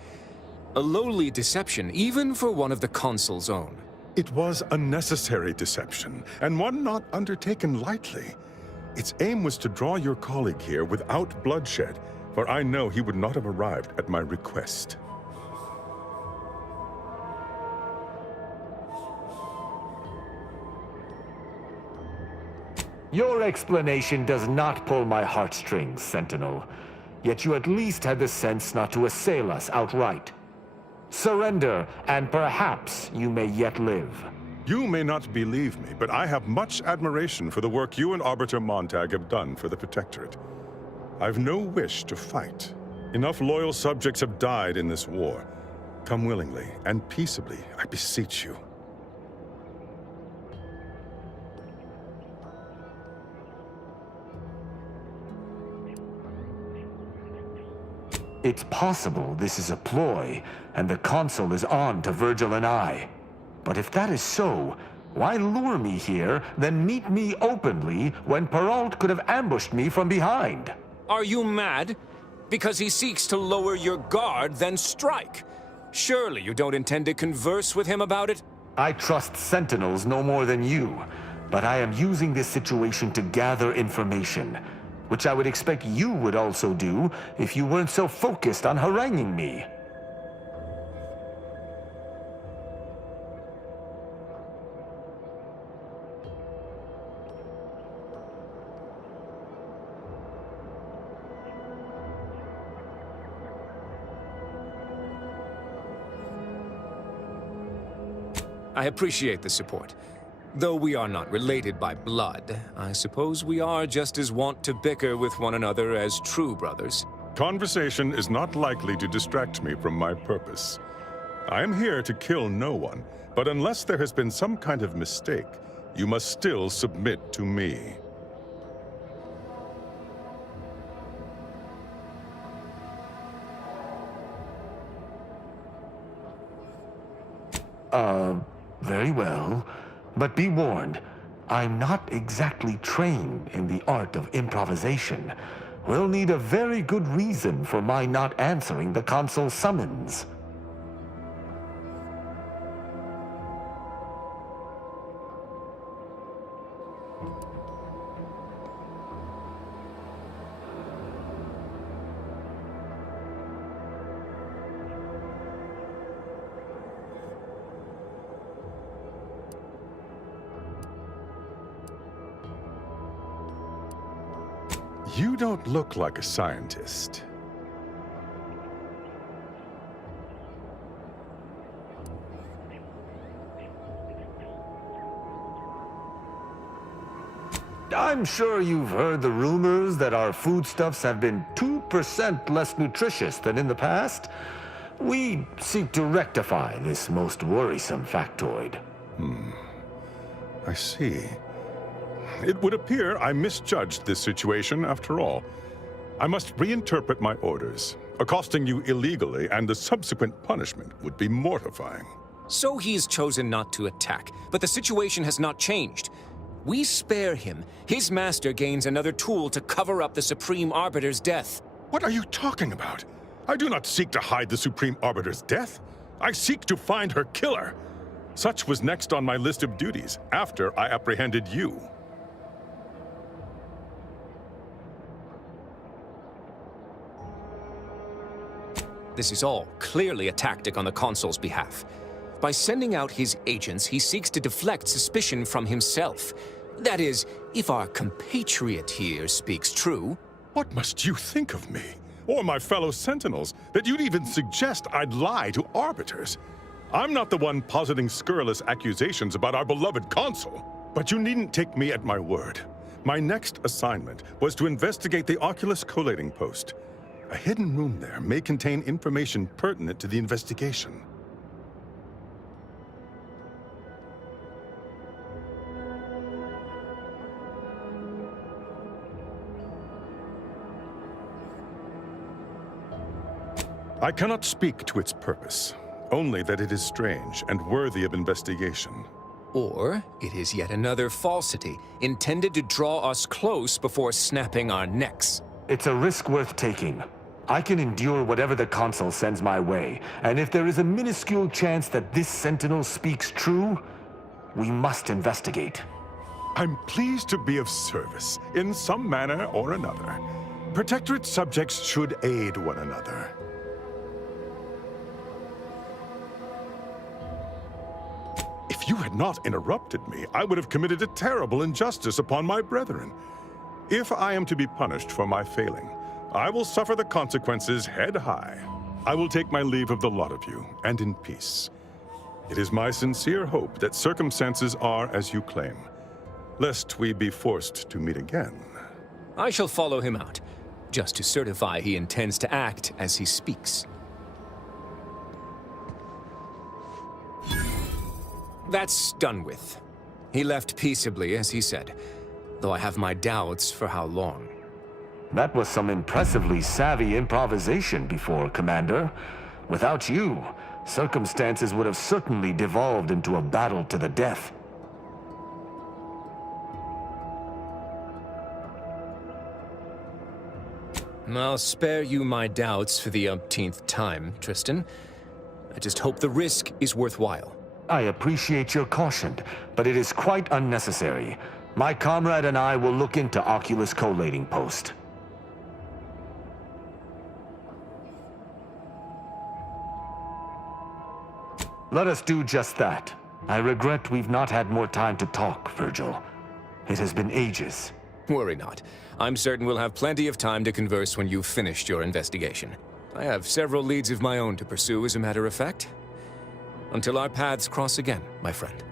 A lowly deception, even for one of the Consul's own. It was a necessary deception, and one not undertaken lightly. Its aim was to draw your colleague here without bloodshed, for I know he would not have arrived at my request. Your explanation does not pull my heartstrings, Sentinel. Yet you at least had the sense not to assail us outright. Surrender, and perhaps you may yet live. You may not believe me, but I have much admiration for the work you and Arbiter Montag have done for the Protectorate. I've no wish to fight. Enough loyal subjects have died in this war. Come willingly and peaceably, I beseech you. It's possible this is a ploy, and the Consul is on to Virgil and I. But if that is so, why lure me here, then meet me openly when Perrault could have ambushed me from behind? Are you mad? Because he seeks to lower your guard, then strike. Surely you don't intend to converse with him about it? I trust Sentinels no more than you, but I am using this situation to gather information, which I would expect you would also do if you weren't so focused on haranguing me. I appreciate the support. Though we are not related by blood, I suppose we are just as wont to bicker with one another as true brothers. Conversation is not likely to distract me from my purpose. I am here to kill no one, but unless there has been some kind of mistake, you must still submit to me. Very well. But be warned, I'm not exactly trained in the art of improvisation. We'll need a very good reason for my not answering the Consul's summons. You don't look like a scientist. I'm sure you've heard the rumors that our foodstuffs have been 2% less nutritious than in the past. We seek to rectify this most worrisome factoid. I see. It would appear I misjudged this situation after all. I must reinterpret my orders. Accosting you illegally and the subsequent punishment would be mortifying. So he's chosen not to attack, but the situation has not changed. We spare him. His master gains another tool to cover up the Supreme Arbiter's death. What are you talking about? I do not seek to hide the Supreme Arbiter's death. I seek to find her killer. Such was next on my list of duties after I apprehended you. This is all clearly a tactic on the Consul's behalf. By sending out his agents, he seeks to deflect suspicion from himself. That is, if our compatriot here speaks true. What must you think of me, or my fellow Sentinels, that you'd even suggest I'd lie to Arbiters? I'm not the one positing scurrilous accusations about our beloved Consul. But you needn't take me at my word. My next assignment was to investigate the Oculus collating post. A hidden room there may contain information pertinent to the investigation. I cannot speak to its purpose, only that it is strange and worthy of investigation. Or it is yet another falsity, intended to draw us close before snapping our necks. It's a risk worth taking. I can endure whatever the Consul sends my way, and if there is a minuscule chance that this Sentinel speaks true, we must investigate. I'm pleased to be of service, in some manner or another. Protectorate subjects should aid one another. If you had not interrupted me, I would have committed a terrible injustice upon my brethren. If I am to be punished for my failing, I will suffer the consequences head high. I will take my leave of the lot of you, and in peace. It is my sincere hope that circumstances are as you claim, lest we be forced to meet again. I shall follow him out. just to certify he intends to act as he speaks. That's done with. He left peaceably, as he said, though I have my doubts for how long. That was some impressively savvy improvisation before, Commander. Without you, circumstances would have certainly devolved into a battle to the death. I'll spare you my doubts for the umpteenth time, Tristan. I just hope the risk is worthwhile. I appreciate your caution, but it is quite unnecessary. My comrade and I will look into Oculus collating post. Let us do just that. I regret we've not had more time to talk, Virgil. It has been ages. Worry not. I'm certain we'll have plenty of time to converse when you've finished your investigation. I have several leads of my own to pursue, as a matter of fact. Until our paths cross again, my friend.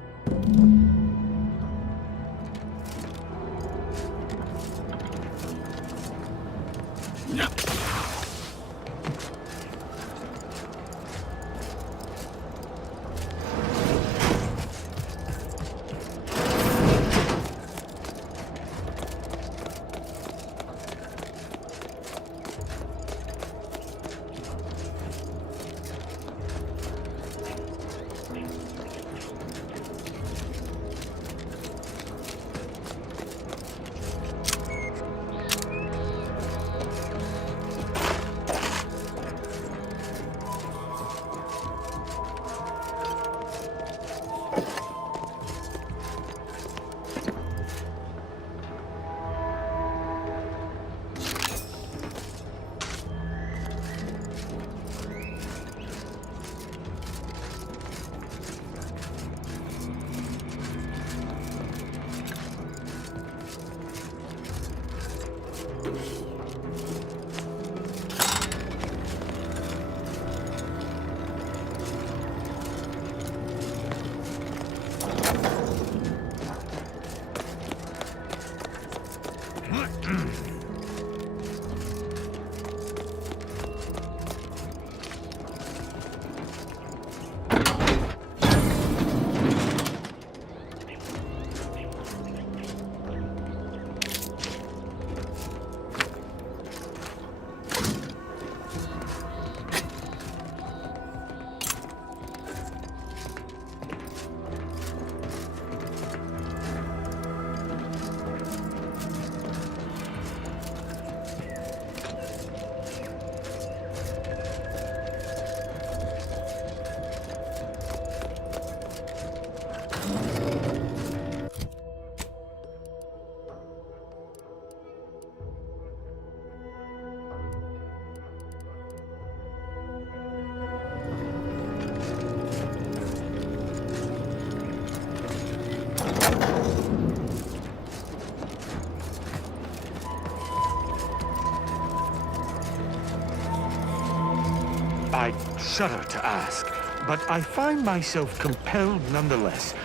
I shudder to ask, but I find myself compelled nonetheless.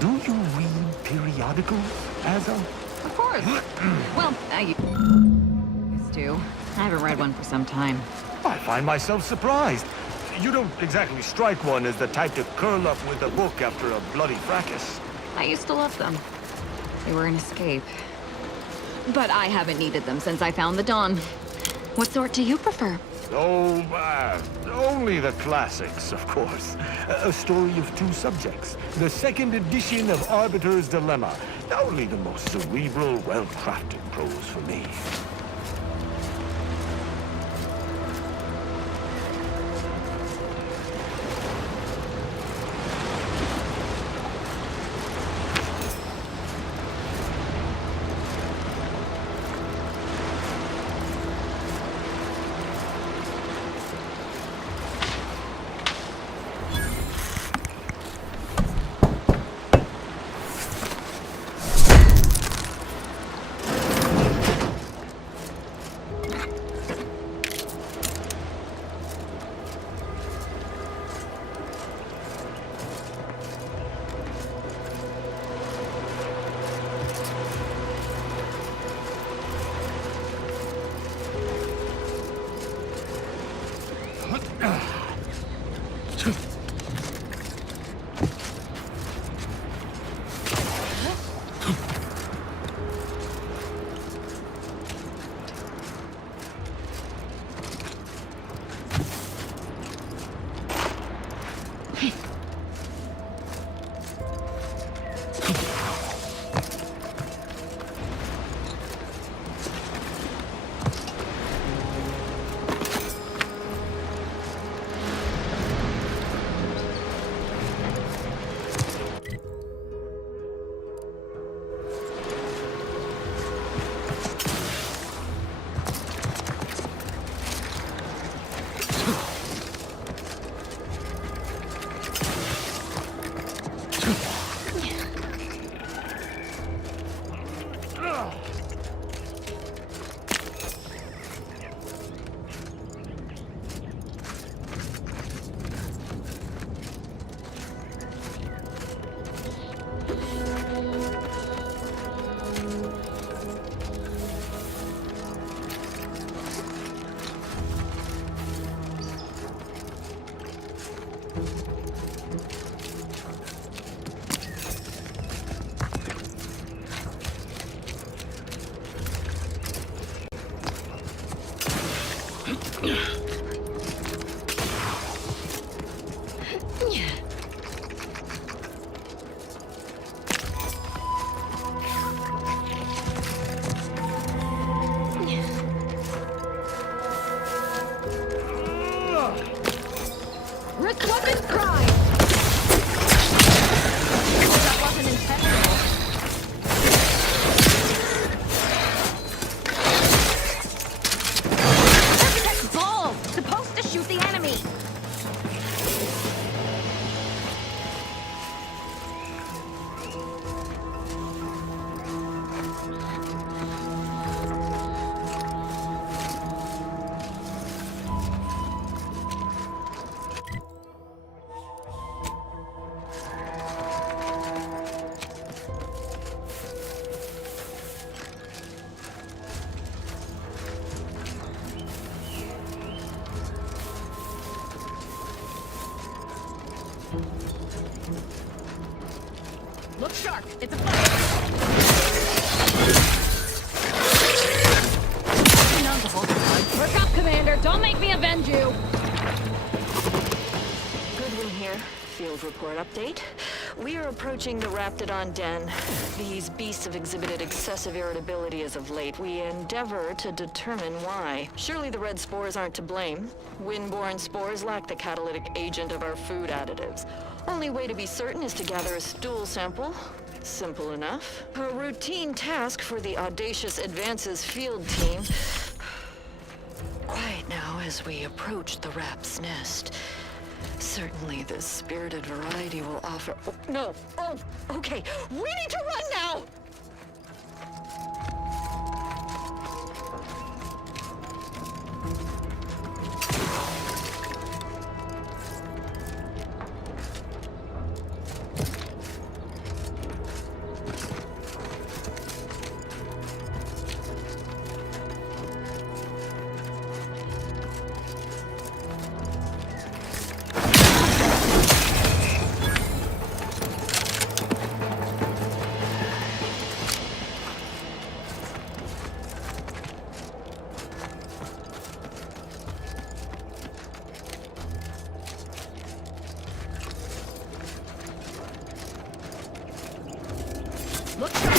Do you read periodicals, Azza? Of course. Well, I used to. I haven't read one for some time. I find myself surprised. You don't exactly strike one as the type to curl up with a book after a bloody fracas. I used to love them. They were an escape. But I haven't needed them since I found the Dawn. What sort do you prefer? Oh, only the classics, of course. A story of two subjects. The second edition of Arbiter's Dilemma. Only the most cerebral, well-crafted prose for me. Risk weapons prime! That wasn't intentional. Architect's ball! Supposed to shoot the enemy! Look sharp! It's a fight! Work up, Commander! Don't make me avenge you! Goodwin here. Field report update. We are approaching the Raptidon Den. These beasts have exhibited excessive irritability as of late. We endeavor to determine why. Surely the red spores aren't to blame. Wind-borne spores lack the catalytic agent of our food additives. Only way to be certain is to gather a stool sample. Simple enough. A routine task for the Audacious Advances field team. Quiet now as we approach the Rap's nest. Certainly the spirited variety will offer... Oh, no! Oh, okay. We need to run now! Look sharp!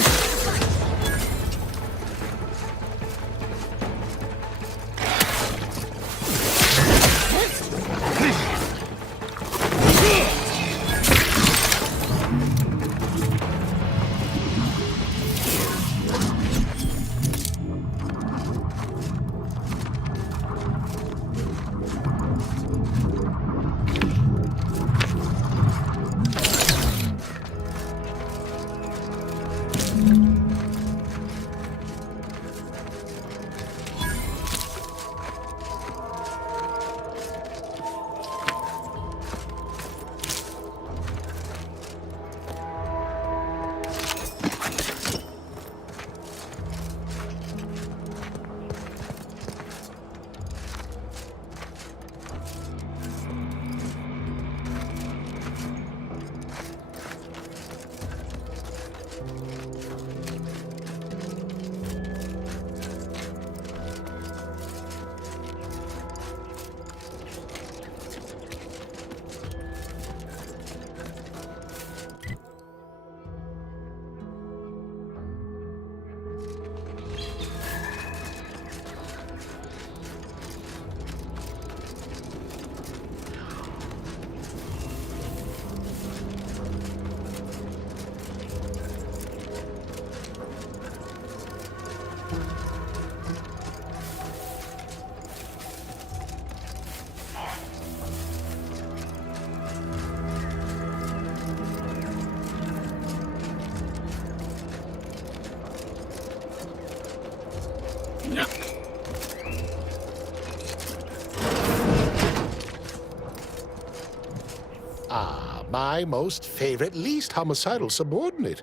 Ah, my most favorite, least homicidal subordinate.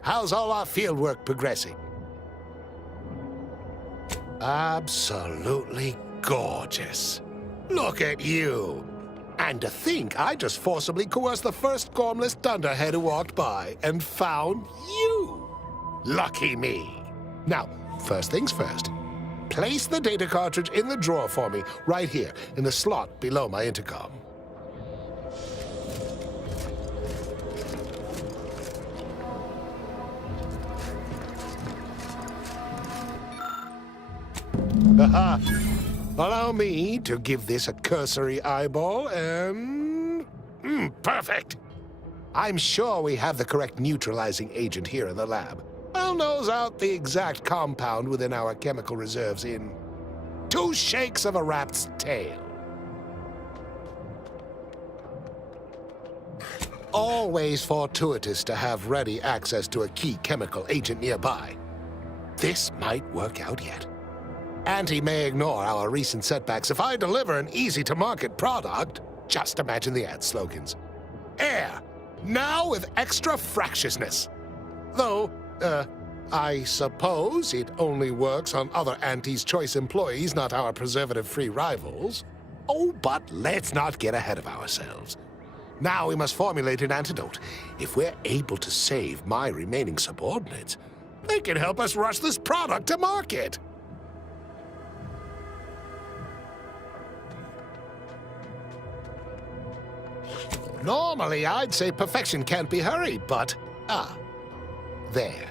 How's all our fieldwork progressing? Absolutely gorgeous. Look at you. And to think I just forcibly coerced the first gormless dunderhead who walked by and found you. Lucky me. Now, first things first. Place the data cartridge in the drawer for me, right here, in the slot below my intercom. Haha. Allow me to give this a cursory eyeball and... perfect! I'm sure we have the correct neutralizing agent here in the lab. I'll nose out the exact compound within our chemical reserves in 2 shakes of a rat's tail. Always fortuitous to have ready access to a key chemical agent nearby. This might work out yet. Auntie may ignore our recent setbacks if I deliver an easy-to-market product. Just imagine the ad slogans. Air, now with extra fractiousness. Though, I suppose it only works on other Auntie's Choice employees, not our preservative-free rivals. Oh, but let's not get ahead of ourselves. Now we must formulate an antidote. If we're able to save my remaining subordinates, they can help us rush this product to market. Normally, I'd say perfection can't be hurried, but... there.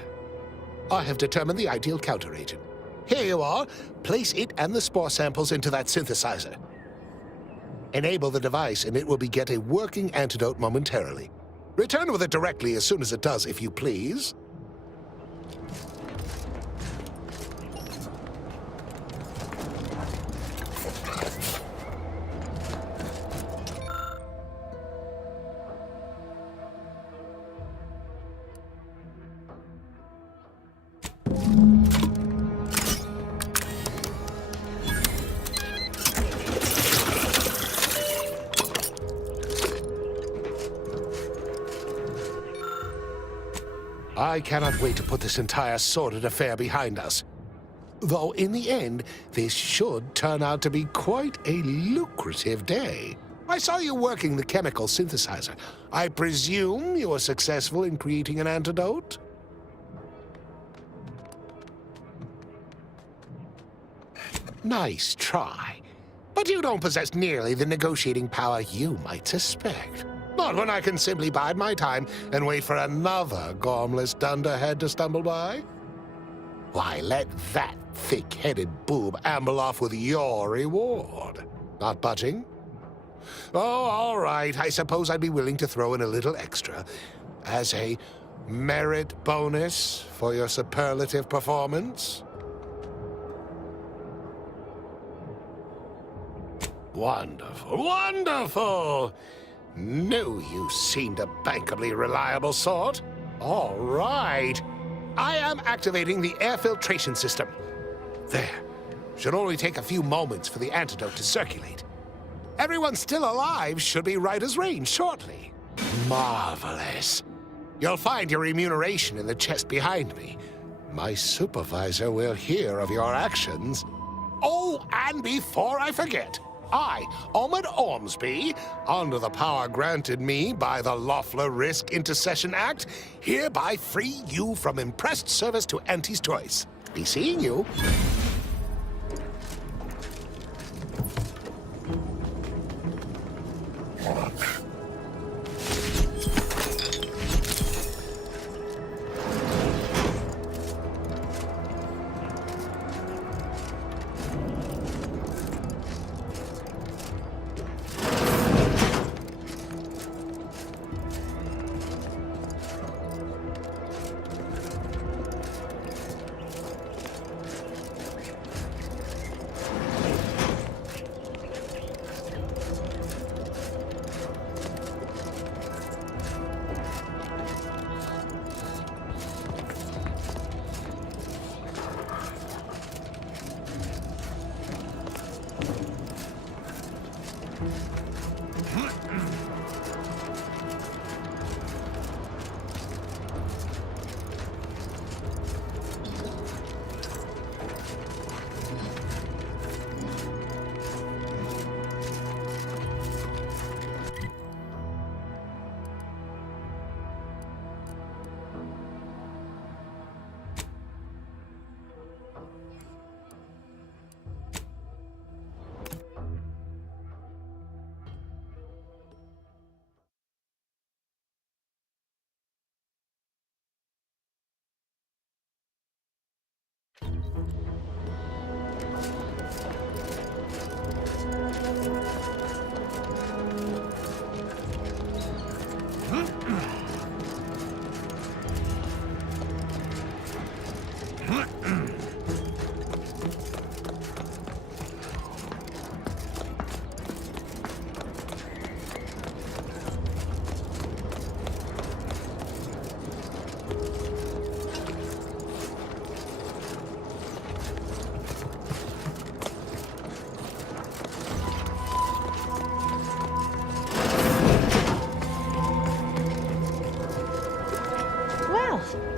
I have determined the ideal counteragent. Here you are. Place it and the spore samples into that synthesizer. Enable the device, and it will beget a working antidote momentarily. Return with it directly as soon as it does, if you please. I cannot wait to put this entire sordid affair behind us. Though, in the end, this should turn out to be quite a lucrative day. I saw you working the chemical synthesizer. I presume you were successful in creating an antidote? Nice try. But you don't possess nearly the negotiating power you might suspect. Not when I can simply bide my time and wait for another gormless dunderhead to stumble by. Why, let that thick-headed boob amble off with your reward. Not budging? Oh, all right. I suppose I'd be willing to throw in a little extra as a merit bonus for your superlative performance. Wonderful, wonderful! Knew you seemed a bankably reliable sort. All right. I am activating the air filtration system. There. Should only take a few moments for the antidote to circulate. Everyone still alive should be right as rain shortly. Marvelous. You'll find your remuneration in the chest behind me. My supervisor will hear of your actions. Oh, and before I forget, I, Omid Ormsby, under the power granted me by the Loeffler Risk Intercession Act, hereby free you from impressed service to Auntie's Choice. Be seeing you.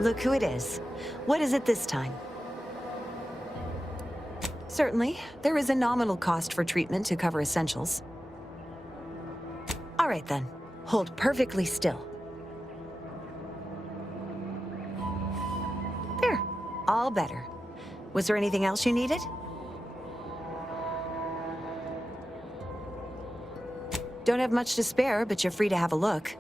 Look who it is. What is it this time? Certainly, there is a nominal cost for treatment to cover essentials. All right then, hold perfectly still. There, all better. Was there anything else you needed? Don't have much to spare, but you're free to have a look.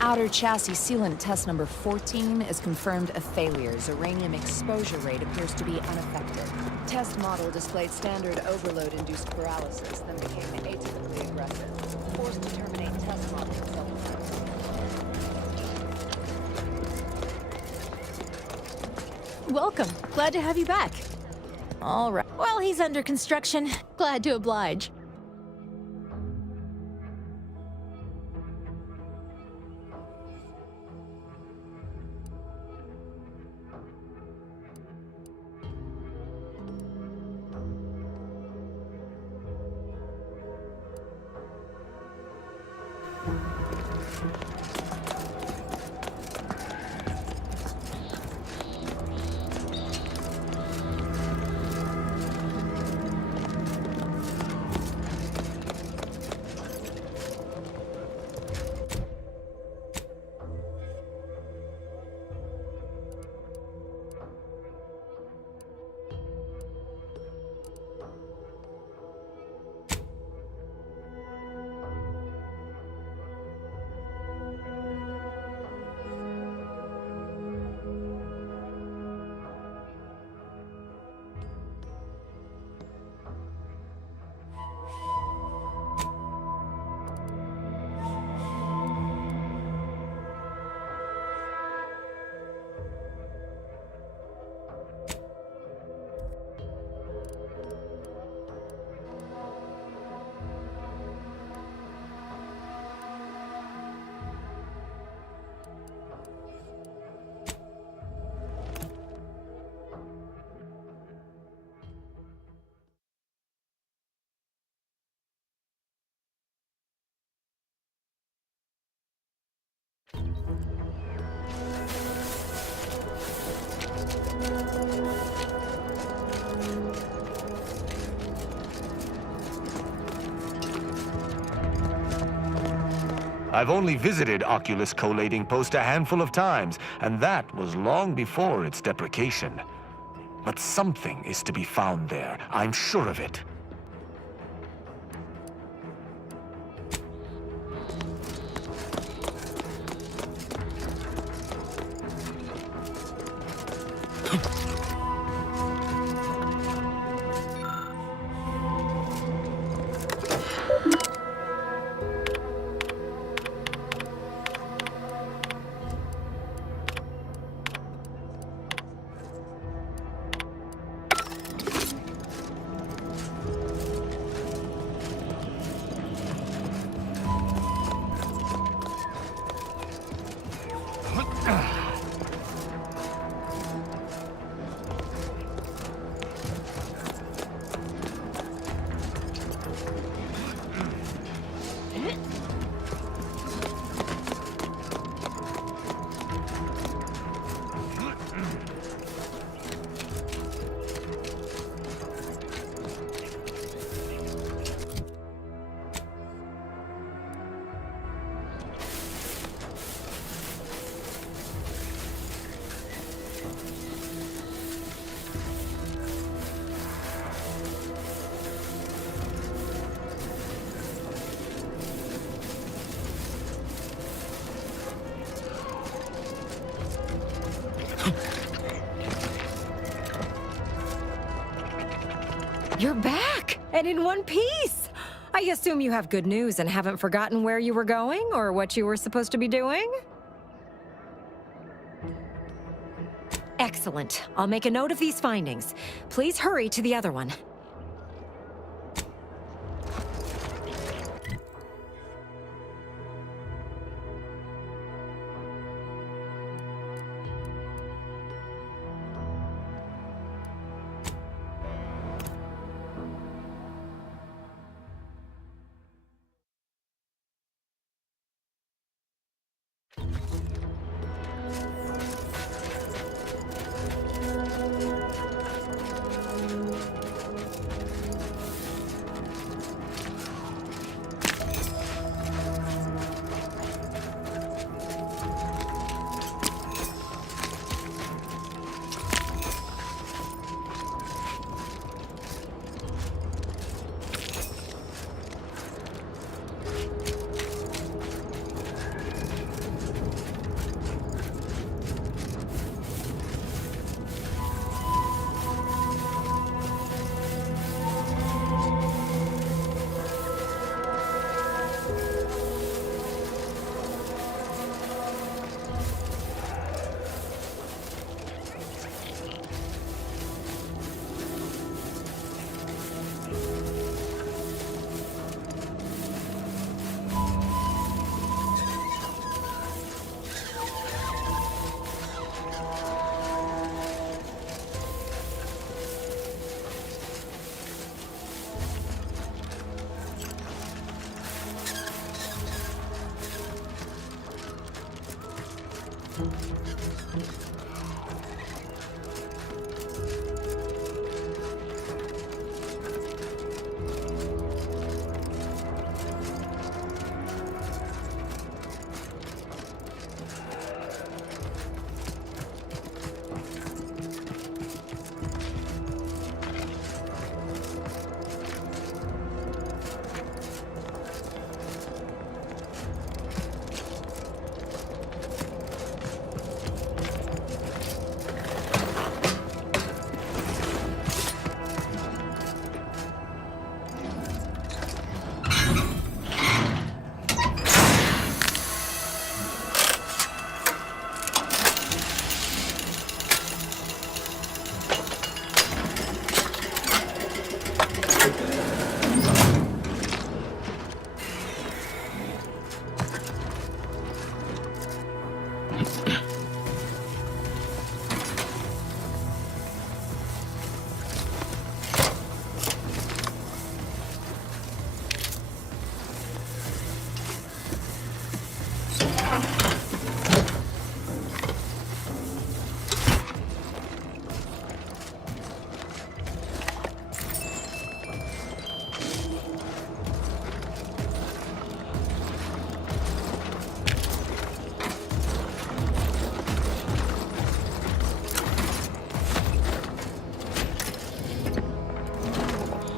Outer chassis sealant test number 14 is confirmed a failure. Uranium exposure rate appears to be unaffected. Test model displayed standard overload-induced paralysis, then became atypically aggressive. Forced to terminate test model self-defense. Welcome. Glad to have you back. All right. Well, he's under construction. Glad to oblige. I've only visited Oculus Collating Post a handful of times, and that was long before its deprecation. But something is to be found there, I'm sure of it. back, and in one piece. I assume you have good news and haven't forgotten where you were going or what you were supposed to be doing? Excellent. I'll make a note of these findings. Please hurry to the other one.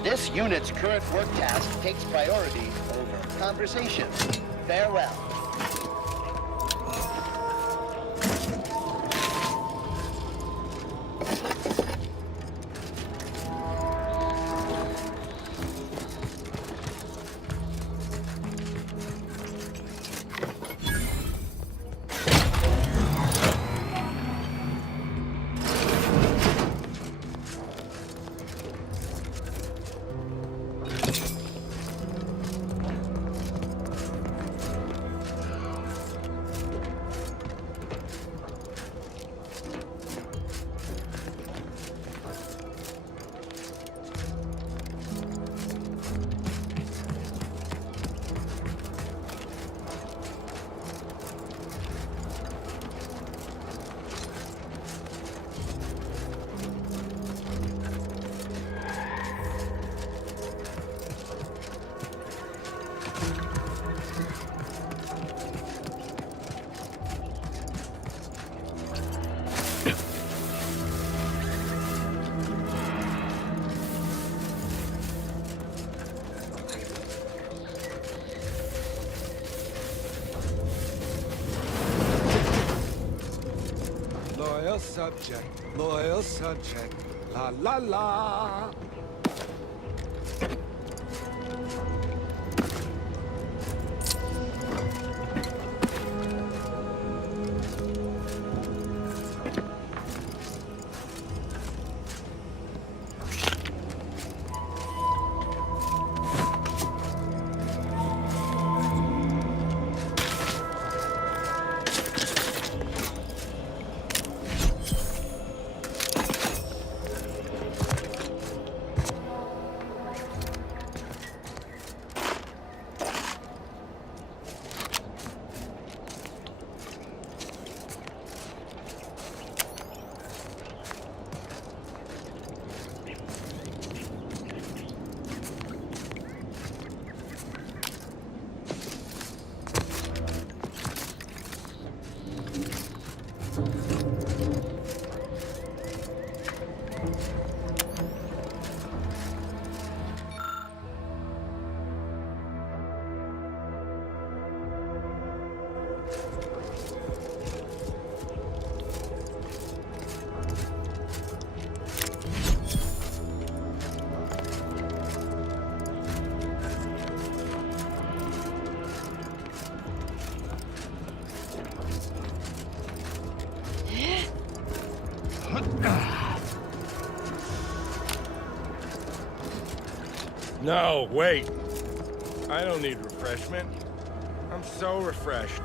This unit's current work task takes priority over conversation. Farewell. Loyal subject, la la la. No, wait. I don't need refreshment. I'm so refreshed.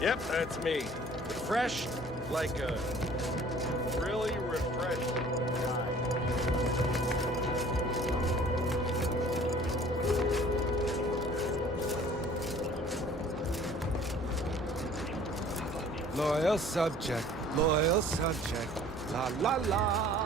Yep, that's me. Refreshed like a really refreshed guy. Loyal subject, la la la.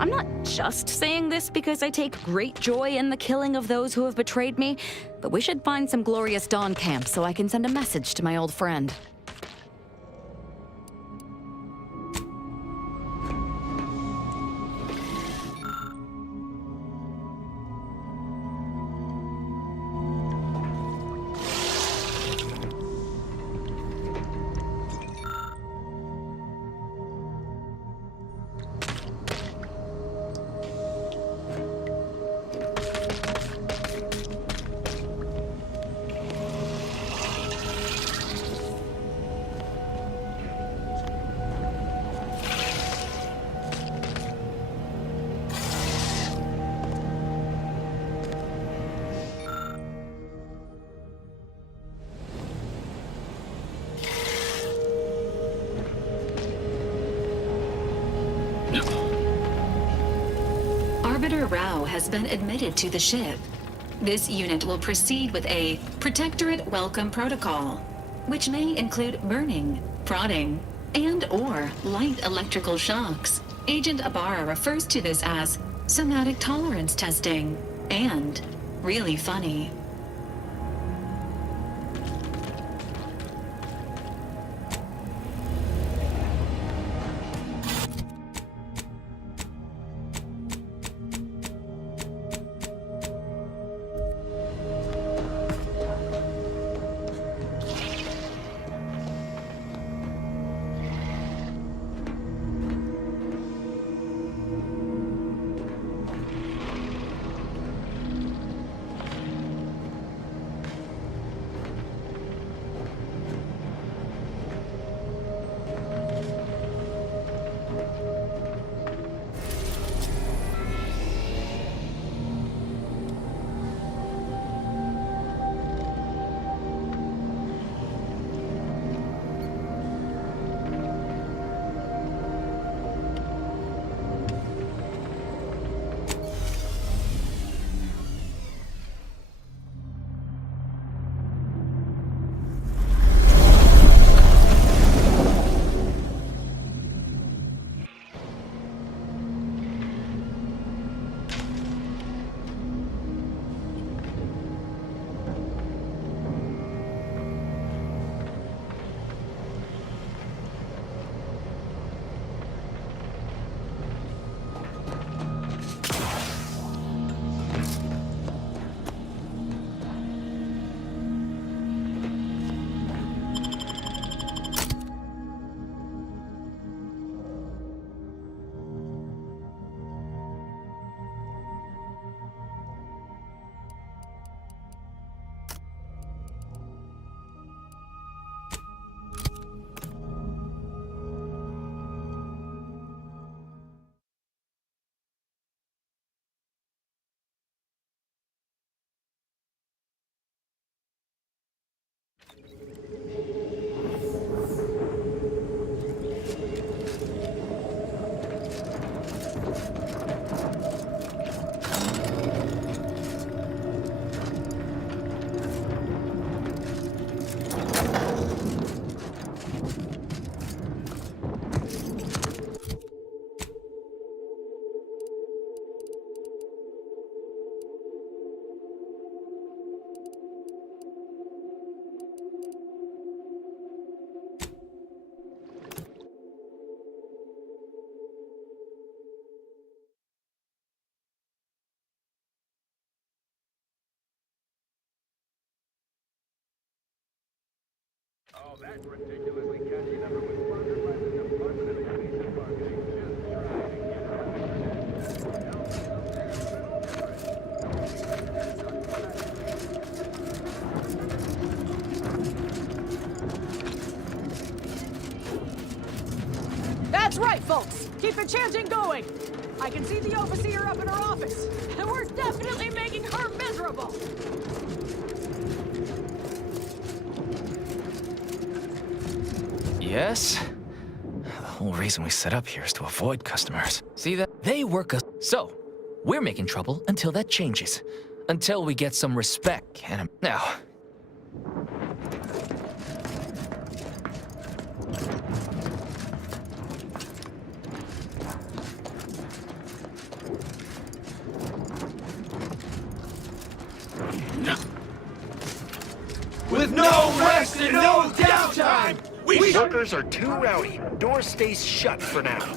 I'm not just saying this because I take great joy in the killing of those who have betrayed me, but we should find some glorious dawn camps so I can send a message to my old friend. Arbiter Rao has been admitted to the ship. This unit will proceed with a Protectorate Welcome Protocol, which may include burning, prodding, and/or light electrical shocks. Agent Ibarra refers to this as somatic tolerance testing and really funny. Oh, that ridiculously catchy number was sponsored by the Department of Police and Marketing. Just try to get That's right, folks. Keep the chanting going. I can see the overseer up in her office, and we're definitely making her miserable. Yes? The whole reason we set up here is to avoid customers. See that? They work us. So, we're making trouble until that changes. Until we get some respect and now. With no rest and no downtime! We workers are too rowdy. Door stays shut for now.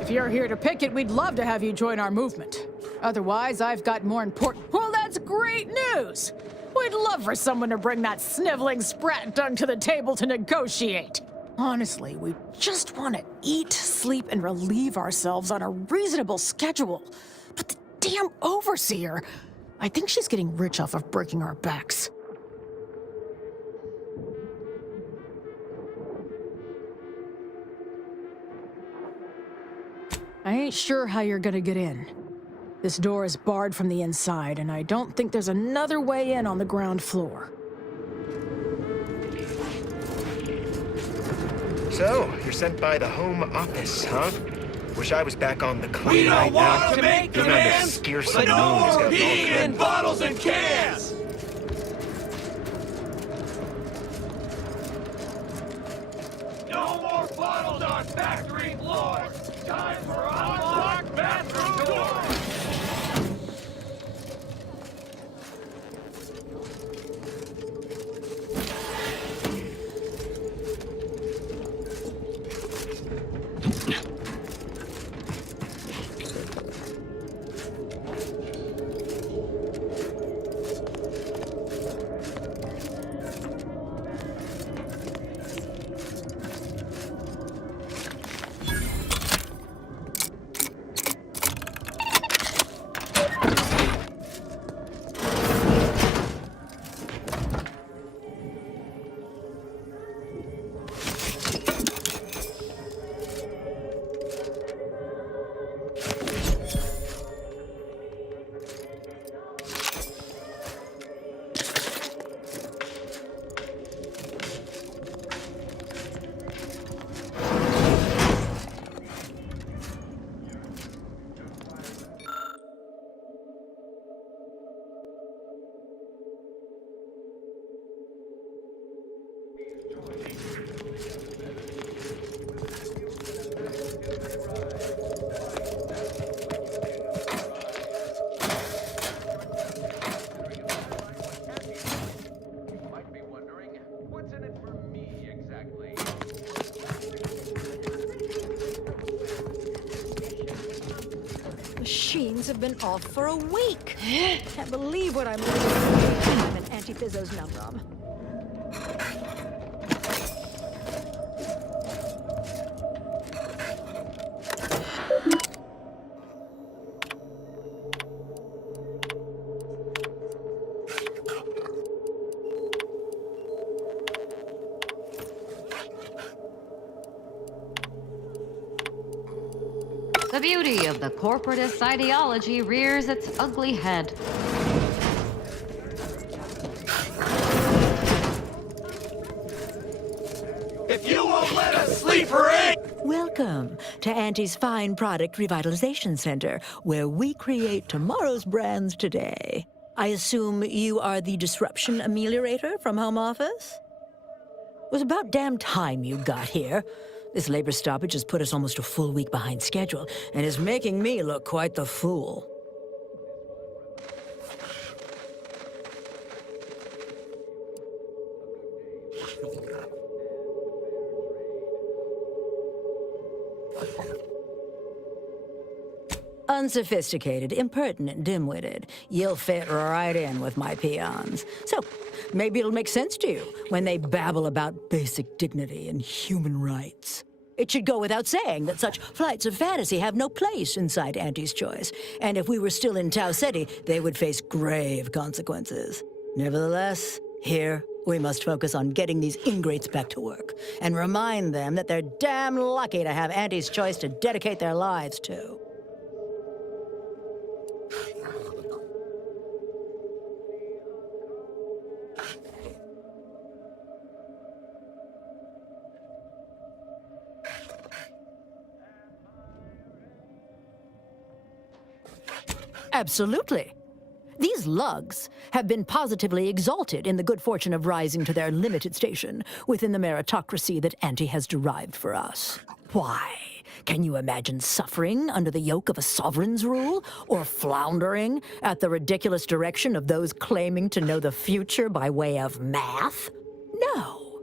If you're here to picket, we'd love to have you join our movement. Otherwise, I've got more important... Well, that's great news! We'd love for someone to bring that sniveling sprat dunk to the table to negotiate. Honestly, we just want to eat, sleep, and relieve ourselves on a reasonable schedule. But the damn overseer... I think she's getting rich off of breaking our backs. I ain't sure how you're gonna get in. This door is barred from the inside, and I don't think there's another way in on the ground floor. So, you're sent by the Home Office, huh? Wish I was back on the clean We don't right want now. to make Even on demands, this scarce but no moon has more got peeing all in bottles and cans! No more bottles on factory floors! Time for unlocked bathroom doors! I've been off for a week. Can't believe what I'm learning. I'm an anti-Fizzo's num-num. The beauty of the corporatist ideology rears its ugly head. If you won't let us sleep or eat! Welcome to Auntie's Fine Product Revitalization Center, where we create tomorrow's brands today. I assume you are the disruption ameliorator from home office? It was about damn time you got here. This labor stoppage has put us almost a full week behind schedule and is making me look quite the fool. Unsophisticated, impertinent, dim-witted. You'll fit right in with my peons. So, maybe it'll make sense to you when they babble about basic dignity and human rights. It should go without saying that such flights of fantasy have no place inside Auntie's Choice, and if we were still in Tau Ceti, they would face grave consequences. Nevertheless, here, we must focus on getting these ingrates back to work, and remind them that they're damn lucky to have Auntie's Choice to dedicate their lives to. Absolutely. These lugs have been positively exalted in the good fortune of rising to their limited station within the meritocracy that Auntie has derived for us. Why? Can you imagine suffering under the yoke of a sovereign's rule, or floundering at the ridiculous direction of those claiming to know the future by way of math? No.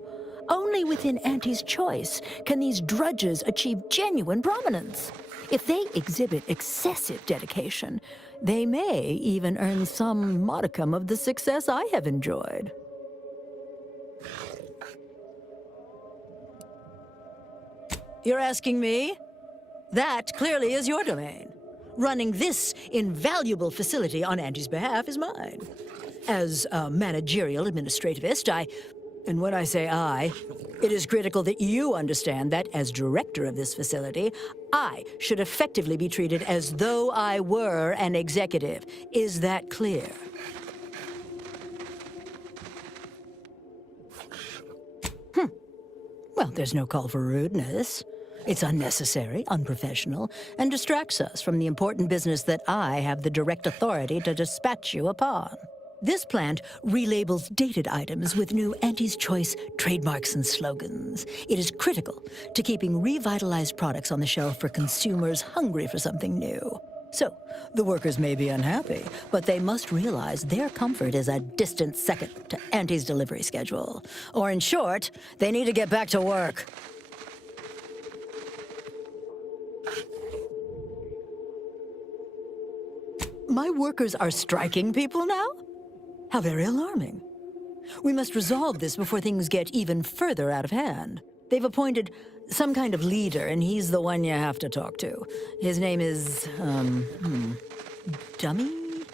Only within Auntie's Choice can these drudges achieve genuine prominence. If they exhibit excessive dedication, they may even earn some modicum of the success I have enjoyed. You're asking me? That clearly is your domain. Running this invaluable facility on Auntie's behalf is mine. As a managerial administrativist, and when I say I, it is critical that you understand that as director of this facility, I should effectively be treated as though I were an executive. Is that clear? Well, there's no call for rudeness. It's unnecessary, unprofessional, and distracts us from the important business that I have the direct authority to dispatch you upon. This plant relabels dated items with new Auntie's Choice trademarks and slogans. It is critical to keeping revitalized products on the shelf for consumers hungry for something new. So, the workers may be unhappy, but they must realize their comfort is a distant second to Auntie's delivery schedule. Or in short, they need to get back to work. My workers are striking people now? How very alarming. We must resolve this before things get even further out of hand. They've appointed some kind of leader, and he's the one you have to talk to. His name is, Dummy?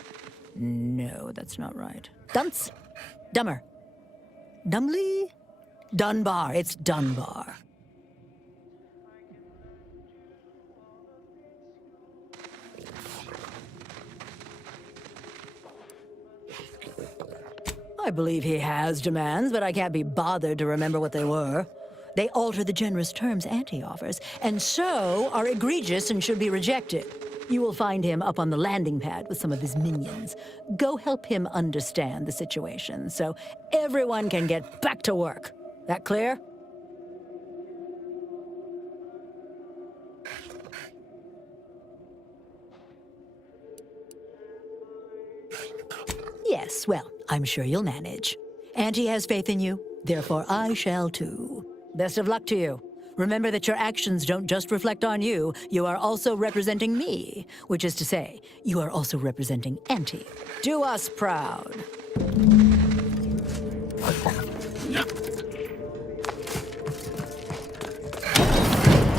No, that's not right. Dunce? Dummer. Dumley? Dunbar. It's Dunbar. I believe he has demands, but I can't be bothered to remember what they were. They alter the generous terms Auntie offers, and so are egregious and should be rejected. You will find him up on the landing pad with some of his minions. Go help him understand the situation so everyone can get back to work. That clear? Yes, well, I'm sure you'll manage. Auntie has faith in you, therefore I shall too. Best of luck to you. Remember that your actions don't just reflect on you, you are also representing me. Which is to say, you are also representing Auntie. Do us proud.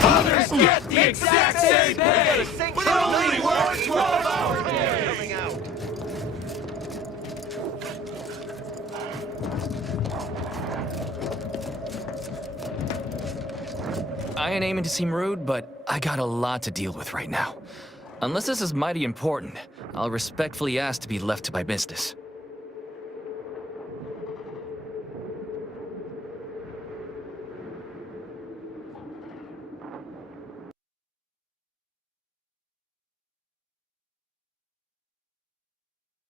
Others get the exact same pay, but only work 12 hours a day. Coming out. I ain't aiming to seem rude, but I got a lot to deal with right now. Unless this is mighty important, I'll respectfully ask to be left to my business.